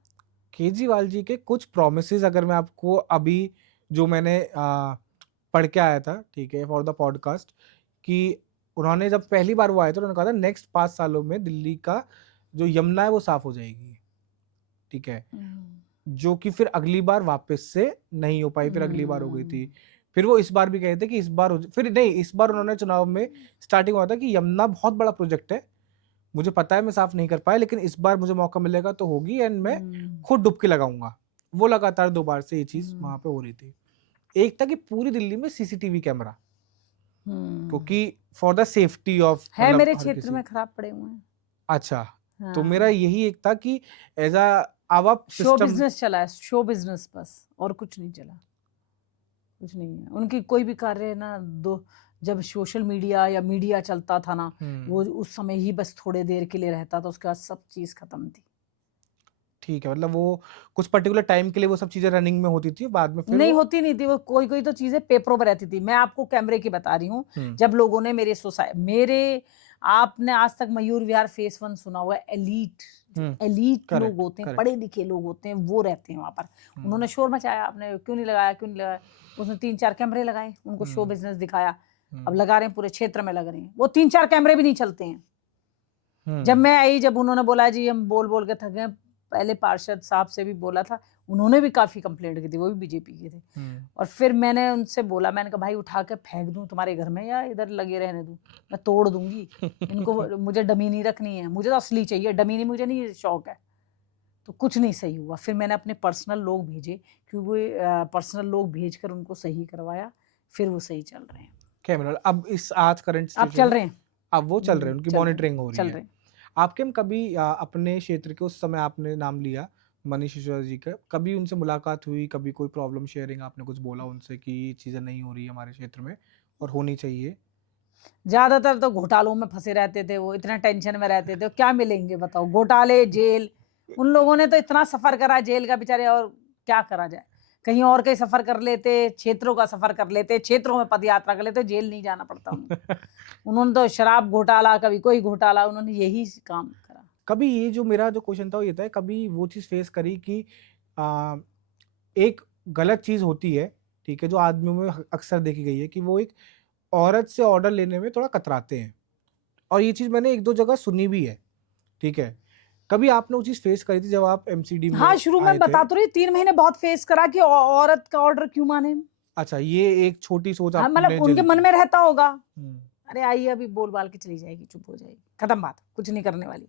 केजरीवाल जी के कुछ प्रोमिसेस अगर मैं आपको अभी जो मैंने पढ़ के आया था, ठीक है, फॉर द पॉडकास्ट, कि उन्होंने जब पहली बार वो आए थे उन्होंने कहा था नेक्स्ट 5 सालों में दिल्ली का जो यमुना है वो साफ हो जाएगी, ठीक है, जो कि फिर अगली बार वापस से नहीं हो पाई, फिर अगली बार हो गई थी। फिर वो इस बार भी कहे थे कि इस बार फिर नहीं, इस बार उन्होंने चुनाव में स्टार्टिंग हुआ था कि यमुना बहुत बड़ा प्रोजेक्ट है, मुझे पता है मैं साफ नहीं कर पाया, लेकिन इस बार मुझे मौका मिलेगा तो होगी एंड मैं खुद डुबकी लगाऊंगा। वो लगातार 2 बार से ये चीज वहां पे हो रही थी। एक था कि पूरी दिल्ली में सीसीटीवी कैमरा, क्योंकि फॉर द सेफ्टी ऑफ है, मेरे क्षेत्र में खराब पड़े हुए हैं। अच्छा, तो मेरा यही एक था कि एज अ शो बिजनेस चला है, शो बिजनेस बस, और कुछ नहीं चला, कुछ नहीं है। उनकी कोई भी कार्य ना, जब सोशल मीडिया या मीडिया चलता था ना, वो उस समय ही बस थोड़े देर के लिए रहता था, उसके बाद सब चीज खत्म थी। ठीक है, मतलब वो कुछ पर्टिकुलर टाइम के लिए वो सब चीजें रनिंग में होती थी, बाद में फिर नहीं होती नहीं थी वो, कोई कोई तो चीजें पेपरों पर रहती थी। मैं आपको कैमरे की बता रही हूँ, जब लोगों ने मेरे आपने आज तक मयूर विहार फेस 1 सुना हुआ है, एलीट लोग होते हैं, पढ़े लिखे लोग होते हैं, वो रहते हैं वहां पर। उन्होंने शोर मचाया, आपने क्यों नहीं लगाया, उसने 3-4 कैमरे लगाए, उनको शो बिजनेस दिखाया। अब लगा रहे हैं, पूरे क्षेत्र में लग रहे हैं, वो 3-4 कैमरे भी नहीं चलते हैं। जब मैं आई, जब उन्होंने बोला जी हम बोल बोल के थक गए, पहले पार्षद साहब से भी बोला था, उन्होंने भी काफी कंप्लेंट की थी, वो भी बीजेपी के थे। और फिर मैंने उनसे बोला, मैंने कहा भाई उठा के फेंक दूं तुम्हारे घर में या इधर लगे रहने दूं, मैं तोड़ दूंगी इनको, मुझे डमी नहीं रखनी है, मुझे तो असली चाहिए, डमी नहीं, मुझे नहीं शौक है। तो कुछ नहीं सही हुआ। फिर मैंने अपने पर्सनल लोग भेजे, क्योंकि पर्सनल लोग भेजकर उनको सही करवाया, फिर वो सही चल रहे हैं। कैमरा अब इस आज करंट अब चल रहे हैं, अब वो चल रहे हैं, उनकी मॉनिटरिंग हो रही है। आपके में कभी अपने क्षेत्र के उस समय आपने नाम लिया मनीष सिसोदिया जी का, कभी उनसे मुलाकात हुई, कभी कोई प्रॉब्लम शेयरिंग आपने कुछ बोला उनसे कि ये चीज़ें नहीं हो रही है हमारे क्षेत्र में और होनी चाहिए? ज्यादातर तो घोटालों में फंसे रहते थे, वो इतना टेंशन में रहते थे, क्या मिलेंगे बताओ, घोटाले, जेल। उन लोगों ने तो इतना सफर करा जेल का बेचारे, और क्या करा जाए, कहीं और कहीं सफर कर लेते, क्षेत्रों का सफर कर लेते, क्षेत्रों में पद यात्रा कर लेते, जेल नहीं जाना पड़ता उनको। उन्होंने तो शराब घोटाला, कभी कोई घोटाला, उन्होंने यही काम करा। कभी ये जो मेरा जो क्वेश्चन था वो ये था, कभी वो चीज़ फेस करी कि आ, एक गलत चीज़ होती है, ठीक है, जो आदमियों में अक्सर देखी गई है कि वो एक औरत से ऑर्डर लेने में थोड़ा कतराते हैं, और ये चीज़ मैंने 1-2 जगह सुनी भी है, ठीक है। कभी आपने वो चीज़ फेस करी थी जब आप एमसीडी में हाँ, शुरू में आए थे? बता तो रही, 3 महीने बहुत फेस करा कि औरत का ऑर्डर क्यों माने। अच्छा, ये एक छोटी सोच हाँ, आपने मतलब उनके झेली मन थी। में रहता होगा, हुँ। अरे आइए अभी बोल बाल के चली जाएगी, चुप हो जाएगी, खत्म बात, कुछ नहीं करने वाली,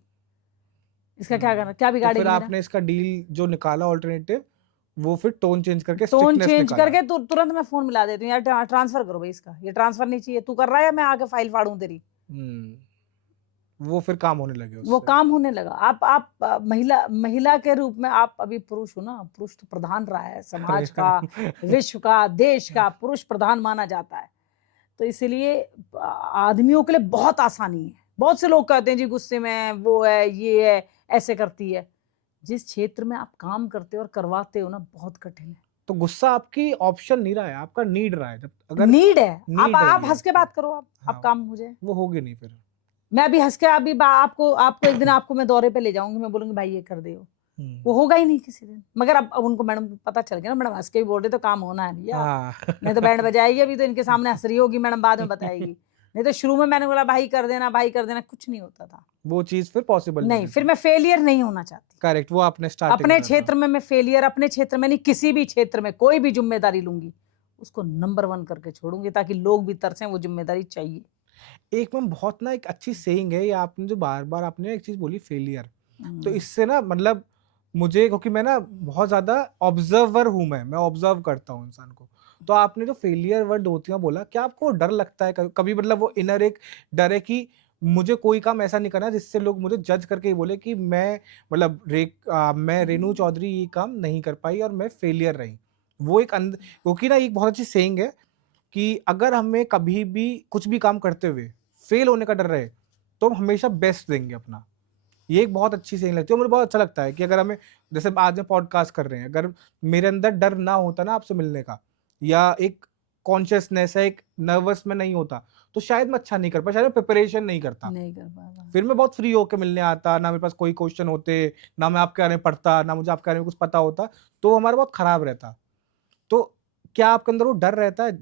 इसका क्या करना, क्या तो फिर बिगाड़ेगी मेरा। आपने इसका डील जो निकाला अल्टरनेटिव, वो फिर टोन चेंज करके टोन स्ट्रिक्टनेस चेंज निकाला। करके तुरंत मैं फोन मिला देती हूँ, यार ट्रांसफर करो भाई, इसका ये ट्रांसफर नहीं चाहिए, तू कर रहा है या मैं आके फाइल फाड़ूं तेरी। वो फिर काम होने लगे वो उससे। काम होने लगा। आप महिला के रूप में आप अभी पुरुष हो ना, पुरुष तो प्रधान रहा है अरे समाज का, विश्व का, देश का, पुरुष प्रधान माना जाता है। तो इसलिए आदमियों के लिए बहुत आसानी है। बहुत से लोग कहते हैं जी गुस्से में वो है, ये है, ऐसे करती है। जिस क्षेत्र में आप काम करते हो और करवाते हो ना, बहुत कठिन है। तो गुस्सा आपकी ऑप्शन नहीं रहा है, आपका नीड रहा है। जब अगर नीड है, नीड आप रही है हंस के आपकी, बात करो, आप हाँ, काम हो जाए। वो होगी नहीं फिर। मैं अभी हंस के अभी आपको एक दिन आपको मैं दौरे पे ले जाऊंगी, मैं बोलूंगी भाई ये कर दे, वो होगा ही नहीं किसी दिन। मगर अब उनको मैडम को पता चल गया ना, मैडम हंस के भी बोल रहे तो काम होना है भैया, हाँ। नहीं तो बैंड बजाएगी, अभी तो इनके सामने हंस रही होगी मैडम, बाद में बताएगी। नहीं तो शुरू में मैंने बोला भाई कर देना, भाई कर देना, कुछ नहीं होता था। वो चीज़ फिर पॉसिबल नहीं, नहीं फिर थी। मैं फेलियर नहीं होना चाहती। करेक्ट, वो आपने स्टार्टिंग अपने में करा था। क्षेत्र में मैं फेलियर, अपने क्षेत्र में नहीं, किसी भी क्षेत्र में कोई भी जिम्मेदारी लूंगी, उसको नंबर 1 करके छोड़ूंगी, ताकि लोग भी तरसें, वो जिम्मेदारी चाहिए। एक मैम बहुत ना एक अच्छी सेइंग है, ये आपने जो बार-बार आपने एक चीज़ बोली फेलियर। तो हम्म, इससे ना मतलब मुझे, क्योंकि मैं ना बहुत ज़्यादा ऑब्जर्वर हूँ, मैं ऑब्जर्व करता हूँ इंसान को। तो आपने जो फेलियर वर्ड 2-3 बार बोला, क्या आपको डर लगता है कभी मतलब वो इनर एक डर है कि मुझे कोई काम ऐसा नहीं करना जिससे लोग मुझे जज करके ये बोले कि मैं मतलब मैं रेणु चौधरी ये काम नहीं कर पाई और मैं फेलियर रही। वो एक क्योंकि ना एक बहुत अच्छी सेइंग है कि अगर हमें कभी भी कुछ भी काम करते हुए फेल होने का डर रहे, तो हम हमेशा बेस्ट देंगे अपना। ये एक बहुत अच्छी सेइंग लगती है और मुझे बहुत अच्छा लगता है कि अगर हमें, जैसे आज हम पॉडकास्ट कर रहे हैं, अगर मेरे अंदर डर ना होता ना आपसे मिलने का, या एक कॉन्शियसनेस है, एक नर्वस में नहीं होता, तो शायद मैं अच्छा नहीं कर पाता, शायद मैं प्रिपरेशन नहीं करता। नहीं कर पा रहा। फिर मैं बहुत फ्री होके मिलने आता, ना मेरे पास कोई क्वेश्चन होते, ना मैं आपके बारे में पढ़ता, ना मुझे आपके बारे में कुछ पता होता, तो हमारा बहुत खराब रहता। तो क्या आपके अंदर वो डर रहता है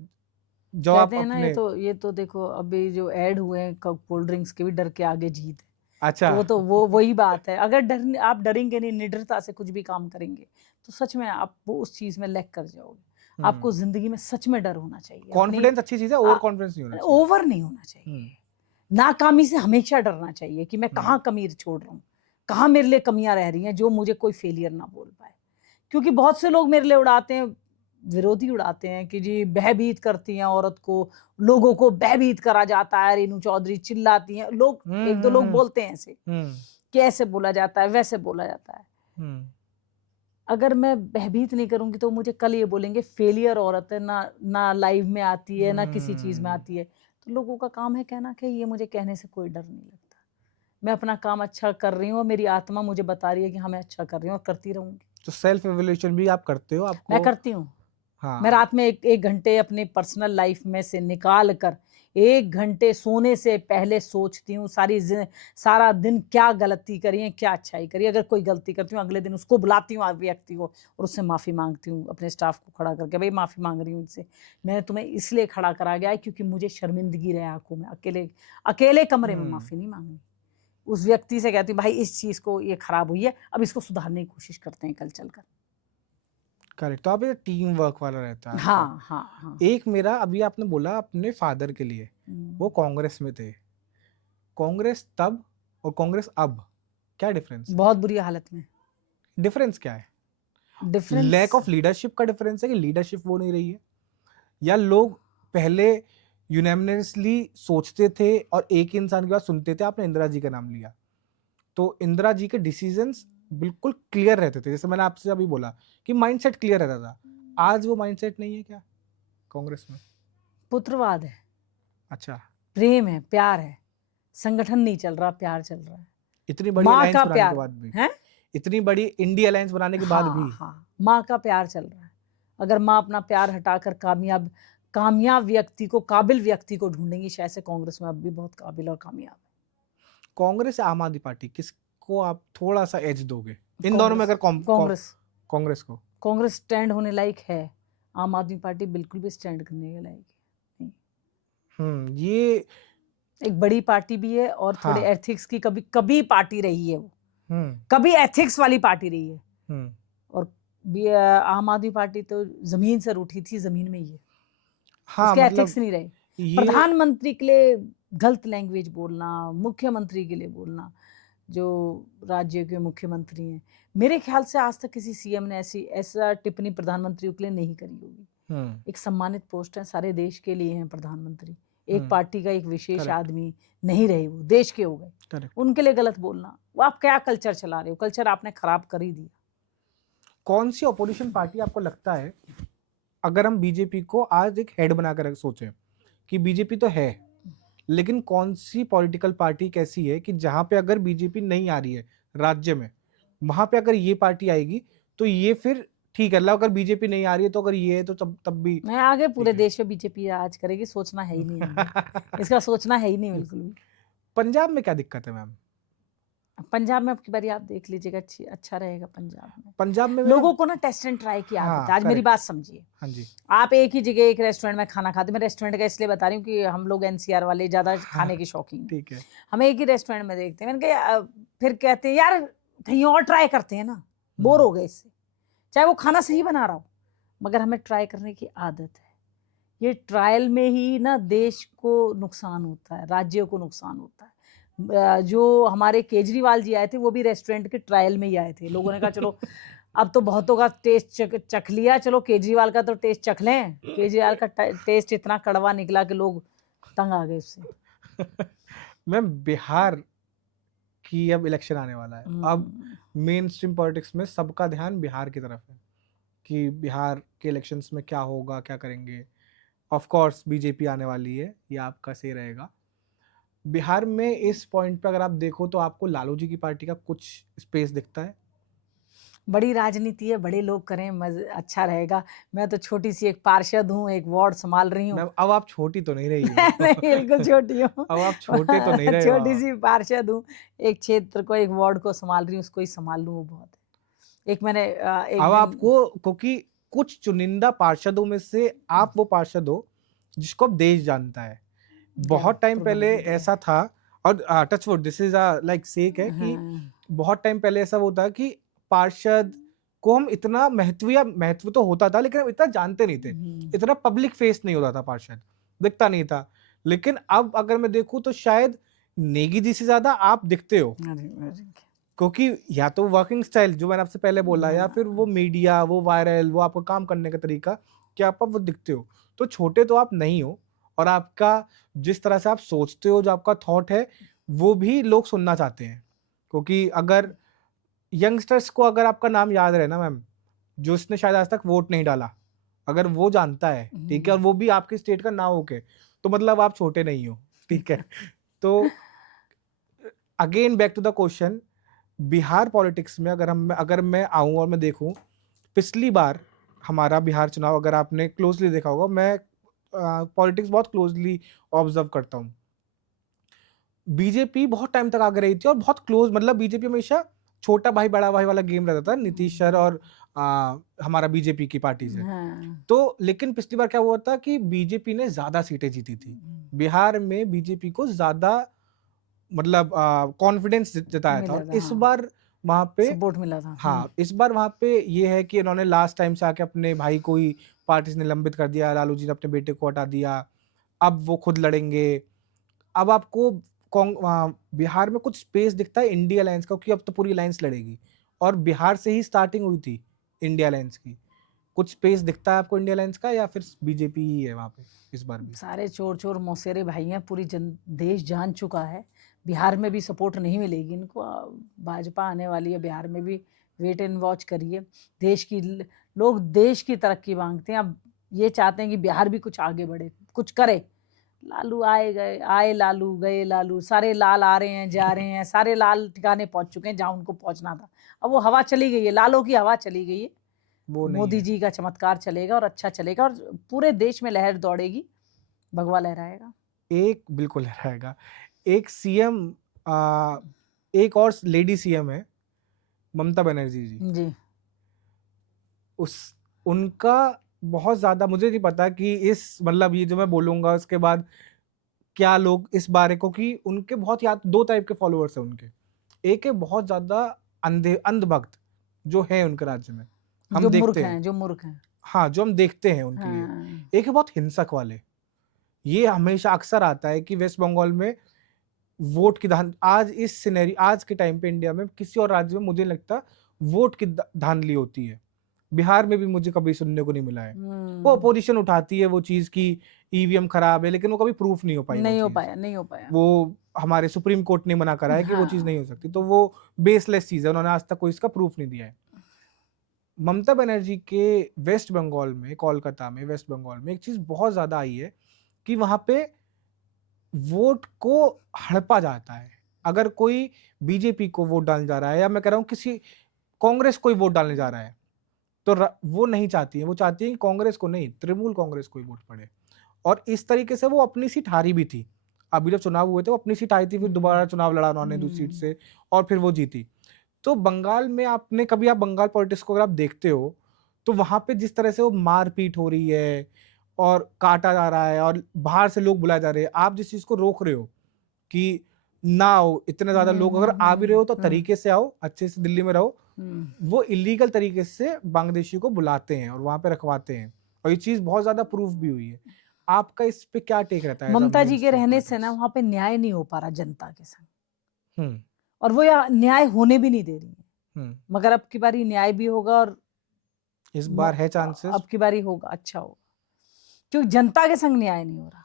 जो आप कहते हैं ना, अपने? ये तो देखो अभी जो ऐड हुए हैं कोल्ड ड्रिंक्स के भी, डर के आगे जीत है। अच्छा। तो वो वही बात है, अगर आप डरेंगे नहीं, निडरता से कुछ भी काम करेंगे, तो सच में आप वो उस चीज में लैग कर जाओगे। आपको जिंदगी में सच में डर होना चाहिए। कॉन्फिडेंस अच्छी चीज है, ओवर कॉन्फिडेंस नहीं होना चाहिए। ओवर नहीं होना चाहिए। नाकामी से हमेशा डरना चाहिए कि मैं कहाँ कमी छोड़ रहा हूँ, कहाँ मेरे लिए कमियां रह रही हैं, जो मुझे कोई फेलियर ना बोल पाए। क्योंकि बहुत से लोग मेरे लिए उड़ाते हैं, विरोधी उड़ाते हैं कि जी भयभीत करती हैं औरत को, लोगों को भयभीत करा जाता है, रेणु चौधरी चिल्लाती हैं, लोग एक दो लोग बोलते हैं ऐसे कि ऐसे बोला जाता है, वैसे बोला जाता है। अगर मैं भयभीत नहीं करूंगी तो मुझे कल ये बोलेंगे फेलियर औरत है, ना लाइव में आती है, ना किसी चीज में आती है। तो लोगों का काम है कहना कि ये मुझे कहने से कोई डर नहीं लगता, मैं अपना काम अच्छा कर रही हूँ और मेरी आत्मा मुझे बता रही है कि हाँ मैं अच्छा कर रही हूँ और करती रहूंगी। तो सेल्फ एवल्यूएशन भी आप करते हो? आपको मैं करती हूँ। हाँ। मैं रात में एक घंटे अपनी पर्सनल लाइफ में से निकाल कर 1 घंटे सोने से पहले सोचती हूँ सारा दिन क्या गलती करी है, क्या अच्छाई करी। अगर कोई गलती करती हूँ, अगले दिन उसको बुलाती हूँ व्यक्ति को और उससे माफ़ी मांगती हूँ, अपने स्टाफ को खड़ा करके, भाई माफ़ी मांग रही हूँ इनसे, मैंने तुम्हें इसलिए खड़ा करा गया है क्योंकि मुझे शर्मिंदगी रहे आंखों में। अकेले कमरे में माफ़ी नहीं मांगनी। उस व्यक्ति से कहती हूँ भाई इस चीज़ को, ये खराब हुई है, अब इसको सुधारने की कोशिश करते हैं कल चलकर। करेक्ट। तो आप ये टीम वर्क वाला रहता है आपका। हाँ हाँ हाँ। एक मेरा, अभी आपने बोला अपने फादर के लिए, वो कांग्रेस में थे, कांग्रेस तब और कांग्रेस अब, क्या डिफरेंस है? बहुत बुरी हालत में। डिफरेंस क्या है? डिफरेंस लैक ऑफ लीडरशिप का डिफरेंस है कि लीडरशिप वो नहीं रही है, या लोग पहले यूनानिमसली सोचते थे और एक इंसान की बात सुनते थे? आपने इंदिरा जी का नाम लिया, तो इंदिरा जी के डिसीजंस बिल्कुल क्लियर रहते थे, जैसे मैंने आपसे अभी बोला कि माइंडसेट क्लियर रहता था। आज वो माइंडसेट नहीं है क्या कांग्रेस में? पुत्रवाद है, अच्छा, प्रेम है, प्यार है, संगठन नहीं चल रहा, प्यार चल रहा है, इतनी बड़ी माँ अलायंस का बनाने के प्यार बाद भी, है। इतनी बड़ी इंडिया अलायंस बनाने के बाद भी। हाँ, माँ का प्यार चल रहा है। अगर माँ अपना प्यार हटाकर कामयाब व्यक्ति को, काबिल व्यक्ति को ढूंढेंगी, शायद से कांग्रेस में अब भी बहुत काबिल और कामयाब है। कांग्रेस या आम आदमी पार्टी, किसको आप थोड़ा सा एज दोगे इन दोनों में? अगर कांग्रेस कांग्रेस को, कांग्रेस स्टैंड होने लायक है, आम आदमी पार्टी बिल्कुल भी स्टैंड करने के लायक है। ये एक बड़ी पार्टी भी है और थोड़े हाँ, एथिक्स की कभी पार्टी रही है वो, हम्म कभी एथिक्स वाली पार्टी रही है। हम्म और आम आदमी पार्टी तो जमीन से उठी थी, जमीन में ही है, हाँ, उसके मतलब एथिक्स नहीं रहे। ये प्रधानमंत्री के लिए गलत लैंग्वेज बोलना, मुख्यमंत्री के लिए बोलना, जो राज्य के मुख्यमंत्री हैं, मेरे ख्याल से आज तक किसी सीएम ने ऐसा टिप्पणी प्रधानमंत्रियों के लिए नहीं करी होगी। एक सम्मानित पोस्ट है, सारे देश के लिए हैं प्रधानमंत्री, एक पार्टी का एक विशेष Correct. आदमी नहीं रहे, वो देश के हो गए। Correct. उनके लिए गलत बोलना, वो आप क्या कल्चर चला रहे हो? कल्चर आपने खराब कर ही दिया। कौन सी अपोजिशन पार्टी आपको लगता है, अगर हम बीजेपी को आज एक हेड बनाकर सोचें कि बीजेपी तो है, लेकिन कौन सी पॉलिटिकल पार्टी कैसी है कि जहां पे अगर बीजेपी नहीं आ रही है राज्य में, वहां पे अगर ये पार्टी आएगी तो ये फिर ठीक है, अगर बीजेपी नहीं आ रही है तो अगर ये है तो तब भी मैं आगे पूरे ठीक है। देश में बीजेपी राज करेगी, सोचना है ही नहीं आगे। इसका सोचना है ही नहीं बिल्कुल भी। पंजाब में क्या दिक्कत है मैम? पंजाब में आपकी बारी आप देख लीजिएगा, अच्छा रहेगा पंजाब में। पंजाब में लोगों को ना टेस्ट एंड ट्राई की आदत है। आज मेरी बात समझिए, हाँ जी, आप एक ही जगह एक रेस्टोरेंट में खाना खाते, मैं रेस्टोरेंट का इसलिए बता रही हूँ कि हम लोग एनसीआर वाले ज्यादा खाने के शौकीन हैं। ठीक है, हम एक ही रेस्टोरेंट में देखते हैं, मैंने कहा फिर कहते हैं यार कहीं और ट्राई करते हैं ना, बोर हो गए इससे, चाहे वो खाना सही बना रहा हो, मगर हमें ट्राई करने की आदत है। ये ट्रायल में ही ना देश को नुकसान होता है, राज्य को नुकसान होता है। जो हमारे केजरीवाल जी आए थे, वो भी रेस्टोरेंट के ट्रायल में ही आए थे। लोगों ने कहा चलो अब तो बहुतों का टेस्ट चख लिया, चलो केजरीवाल का तो टेस्ट चख लें। केजरीवाल का टेस्ट इतना कड़वा निकला कि लोग तंग आ गए उससे। मैम बिहार की अब इलेक्शन आने वाला है, अब मेन स्ट्रीम पॉलिटिक्स में सबका ध्यान बिहार की तरफ है कि बिहार के इलेक्शंस में क्या होगा, क्या करेंगे। ऑफ कोर्स बीजेपी आने वाली है, ये आपका सही रहेगा। बिहार में इस पॉइंट पे अगर आप देखो तो आपको लालू जी की पार्टी का कुछ स्पेस दिखता है? बड़ी राजनीति है, बड़े लोग करें, अच्छा रहेगा। मैं तो छोटी सी एक पार्षद हूँ, एक वार्ड संभाल रही हूँ। मैम अब आप छोटी तो नहीं रही हो। नहीं बिल्कुल छोटी हूँ। अब आप छोटे तो नहीं रहे हो। छोटी सी पार्षद हूँ, एक क्षेत्र को, एक वार्ड को संभाल रही हूँ, उसको ही संभाल लूँ वो बहुत है। एक मैंने अब आपको, क्योंकि कुछ चुनिंदा पार्षदों में से आप वो पार्षद हो जिसको अब देश जानता है। बहुत टाइम पहले ऐसा था, और टचवुड दिस इज लाइक सेक है कि बहुत टाइम पहले ऐसा होता है कि पार्षद को हम इतना महत्व तो होता था, लेकिन हम इतना जानते नहीं थे, इतना पब्लिक फेस नहीं होता था, पार्षद दिखता नहीं था। लेकिन अब अगर मैं देखूं तो शायद नेगी जी से ज्यादा आप दिखते हो, क्योंकि या तो वर्किंग स्टाइल जो मैंने आपसे पहले बोला, या फिर वो मीडिया, वो वायरल, वो आपका काम करने का तरीका, कि आप वो दिखते हो। तो छोटे तो आप नहीं हो, और आपका जिस तरह से आप सोचते हो, जो आपका थॉट है, वो भी लोग सुनना चाहते हैं। क्योंकि अगर यंगस्टर्स को अगर आपका नाम याद रहे ना मैम, जो उसने शायद आज तक वोट नहीं डाला, अगर वो जानता है, ठीक है, और वो भी आपके स्टेट का ना होके, तो मतलब आप छोटे नहीं हो, ठीक है। तो again back to the question, Bihar politics में अगर मैं आऊं और मैं देखूं, पिछली बार हमारा बिहार चुनाव अगर आपने क्लोजली देखा होगा, मैं पॉलिटिक्स बहुत क्लोजली ऑब्जर्व करता हूं, बीजेपी बहुत टाइम तक आगे रही थी और बहुत क्लोज, मतलब बीजेपी हमेशा छोटा भाई बड़ा भाई वाला गेम रहता था नीतीश सर और हमारा बीजेपी की पार्टी से। तो लेकिन पिछली बार क्या हुआ था कि बीजेपी ने ज्यादा सीटें जीती थी बिहार में, बीजेपी को ज्यादा मतलब कॉन्फिडेंस जताया था, और इस बार वहां पे सपोर्ट मिला था। हाँ, इस बार वहां पे ये है कि इन्होंने लास्ट टाइम से आके अपने भाई को ही पार्टी से निलंबित कर दिया, लालू जी ने अपने बेटे को हटा दिया, अब वो खुद लड़ेंगे। अब आपको बिहार में कुछ स्पेस दिखता है इंडिया अलायंस का, क्योंकि अब तो पूरी अलायंस लड़ेगी, और बिहार से ही स्टार्टिंग हुई थी इंडिया अलायंस की। कुछ स्पेस दिखता है आपको इंडिया अलायंस का, या फिर बीजेपी ही है वहां पे इस बार भी? सारे चोर चोर मौसेरे भाई हैं, पूरी देश जान चुका है, बिहार में भी सपोर्ट नहीं मिलेगी इनको। भाजपा आने वाली है, बिहार में भी वेट एंड वॉच करिए। लोग देश की तरक्की मांगते हैं, अब ये चाहते हैं कि बिहार भी कुछ आगे बढ़े, कुछ करे। लालू आए गए, आए लालू गए लालू, सारे लाल आ रहे हैं जा रहे हैं, सारे लाल ठिकाने पहुंच चुके हैं जहां उनको पहुंचना था। अब वो हवा चली गई है, लालों की हवा चली गई है। वो नहीं मोदी है। जी का चमत्कार चलेगा और अच्छा चलेगा और पूरे देश में लहर दौड़ेगी, भगवा लहराएगा। बिल्कुल रहेगा। एक सीएम, एक और लेडी सीएम है, ममता बनर्जी जी। जी उनका बहुत ज्यादा मुझे नहीं पता कि इस मतलब ये जो मैं बोलूंगा उसके बाद क्या लोग इस बारे को, कि उनके बहुत याद 2 टाइप के फॉलोअर्स हैं उनके। एक है बहुत ज्यादा अंधभक्त जो है उनके राज्य में, हम जो मूर्ख देखते हैं। हैं, जो मूर्ख हैं। हाँ, जो हम देखते हैं उनके लिए। हाँ। एक है बहुत हिंसक वाले। ये हमेशा अक्सर आता है कि वेस्ट बंगाल में वोट की आज के टाइम पे इंडिया में किसी और राज्य में मुझे नहीं लगता वोट की धांधली होती है। बिहार में भी मुझे कभी सुनने को नहीं मिला है। वो अपोजिशन उठाती है वो चीज की ईवीएम खराब है, लेकिन वो कभी प्रूफ नहीं हो पाई। नहीं हो पाया। वो हमारे सुप्रीम कोर्ट ने मना करा है कि वो चीज नहीं हो सकती, तो वो बेसलेस चीज है, उन्होंने आज तक कोई इसका प्रूफ नहीं दिया है। ममता बनर्जी के वेस्ट बंगाल में, कोलकाता में, वेस्ट बंगाल में एक चीज बहुत ज्यादा आई है कि वहां पे वोट को हड़पा जाता है। अगर कोई बीजेपी को वोट डालने जा रहा है, या मैं कह रहा हूँ किसी कांग्रेस को ही वोट डालने जा रहा है, तो वो नहीं चाहती है। वो चाहती है कि कांग्रेस को नहीं, तृणमूल कांग्रेस को ही वोट पड़े। और इस तरीके से वो अपनी सीट हारी भी थी। अभी जब चुनाव हुए थे वो अपनी सीट हारी थी, फिर दोबारा चुनाव लड़ा उन्होंने दूसरी सीट से, और फिर वो जीती। तो बंगाल में आप बंगाल पॉलिटिक्स को अगर आप देखते हो तो वहां पे जिस तरह से वो मारपीट हो रही है और काटा जा रहा है और बाहर से लोग बुलाए जा रहे हैं, आप जिस चीज को रोक रहे हो कि ना आओ, इतने ज्यादा लोग अगर आ भी रहे हो तो तरीके से आओ, अच्छे से दिल्ली में रहो, वो इलीगल तरीके से बांग्लादेशी को बुलाते हैं और वहां पे रखवाते हैं। और ये चीज बहुत ज्यादा प्रूफ भी हुई है। आपका इस पे क्या टेक रहता है? ममता जी के रहने से ना वहां पे न्याय नहीं हो पा रहा जनता के संग, हम्म और वो न्याय होने भी नहीं दे रही है। मगर अब की बारी न्याय भी होगा, और इस बार है चांसेस, अब की बारी होगा, अच्छा होगा, क्योंकि जनता के संग न्याय नहीं हो रहा।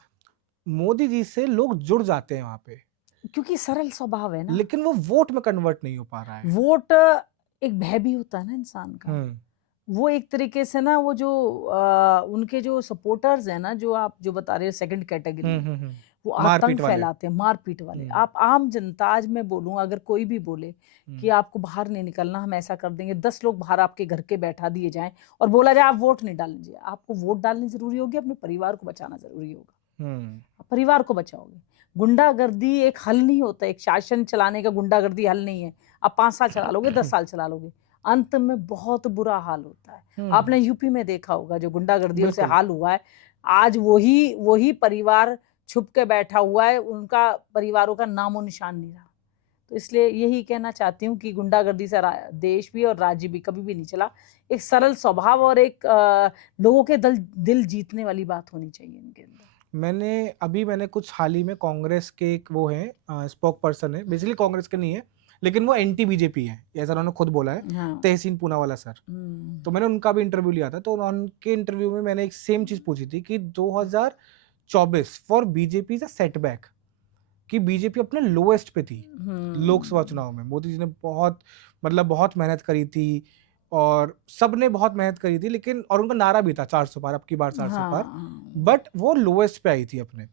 मोदी जी से लोग जुड़ जाते हैं वहां पे, क्योंकि सरल स्वभाव है ना, लेकिन वो वोट में कन्वर्ट नहीं हो पा रहा है। वोट एक भय भी होता है ना इंसान का। वो एक तरीके से ना, वो जो उनके जो सपोर्टर्स हैं ना, जो आप जो बता रहे हो सेकंड कैटेगरी, वो आतंक फैलाते हैं, मारपीट वाले। आप आम जनता, आज मैं बोलूं, अगर कोई भी बोले कि आपको बाहर नहीं निकलना, हम ऐसा कर देंगे, 10 लोग बाहर आपके घर के बैठा दिए जाएं और बोला जाए आप वोट नहीं डाल लीजिए, आपको वोट डालनी जरूरी होगी, अपने परिवार को बचाना जरूरी होगा। परिवार को बचाओगे। गुंडागर्दी एक हल नहीं होता, एक शासन चलाने का गुंडागर्दी हल नहीं है। आप 5 साल चला लोगे, 10 साल चला लोगे, अंत में बहुत बुरा हाल होता है। आपने यूपी में देखा होगा जो गुंडागर्दियों से हाल हुआ है, आज वही परिवार छुप के बैठा हुआ है, उनका परिवारों का नामो निशान नहीं रहा। तो इसलिए यही कहना चाहती हूँ कि गुंडागर्दी से देश भी और राज्य भी कभी भी नहीं चला। एक सरल स्वभाव और एक लोगों के दिल जीतने वाली बात होनी चाहिए इनके अंदर। मैंने कुछ हाल ही में कांग्रेस के एक वो है स्पोक पर्सन है, बेसिकली कांग्रेस के नहीं है लेकिन वो एंटी बीजेपी है, ऐसा उन्होंने खुद बोला है। हाँ। तहसीन पूनावाला सर, तो मैंने उनका भी इंटरव्यू लिया था, तो उनके इंटरव्यू में मैंने एक सेम चीज पूछी थी कि 2024 for BJP is a setback, कि बीजेपी अपने लोएस्ट पे थी लोकसभा चुनाव में। मोदी जी ने बहुत मेहनत करी थी और सबने बहुत मेहनत करी थी, लेकिन और उनका नारा भी था 400 पार, अब की बार 400 पार, बट वो लोएस्ट पे आई थी अपने।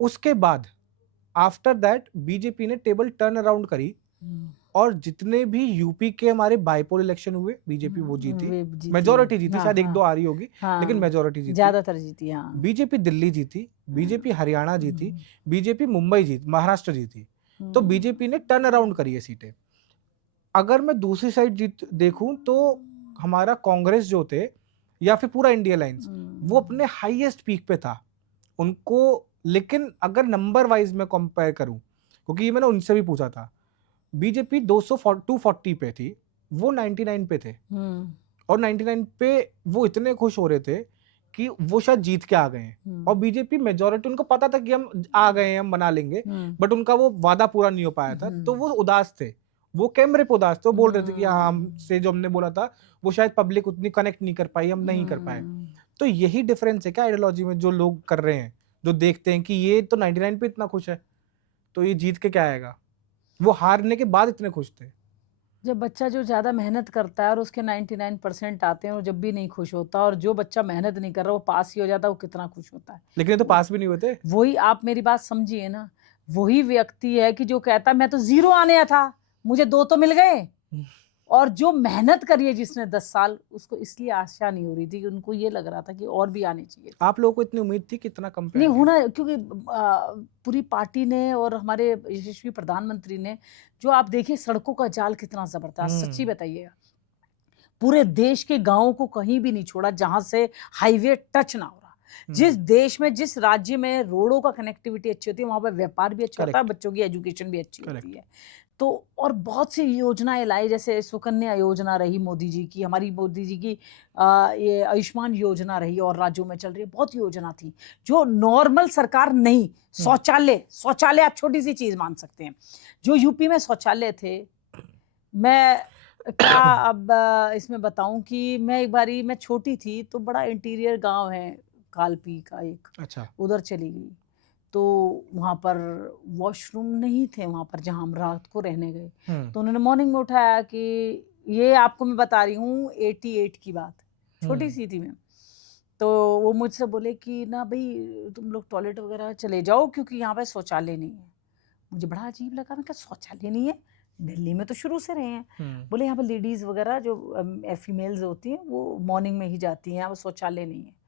उसके बाद आफ्टर दैट बीजेपी ने टेबल टर्न अराउंड करी और जितने भी यूपी के हमारे बाइपोल इलेक्शन हुए बीजेपी वो जीती, मेजोरिटी जीती। शायद 1-2 आ रही होगी, लेकिन मेजोरिटी जीती, ज्यादातर जीती। बीजेपी दिल्ली जीती, बीजेपी हरियाणा जीती, बीजेपी मुंबई जीती, महाराष्ट्र जीती। तो बीजेपी ने टर्न अराउंड करी है सीटें। अगर मैं दूसरी साइड देखूं तो हमारा कांग्रेस जो थे या फिर पूरा इंडिया लाइंस, वो अपने हाईएस्ट पीक पे था उनको। लेकिन अगर नंबर वाइज में कंपेयर करूं, क्योंकि ये मैंने उनसे भी पूछा था, बीजेपी 240 पे थी, वो 99 पे थे, और 99 पे वो इतने खुश हो रहे थे कि वो शायद जीत के आ गए हैं। और बीजेपी मेजोरिटी, उनको पता था कि हम आ गए हैं, हम मना लेंगे, बट उनका वो वादा पूरा नहीं हो पाया था, तो वो उदास थे, वो कैमरे पे उदास थे। वो बोल रहे थे कि हाँ, हमसे जो हमने बोला था वो शायद पब्लिक उतनी कनेक्ट नहीं कर पाई, हम नहीं कर पाए। तो यही डिफरेंस है क्या आइडियोलॉजी में, जो लोग कर रहे हैं, जो देखते हैं कि ये तो 99 पे इतना खुश है, तो ये जीत के क्या आएगा? वो हारने के बाद इतने खुश थे। जब बच्चा जो ज़्यादा मेहनत करता है और उसके 99% आते हैं, वो जब भी नहीं खुश होता, और जो बच्चा मेहनत नहीं कर रहा वो पास ही हो जाता है, वो कितना खुश होता है। लेकिन ये तो पास भी नहीं हुए थे। वही आप मेरी बात समझिए ना, वही व्यक्ति है कि जो कहता है मैं तो 0 आने था, मुझे 2 तो मिल गए। और जो मेहनत करी है जिसने 10 साल, उसको इसलिए आशा नहीं हो रही थी कि उनको ये लग रहा था कि और भी आने चाहिए थे। आप लोगों को इतनी उम्मीद थी कि इतना कम पे नहीं आएंगे? होना, क्योंकि पूरी पार्टी ने और हमारे यशस्वी प्रधानमंत्री ने, जो आप देखिए सड़कों का जाल कितना जबरदस्त, सच्ची बताइएगा, पूरे देश के गांवों को कहीं भी नहीं छोड़ा जहां से हाईवे टच ना हो रहा। जिस देश में, जिस राज्य में रोडों का कनेक्टिविटी अच्छी होती है, वहां पर व्यापार भी अच्छा होता है, Correct. बच्चों की एजुकेशन भी अच्छी Correct. होती है। तो और बहुत सी योजनाएं लाई, जैसे सुकन्या योजना रही मोदी जी की, हमारी मोदी जी की ये आयुष्मान योजना रही और राज्यों में चल रही है, बहुत योजना थी जो नॉर्मल सरकार नहीं। शौचालय आप छोटी सी चीज मान सकते हैं, जो यूपी में शौचालय थे, मैं क्या अब इसमें बताऊं कि मैं एक बारी, मैं छोटी थी तो बड़ा इंटीरियर गांव है कालपी का एक, अच्छा। उधर चली गई तो वहां पर वॉशरूम नहीं थे, वहां पर जहां हम रात को रहने गए। तो उन्होंने मॉर्निंग में उठाया कि ये आपको मैं बता रही हूँ 88 की बात, छोटी सी थी मैं। तो वो मुझसे बोले कि ना भाई तुम लोग टॉयलेट वगैरह चले जाओ क्योंकि यहाँ पे शौचालय नहीं है। मुझे बड़ा अजीब लगा, मैं क्या शौचालय नहीं है, दिल्ली में तो शुरू से रहे हैं। बोले यहाँ पे लेडीज वगैरह जो फीमेल्स होती हैं वो मॉर्निंग में ही जाती हैं, यहाँ पे शौचालय नहीं है।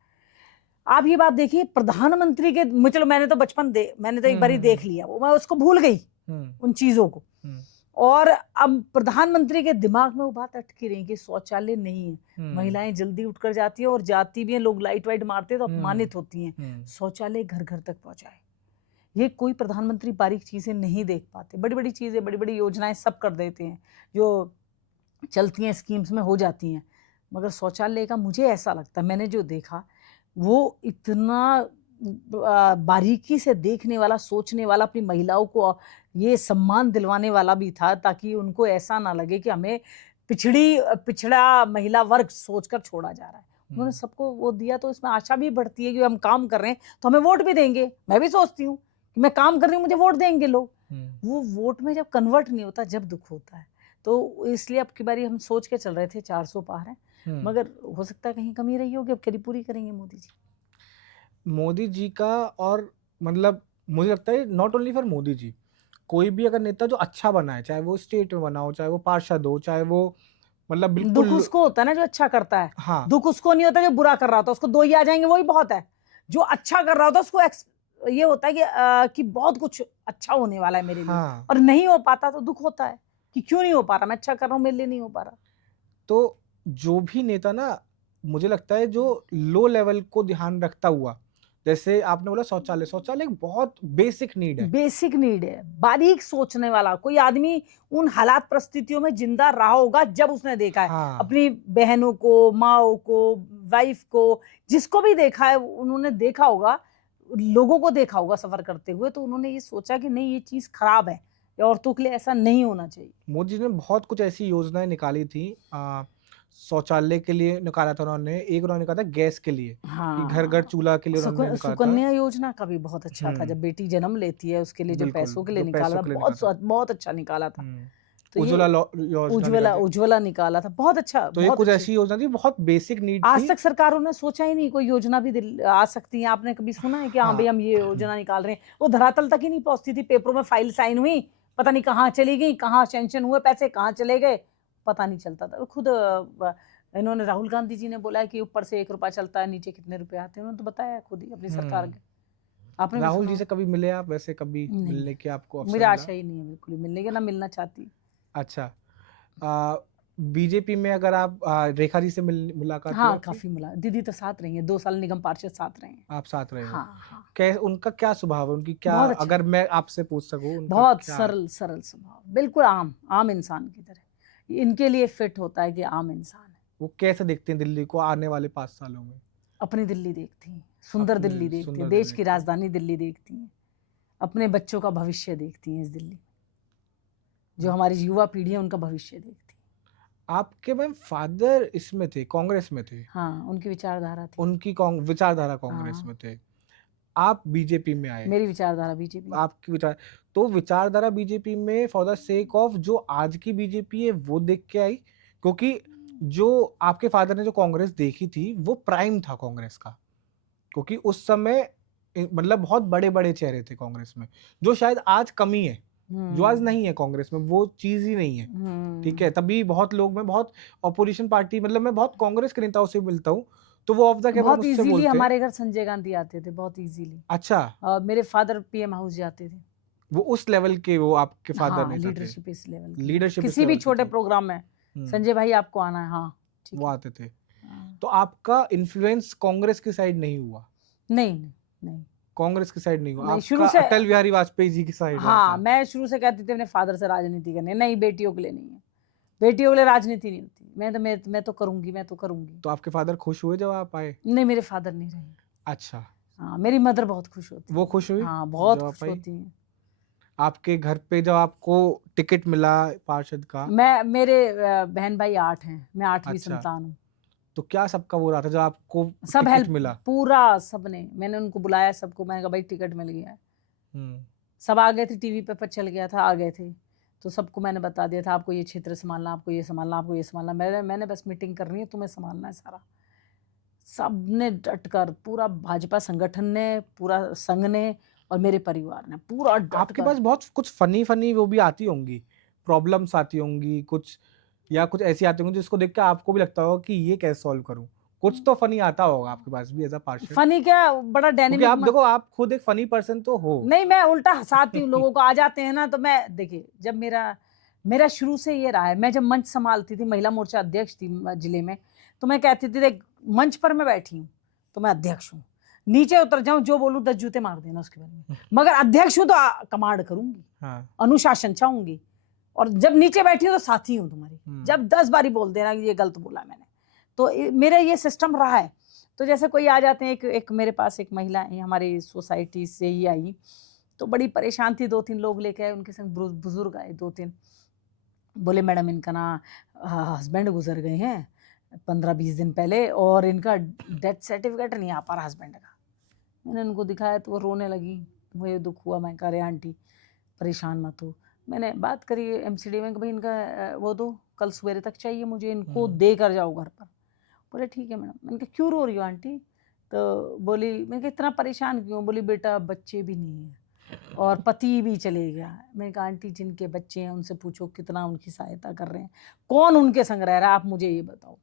आप ये बात देखिए, प्रधानमंत्री के, चलो मैंने तो बचपन मैंने तो एक बार ही देख लिया, वो मैं उसको भूल गई उन चीजों को। और अब प्रधानमंत्री के दिमाग में वो बात अटकी रही कि शौचालय नहीं है। महिलाएं जल्दी उठकर जाती है और जाती भी हैं, लोग लाइट वाइट मारते हैं तो अपमानित होती हैं। शौचालय घर घर तक पहुंचाए, ये कोई प्रधानमंत्री बारीक चीजें नहीं देख पाते। बड़ी बड़ी चीजें, बड़ी बड़ी योजनाएं सब कर देते हैं जो चलती हैं, स्कीम्स में हो जाती हैं, मगर शौचालय का मुझे ऐसा लगता है, मैंने जो देखा वो इतना बारीकी से देखने वाला, सोचने वाला, अपनी महिलाओं को ये सम्मान दिलवाने वाला भी था ताकि उनको ऐसा ना लगे कि हमें पिछड़ा महिला वर्ग सोचकर छोड़ा जा रहा है। उन्होंने सबको वो दिया, तो इसमें आशा भी बढ़ती है कि हम काम कर रहे हैं तो हमें वोट भी देंगे। मैं भी सोचती हूँ कि मैं काम कर रही हूँ, मुझे वोट देंगे लोग। वो वोट में जब कन्वर्ट नहीं होता, जब दुख होता है। तो इसलिए अब की बारी हम सोच के चल रहे थे 400 पार है, मगर हो सकता है कहीं कमी रही होगी, अब कड़ी पूरी करेंगे मोदी जी। मोदी जी का, और मतलब मुझे लगता है not only for Modi ji, कोई भी अगर नेता जो अच्छा बना है, चाहे वो स्टेट में बना हो, चाहे वो पार्षद हो, चाहे वो मतलब दुख बिल्कुल, उसको होता है ना जो अच्छा करता है। हाँ, दुख उसको नहीं होता जो बुरा कर रहा होता, उसको 2 ही आ जाएंगे, वही बहुत है। जो अच्छा कर रहा होता उसको ये होता है कि बहुत कुछ अच्छा होने वाला है मेरे लिए, हाँ। और नहीं हो पाता तो दुख होता है कि क्यों नहीं हो पा रहा, मैं अच्छा कर रहा हूँ, मेरे लिए नहीं हो पा रहा। तो जो भी नेता ना, मुझे लगता है जो लो लेवल को ध्यान रखता हुआ, जैसे आपने बोला शौचालय एक बहुत बेसिक नीड है। बेसिक नीड है, बारीक सोचने वाला कोई आदमी उन हालात परिस्थितियों में जिंदा रहा होगा जब उसने देखा है, हाँ। अपनी बहनों को, माओ को, वाइफ को, जिसको भी देखा है उन्होंने देखा होगा, लोगों को देखा होगा सफर करते हुए, तो उन्होंने ये सोचा कि नहीं ये चीज खराब है, औरतों के लिए ऐसा नहीं होना चाहिए। मोदी जी ने बहुत कुछ ऐसी योजनाएं निकाली थी। शौचालय के लिए निकाला था उन्होंने, एक उन्होंने निकाला था गैस के लिए, कि घर घर चूल्हा के लिए उन्होंने निकाला था। सुकन्या योजना का भी बहुत अच्छा था, जब बेटी जन्म लेती है उसके लिए जो पैसों के लिए निकाला था, बहुत अच्छा निकाला था। तो उज्ज्वला निकाला था, बहुत अच्छा। तो ये कुछ ऐसी योजना थी, बहुत बेसिक नीड थी। आज तक सरकारों ने सोचा ही नहीं कोई योजना भी आ सकती है। आपने कभी सुना है कि हाँ भाई हम ये योजना निकाल रहे हैं? वो धरातल तक ही नहीं पहुंचती थी, पेपरों में फाइल साइन हुई, पता नहीं कहाँ चली गई, कहाँ सैंक्शन हुए पैसे, कहाँ चले गए, पता नहीं चलता था। खुद इन्होंने, राहुल गांधी जी ने बोला है कि ऊपर से 1 रुपया चलता है, नीचे कितने रुपए आते हैं, उन्होंने तो बताया खुद ही अपनी सरकार के। आपने राहुल जी से कभी मिले आप? वैसे कभी मिलने की आपको अवसर मेरी मिला? आशा ही नहीं है बिल्कुल मिलने की, ना मिलना चाहती। अच्छा, बीजेपी में अगर आप रेखा जी से मुलाकात? हाँ, काफी मिला। दीदी तो साथ रही है, 2 साल निगम पार्षद साथ रहे हैं। आप साथ रहे हो? हाँ, हाँ। उनका क्या स्वभाव है, उनकी क्या, अच्छा। अगर मैं आपसे पूछ सकूं, बहुत सरल स्वभाव, बिल्कुल आम इंसान की तरह। इनके लिए फिट होता है कि आम इंसान है। वो कैसे देखते हैं दिल्ली को आने वाले 5 सालों में? अपनी दिल्ली देखती हैं, सुंदर दिल्ली देखती हैं, देश की राजधानी दिल्ली देखती हैं, अपने बच्चों का भविष्य देखती हैं इस दिल्ली, जो हमारी युवा पीढ़ी है उनका भविष्य देखती है। आपके मैम फादर इसमें थे, कांग्रेस में थे? हाँ, उनकी विचारधारा थी। उनकी विचारधारा कांग्रेस में थे। आप बीजेपी में आए, मेरी विचारधारा बीजेपी। आपकी विचार, तो विचारधारा बीजेपी में फॉर द सेक ऑफ जो आज की बीजेपी है वो देख के आई, क्योंकि जो आपके फादर ने जो कांग्रेस देखी थी वो प्राइम था कांग्रेस का, क्योंकि उस समय मतलब बहुत बड़े बड़े चेहरे थे कांग्रेस में, जो शायद आज कमी है, जो आज नहीं है कांग्रेस में, वो चीज ही नहीं है, ठीक है। तभी बहुत लोग, मैं बहुत अपोजिशन पार्टी, मतलब मैं बहुत कांग्रेस के नेताओं से मिलता हूँ, तो वो ऑफ द कैमरा बहुत मुझसे इजीली बोलते हैं। हमारे घर संजय गांधी आते थे, बहुत इजीली। अच्छा, मेरे फादर पीएम हाउस जाते थे। वो उस लेवल के, वो आपके फादर हाँ, नेता थे, लीडरशिप इस लेवल की। लीडरशिप इस किसी भी लेवल के छोटे थे। प्रोग्राम में संजय भाई आपको आना है, हाँ ठीक वो है। आते थे। हाँ। तो आपका इन्फ्लुएंस कांग्रेस की साइड नहीं हुआ, नहीं नहीं नहीं, कांग्रेस की साइड नहीं हुआ, नहीं, आपका शुरू से अटल बिहारी वाजपेयी जी की साइड हुआ हाँ, था। मैं शुरू से कहती थी अपने फादर से राजनीति करने, नहीं बेटियों के लिए नहीं है, बेटियों के लिए राजनीति नहीं होती, मैं तो करूंगी, मैं तो करूंगी। तो आपके फादर खुश हुए जब आप आए? नहीं, मेरे फादर नहीं रहे। अच्छा, हाँ, मेरी मदर बहुत खुश होती वो है। खुश हुई हाँ, बहुत जब आप खुश आई? होती हैं। आपके घर पे जब आपको टिकट मिला पार्षद का, मेरे बहन भाई 8 हैं, मैं 8वीं अच्छा, संतान हूँ। तो क्या सबका वो रहा था जब आपको सब टिकट हेल्प, मिला? पूरा सबने, मैंने उनको बुलाया सबको, मैंने कहा भाई टिकट मिल गया है। हम्म, सब आ गए थे, टीवी पे चल गया था, आ गए थे, तो सबको मैंने बता दिया था आपको ये क्षेत्र संभालना, आपको ये संभालना, आपको ये संभालना, मैंने बस मीटिंग करनी है, तुम्हें संभालना है सारा। सबने डटकर, पूरा भाजपा संगठन ने, पूरा संघ ने और मेरे परिवार ने पूरा आपके डटकर। पास बहुत कुछ फनी फनी वो भी आती होंगी, प्रॉब्लम्स आती होंगी कुछ, या कुछ ऐसी आती होंगी जिसको देख के आपको भी लगता होगा कि ये कैसे सॉल्व करूं, कुछ तो फनी आता होगा आपके पास भी एज अ पार्षद, फनी क्या, बड़ा क्योंकि डायनेमिक। आप देखो, आप खुद एक फनी पर्सन तो हो। नहीं, मैं उल्टा हंसाती हूँ लोगों को, आ जाते हैं ना, तो मैं देखिए, जब मेरा शुरू से ये रहा है, मैं जब मंच संभालती थी, महिला मोर्चा अध्यक्ष थी जिले में, तो मैं कहती थी देख, मंच पर मैं बैठी हूँ तो मैं अध्यक्ष हूँ, नीचे उतर जाऊं जो बोलूं 10 जूते मार देना उसके बारे में, मगर अध्यक्ष हूं तो कमांड करूंगी, हाँ, अनुशासन चाहूंगी, और जब नीचे बैठी हूँ तो साथी हूँ तुम्हारी, जब 10 बारी बोल देना कि ये गलत बोला मैंने, तो मेरा ये सिस्टम रहा है। तो जैसे कोई आ जाते हैं, एक मेरे पास एक महिला है हमारी सोसाइटी से ही आई, तो बड़ी परेशान थी, 2-3 लोग लेके आए, उनके संग बुजुर्ग आए 2-3, बोले मैडम इनका ना हस्बैंड गुजर गए हैं 15-20 दिन पहले, और इनका डेथ सर्टिफिकेट नहीं आ पा रहा हस्बैंड का। मैंने उनको दिखाया तो वो रोने लगी, मुझे दुख हुआ, मैं कह रहे आंटी परेशान मत हो। मैंने बात करी एमसीडी में कि भाई इनका वो दो, कल सवेरे तक चाहिए मुझे, इनको दे कर जाओ घर पर। बोले ठीक है मैडम। मैंने कहा क्यों रो रही हो आंटी? तो बोली, मैंने कहा इतना परेशान क्यों? बोली बेटा बच्चे भी नहीं हैं और पति भी चले गया। मैंने कहा आंटी जिनके बच्चे हैं उनसे पूछो कितना उनकी सहायता कर रहे हैं, कौन उनके संग रह रहा है, आप मुझे ये बताओ।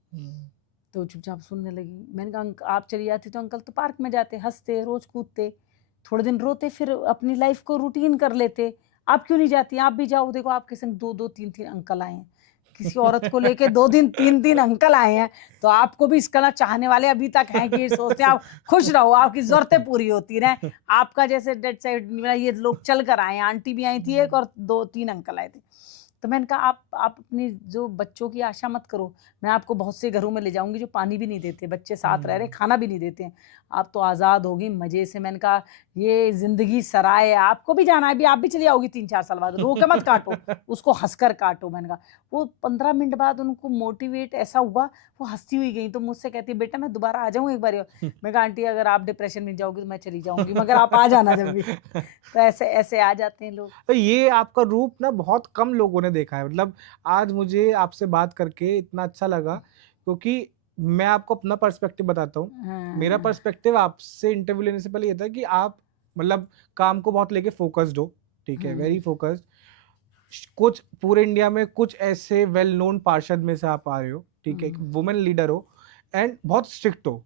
तो चुपचाप सुनने लगी। मैंने कहा आप चली जाती तो अंकल तो पार्क में जाते, हंसते, रोज कूदते, थोड़े दिन रोते, फिर अपनी लाइफ को रूटीन कर लेते। आप क्यों नहीं जाती? आप भी जाओ, देखो आपके संग 2-2, 3-3 अंकल आए हैं, किसी औरत को लेके 2 दिन 3-3 अंकल आए हैं, तो आपको भी इसका ना चाहने वाले अभी तक हैं कि सोचते हैं आप खुश रहो, आपकी जरूरतें पूरी होती रहे। आपका जैसे डेड साइड ये लोग चल कर आए, आंटी भी आई थी एक और 2-3 अंकल आए थे। तो मैंने कहा आप अपनी जो बच्चों की आशा मत करो, मैं आपको बहुत से घरों में ले जाऊंगी जो पानी भी नहीं देते, बच्चे साथ रह रहे, खाना भी नहीं देते हैं, आप तो आज़ाद होगी मज़े से। मैंने कहा ये ज़िंदगी सराय है, आपको भी जाना है, भी आप भी चली आओगी 3-4 साल बाद, रो के मत काटो, उसको हंसकर काटो। मैंने कहा वो 15 मिनट बाद उनको मोटिवेट ऐसा हुआ, वो हंसती हुई गई, तो मुझसे कहती बेटा मैं दोबारा आ जाऊँ एक बार। मैं कहा आंटी अगर आप डिप्रेशन में जाओगी तो मैं चली जाऊँगी, मगर आप आ जाना जब भी। तो ऐसे आ जाते हैं लोग। तो ये आपका रूप ना बहुत कम लोगों ने देखा है, मतलब आज मुझे आपसे बात करके इतना अच्छा लगा, क्योंकि मैं आपको अपना पर्सपेक्टिव बताता हूँ। मेरा पर्सपेक्टिव आपसे इंटरव्यू लेने से पहले ये था कि आप मतलब काम को बहुत लेके फोकस्ड हो, ठीक है, वेरी फोकस्ड। कुछ पूरे इंडिया में कुछ ऐसे वेल नोन पार्षद में से आप आ रहे हो, ठीक है, वुमेन लीडर हो एंड बहुत स्ट्रिक्ट हो,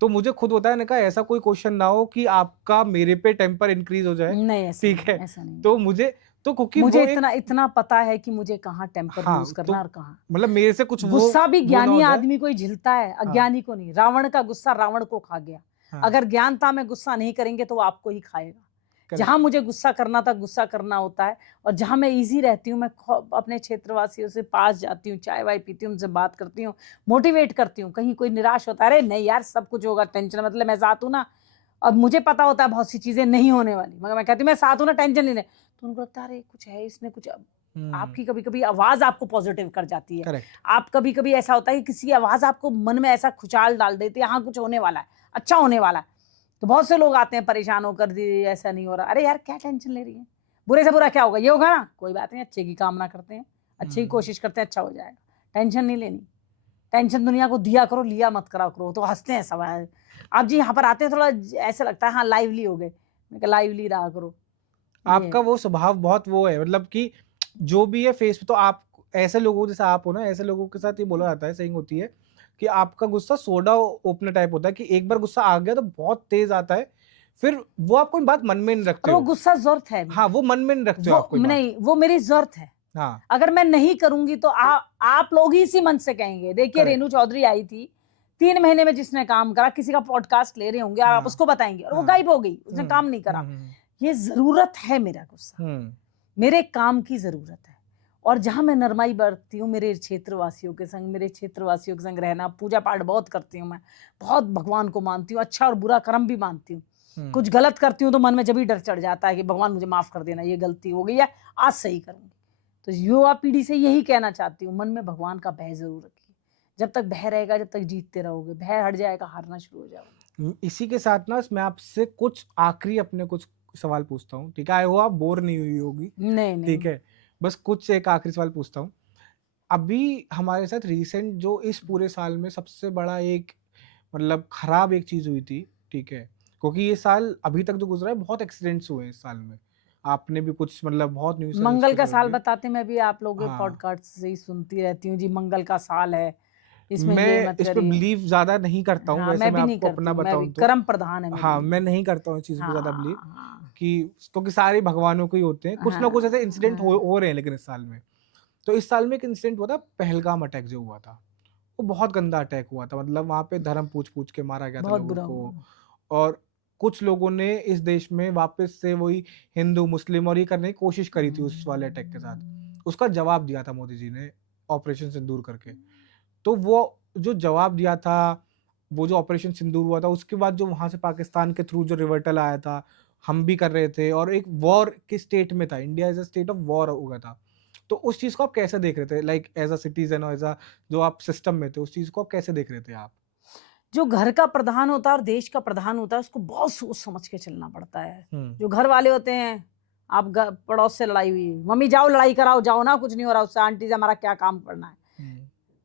तो मुझे खुद होता है ना, कहा ऐसा कोई क्वेश्चन ना हो कि आपका मेरे पे टेम्पर इंक्रीज हो जाए, नहीं, ठीक है, ऐसा नहीं। तो क्योंकि मुझे इतना पता है कि मुझे कहाँ टेम्पर यूज करना तो और कहाँ, मतलब मेरे से कुछ गुस्सा भी वो ज्ञानी ना हो आदमी को ही झिलता है, अज्ञानी को नहीं। रावण का गुस्सा रावण को खा गया। अगर ज्ञानता में गुस्सा नहीं करेंगे तो वो आपको ही खाएगा। जहां मुझे गुस्सा करना था गुस्सा करना होता है, और जहां मैं इजी रहती हूँ, मैं अपने क्षेत्रवासियों से पास जाती हूँ, चाय वाय पीती हूँ, उनसे बात करती हूँ, मोटिवेट करती हूँ। कहीं कोई निराश होता है, अरे नहीं यार सब कुछ होगा, टेंशन मतलब मैं साथ हूँ ना। अब मुझे पता होता है बहुत सी चीजें नहीं होने वाली, मगर मैं कहती हूँ मैं साथ हूँ ना, टेंशन नहीं ले, तो उनको लगता है अरे कुछ है इसने कुछ। आपकी कभी कभी आवाज आपको पॉजिटिव कर जाती है। आप कभी कभी ऐसा होता है कि किसी आवाज आपको मन में ऐसा खुचाल डाल देती है, हाँ कुछ होने वाला है, अच्छा होने वाला है, तो बहुत से लोग आते हैं परेशान होकर, दी ऐसा नहीं हो रहा, अरे यार क्या टेंशन ले रही है, बुरे से बुरा क्या होगा, ये होगा ना, कोई बात नहीं, अच्छे की कामना करते हैं, अच्छे की कोशिश करते हैं, अच्छा हो जाएगा, टेंशन नहीं लेनी, टेंशन दुनिया को दिया करो, लिया मत करा करो। तो हंसते हैं सब, आप जी यहाँ पर आते हैं थोड़ा ऐसा लगता है हाँ लाइवली हो गए, मैं कहा लाइवली रहा करो। आपका वो स्वभाव बहुत वो है, मतलब कि जो भी है फेस पे, तो आप ऐसे लोगों जैसे आप हो ना, ऐसे लोगों के साथ ये बोला जाता है, सेइंग होती है कि आपका गुस्सा सोडा ओपनर टाइप होता है, कि एक बार गुस्सा आ गया तो बहुत तेज आता है, फिर वो आप कोई बात मन में नहीं रखते और वो हो। गुस्सा जरूरत है, हाँ, वो मन में नहीं रखते हो आप कोई बात। नहीं, वो मेरी जरूरत है। हाँ, अगर मैं नहीं करूंगी तो आप लोग ही इसी मन से कहेंगे। देखिए Correct. रेनू चौधरी आई थी, 3 महीने में जिसने काम करा, किसी का पॉडकास्ट ले रहे होंगे और आप हाँ, उसको बताएंगे, और वो हाँ, गायब हो गई, उसने काम नहीं करा। ये जरूरत है, मेरा गुस्सा मेरे काम की जरूरत है। और जहां मैं नरमाई बरतती हूँ मेरे क्षेत्रवासियों के संग रहना, पूजा पाठ बहुत करती हूँ मैं, बहुत भगवान को मानती हूँ, अच्छा और बुरा कर्म भी मानती हूँ। कुछ गलत करती हूँ तो मन में जब भी डर चढ़ जाता है कि भगवान मुझे माफ कर देना, ये गलती हो गई है, आज सही करूंगी। तो युवा पीढ़ी से यही कहना चाहती हूँ, मन में भगवान का भय जरूर रखिए। जब तक भय रहेगा, जब तक जीतते रहोगे, भय हट जाएगा, हारना शुरू हो जाओगे। इसी के साथ ना मैं आपसे कुछ आखिरी अपने कुछ सवाल पूछता हूँ, ठीक है? आई हो आप बोर नहीं हुई होगी, नहीं ठीक है? बस कुछ एक आखिरी सवाल पूछता हूँ। अभी हमारे साथ रिसेंट जो इस पूरे साल में सबसे बड़ा एक मतलब खराब एक चीज हुई थी, ठीक है? क्योंकि ये साल अभी तक जो गुजरा है, बहुत एक्सीडेंट्स हुए हैं इस साल में। आपने भी कुछ मतलब बहुत न्यूज़ मंगल का साल बताते, मैं भी आप लोगों के हाँ। पॉडकास्ट से ही सुनती रहती हूँ जी, मंगल का साल है, इसमें ये मैं मत इस पे करिए। बिलीव ज्यादा नहीं करता हूँ, हाँ, वैसे मैं मैं भी नहीं आपको करती अपना हूँ, मैं बताऊं भी तो कर्म प्रधान है मेरे हाँ, लिए। मैं नहीं करता हूँ इस चीज पे ज्यादा हाँ, बिलीव, हाँ, कि क्योंकि सारे भगवानों को ही होते हैं, कुछ ना कुछ ऐसे इंसिडेंट हो रहे हैं। लेकिन इस साल में, तो इस साल में एक इंसिडेंट हुआ था, पहलगाम अटैक जो हुआ था, वो बहुत गंदा अटैक हुआ था। मतलब वहां पे धर्म पूछ पूछ के मारा गया था बहुत लोगों बुरा को, हुआ। और कुछ लोगों ने इस देश में वापस से वही हिंदू मुस्लिम और ये करने की कोशिश करी थी उस वाले अटैक के साथ। उसका जवाब दिया था मोदी जी ने ऑपरेशन सिंदूर करके। तो वो जो जवाब दिया था, वो जो ऑपरेशन सिंदूर हुआ था, उसके बाद जो वहां से पाकिस्तान के थ्रू जो रिवर्टल आया था, हम भी कर रहे थे, और एक वॉर की स्टेट में था, India as a state of war हो गया था। तो उस चीज को आप कैसे देख रहे थे, लाइक एज अ सिटीजन और एज अ जो आप सिस्टम में थे, उस चीज को आप कैसे देख रहे थे आप? जो घर का प्रधान होता है और देश का प्रधान होता है, उसको बहुत सोच समझ के चलना पड़ता है। हम्म, जो घर वाले होते हैं, आप पड़ोस से लड़ाई हुई, मम्मी जाओ लड़ाई कराओ, जाओ ना, कुछ नहीं हो रहा उससे, आंटी से हमारा क्या काम पड़ना है।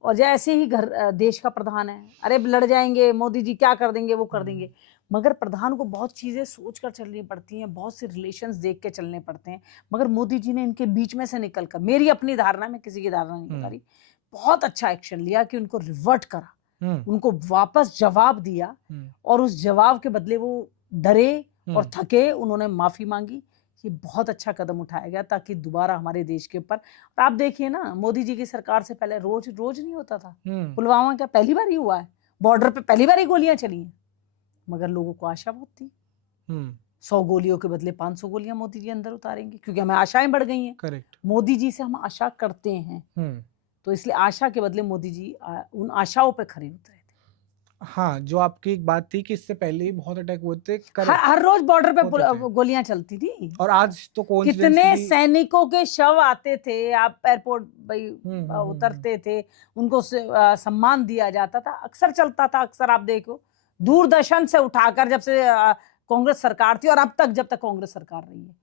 और जैसे ही घर देश का प्रधान है, अरे लड़ जाएंगे, मोदी जी क्या कर देंगे, वो कर देंगे। मगर प्रधान को बहुत चीजें सोच कर चलनी पड़ती हैं, बहुत से रिलेशंस देख के चलने पड़ते हैं। मगर मोदी जी ने इनके बीच में से निकल कर, मेरी अपनी धारणा में, किसी की धारणा नहीं बता रही, बहुत अच्छा एक्शन लिया कि उनको रिवर्ट करा, उनको वापस जवाब दिया, और उस जवाब के बदले वो डरे और थके, उन्होंने माफी मांगी। ये बहुत अच्छा कदम उठाया गया ताकि दोबारा हमारे देश के ऊपर, और आप देखिए ना, मोदी जी की सरकार से पहले रोज रोज नहीं होता था पुलवामा, क्या पहली बार ही हुआ है, बॉर्डर पे पहली बार ही गोलियां चली हैं। मगर लोगों को आशा बहुत थी, 100 गोलियों के बदले 500 गोलियां मोदी जी अंदर उतारेंगे, क्योंकि हमें आशाएं बढ़ गई हैं। करेक्ट। मोदी जी से हम आशा करते हैं, तो इसलिए आशा के बदले मोदी जी उन आशाओं पे खरे उतरे थे। हाँ, जो आपकी एक बात थी कि इससे पहले ही बहुत अटैक हुए थे, हर रोज बॉर्डर पे होते थे। गोलियां चलती थी, और आज तो कितने कोइंसिडेंटली सैनिकों के शव आते थे, आप एयरपोर्ट भाई उतरते थे, उनको सम्मान दिया जाता था, अक्सर चलता था, अक्सर आप देखो दूरदर्शन से उठाकर, जब से कांग्रेस सरकार थी और अब तक, जब तक कांग्रेस सरकार रही है।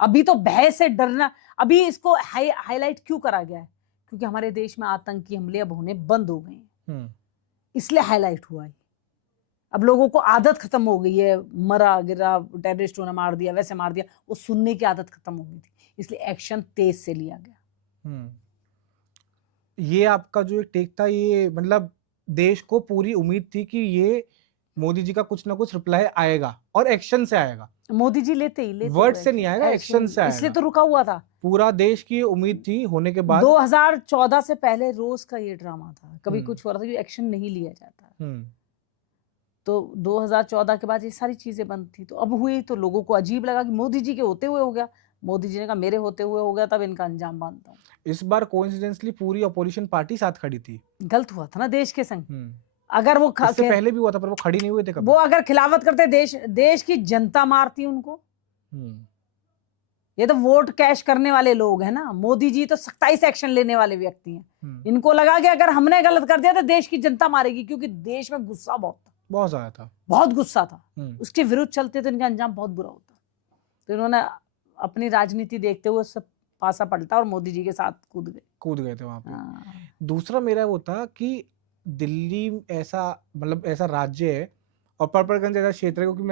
अभी तो भय से डरना, अभी इसको हाईलाइट क्यों करा गया है, क्योंकि हमारे देश में आतंकी हमले अब होने बंद हो गए हैं, इसलिए हाईलाइट हुआ है। अब लोगों को आदत खत्म हो गई है, मरा गिरा टेररिस्टों ने मार दिया, वैसे मार दिया, वो सुनने की आदत खत्म हो गई थी, इसलिए एक्शन तेज से लिया गया। ये आपका जो एक टेक था, ये मतलब देश को पूरी उम्मीद थी कि ये मोदी जी का कुछ ना कुछ रिप्लाई आएगा और एक्शन से आएगा। मोदी जी लेते वर्ड से नहीं आएगा, एक्शन से आएगा। इसलिए तो रुका हुआ था। पूरा देश की उम्मीद थी होने के बाद। 2014 से पहले रोज का ये ड्रामा था, कभी कुछ हो रहा था, एक्शन नहीं लिया जाता। तो 2014 के बाद ये सारी चीजें बंद थी, तो अब हुई, तो लोगों को अजीब लगा कि मोदी जी के होते हुए हो गया। मोदी जी ने कहा मेरे होते हुए हो गया, तब इनका अंजाम बांधता हूँ। इस बार कोइंसिडेंटली पूरी अपोजिशन पार्टी साथ खड़ी थी। गलत हुआ था ना देश के संग। अगर वो इससे पहले भी हुआ था, पर वो खड़ी नहीं हुए थे कभी। वो अगर खिलाफत करते, देश की जनता मारती उनको। ये तो वोट कैश करने वाले लोग हैं ना, मोदी जी तो सख्ताई से एक्शन लेने वाले व्यक्ति हैं। इनको लगा कि अगर हमने गलत कर दिया तो देश की जनता मारेगी, क्योंकि देश में गुस्सा बहुत था, बहुत ज्यादा था। बहुत गुस्सा था, हम्म, उसके विरुद्ध चलते तो इनका अंजाम बहुत बुरा होता। तो इन्होंने अपनी राजनीति देखते हुए सब पासा पलटा और मोदी जी के साथ कूद गए। कूद गए थे वहां पे। हाँ, दूसरा मेरा वो था कि दिल्ली ऐसा मतलब ऐसा राज्य है और परपरगंज ऐसा क्षेत्र है, क्योंकि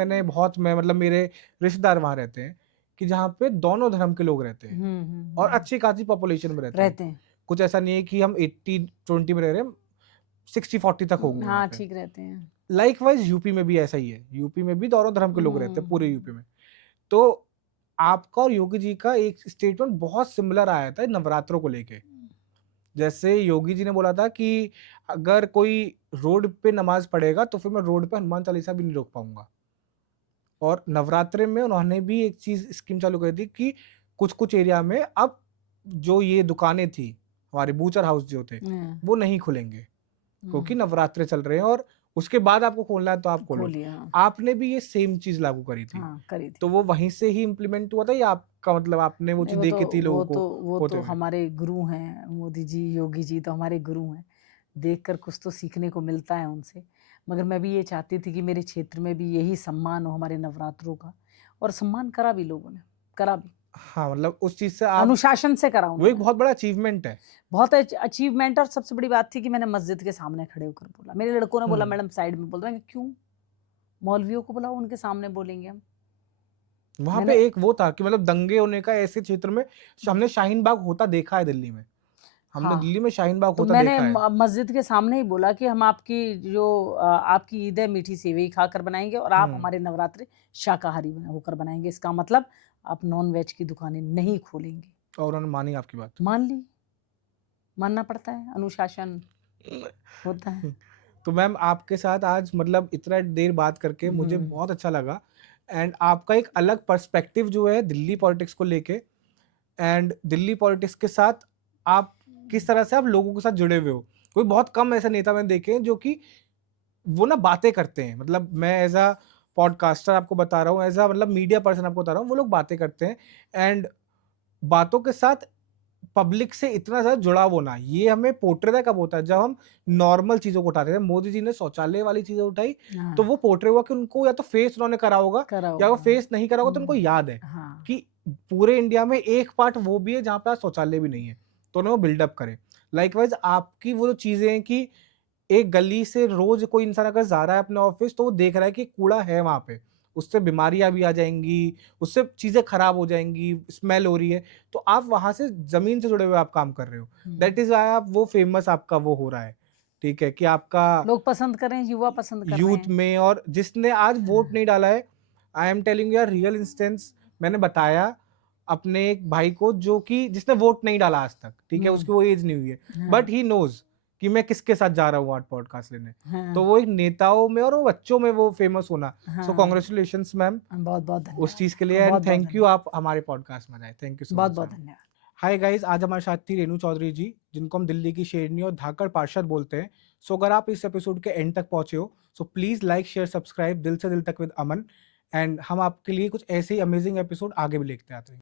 मैं मतलब मेरे रिश्तेदार वहां रहते हैं, कि जहाँ पे दोनों धर्म के लोग रहते हैं और अच्छी खासी पॉपुलेशन में रहते हैं। रहते हैं। कुछ ऐसा नहीं है कि हम 80-20 में रह रहे हैं, 60-40 तक होंगे वहाँ हाँ, पे। ठीक रहते हैं। लाइकवाइज यूपी में भी ऐसा ही है, यूपी में भी दोनों धर्म के लोग रहते हैं पूरे यूपी में। तो आपका और योगी जी का एक स्टेटमेंट बहुत सिमिलर आया था नवरात्रों को लेके। जैसे योगी जी ने बोला था कि अगर कोई रोड पे नमाज पढ़ेगा तो फिर मैं रोड पे हनुमान चालीसा भी नहीं रोक पाऊंगा। और नवरात्रे में उन्होंने भी एक चीज स्कीम चालू कर दी कि कुछ कुछ एरिया में अब जो ये दुकानें थी, हमारे बूचर हाउस जो थे, हाँ, वो नहीं खुलेंगे क्योंकि नवरात्रे चल रहे हैं और उसके बाद आपको खोलना है तो आप खोलो। खोलिए। हाँ, आपने भी ये सेम चीज लागू करी थी, हाँ, करी थी। तो वो वहीं से ही इम्प्लीमेंट हुआ था या आपका मतलब आपने वो नहीं, चीज देखी थी लोगों को वो होते तो हुए? हमारे गुरु हैं, मोदी जी, योगी जी तो हमारे गुरु हैं। देखकर कुछ तो सीखने को मिलता है उनसे। मगर मैं भी ये चाहती थी कि मेरे क्षेत्र में भी यही सम्मान हो हमारे नवरात्रों का, और सम्मान करा भी लोगों ने, करा भी। हाँ, मतलब उस चीज से आप, अनुशासन से करा वो एक उन्होंने। बहुत बड़ा अचीवमेंट है। बहुत अचीवमेंट। और सबसे बड़ी बात थी कि मैंने मस्जिद के सामने खड़े होकर बोला। मेरे लड़कों ने बोला मैडम साइड में बोल रहे हैं। क्यों? मौलवियों को बुलाओ, उनके सामने बोलेंगे हम। वहां पे मैंने एक वो था कि मतलब दंगे होने का ऐसे क्षेत्र में हमने शाहीन बाग होता देखा है दिल्ली में, हमने हाँ, दिल्ली में शाहीन बाग तो होता मैंने देखा है। मस्जिद के सामने ही बोला कि हम आपकी जो आपकी ईद है मीठी सेवई खाकर बनाएंगे और आप हमारे नवरात्रि शाकाहारी होकर बनाएंगे। इसका मतलब आप नॉन वेज की दुकानें नहीं खोलेंगे। और उन्होंने मानी आपकी बात। मान ली, मानना पड़ता है, अनुशासन होता है। तो मैम आपके साथ आज मतलब इतना देर बात करके मुझे बहुत अच्छा लगा, एंड आपका एक अलग पर्सपेक्टिव जो है दिल्ली पॉलिटिक्स को लेके, एंड दिल्ली पॉलिटिक्स के साथ आप किस तरह से आप लोगों के साथ जुड़े हुए हो। कोई बहुत कम ऐसे नेता मैंने देखे हैं जो कि वो ना बातें करते हैं, मतलब मैं एज अ पॉडकास्टर आपको बता रहा हूँ, एज अ मतलब मीडिया पर्सन आपको बता रहा हूँ, वो लोग बातें करते हैं एंड बातों के साथ पब्लिक से इतना ज्यादा जुड़ाव होना, ये हमें पोर्ट्रे तक कब होता है, जब हम नॉर्मल चीजों को उठाते हैं। मोदी जी ने शौचालय वाली चीजें उठाई तो वो पोर्ट्रे हुआ कि उनको या तो फेस उन्होंने करा होगा या वो फेस नहीं करा होगा, तो उनको याद है हाँ, कि पूरे इंडिया में एक पार्ट वो भी है जहाँ पे शौचालय भी नहीं है, तो उन्हें वो बिल्डअप करे। लाइकवाइज आपकी वो जो चीजें हैं कि एक गली से रोज कोई इंसान अगर जा रहा है अपने ऑफिस तो वो देख रहा है कि कूड़ा है वहां पे, उससे बीमारियां भी आ जाएंगी, उससे चीजें खराब हो जाएंगी, स्मेल हो रही है, तो आप वहां से जमीन से जुड़े हुए आप काम कर रहे हो। दैट इज वाई आप वो फेमस आपका वो हो रहा है, ठीक है, कि आपका लोग पसंद कर रहे हैं, युवा पसंद कर रहे यूथ हैं। में, और जिसने आज वोट नहीं डाला है, I am telling you real instance, मैंने बताया अपने एक भाई को जो कि जिसने वोट नहीं डाला आज तक, ठीक है, उसकी वो एज नहीं हुई है, बट ही नोज कि मैं किसके साथ जा रहा हूँ आज पॉडकास्ट लेने। तो वो एक नेताओं में और वो बच्चों में वो फेमस होना, सो कॉन्ग्रेचुलेशंस मैम बहुत बहुत उस धन्यवाद। चीज के लिए, एंड थैंक यू आप हमारे पॉडकास्ट में आए, थैंक यू सो बहुत मच। बहुत धन्यवाद। हाय गाइस, आज हमारे साथ थी रेणु चौधरी जी, जिनको हम दिल्ली की शेरनी और धाकड़ पार्षद बोलते हैं। सो अगर आप इस एपिसोड के एंड तक पहुंचे हो, so please like share subscribe दिल से दिल तक विद अमन, एंड हम आपके लिए कुछ ऐसे ही अमेजिंग एपिसोड आगे भी लेके आते हैं।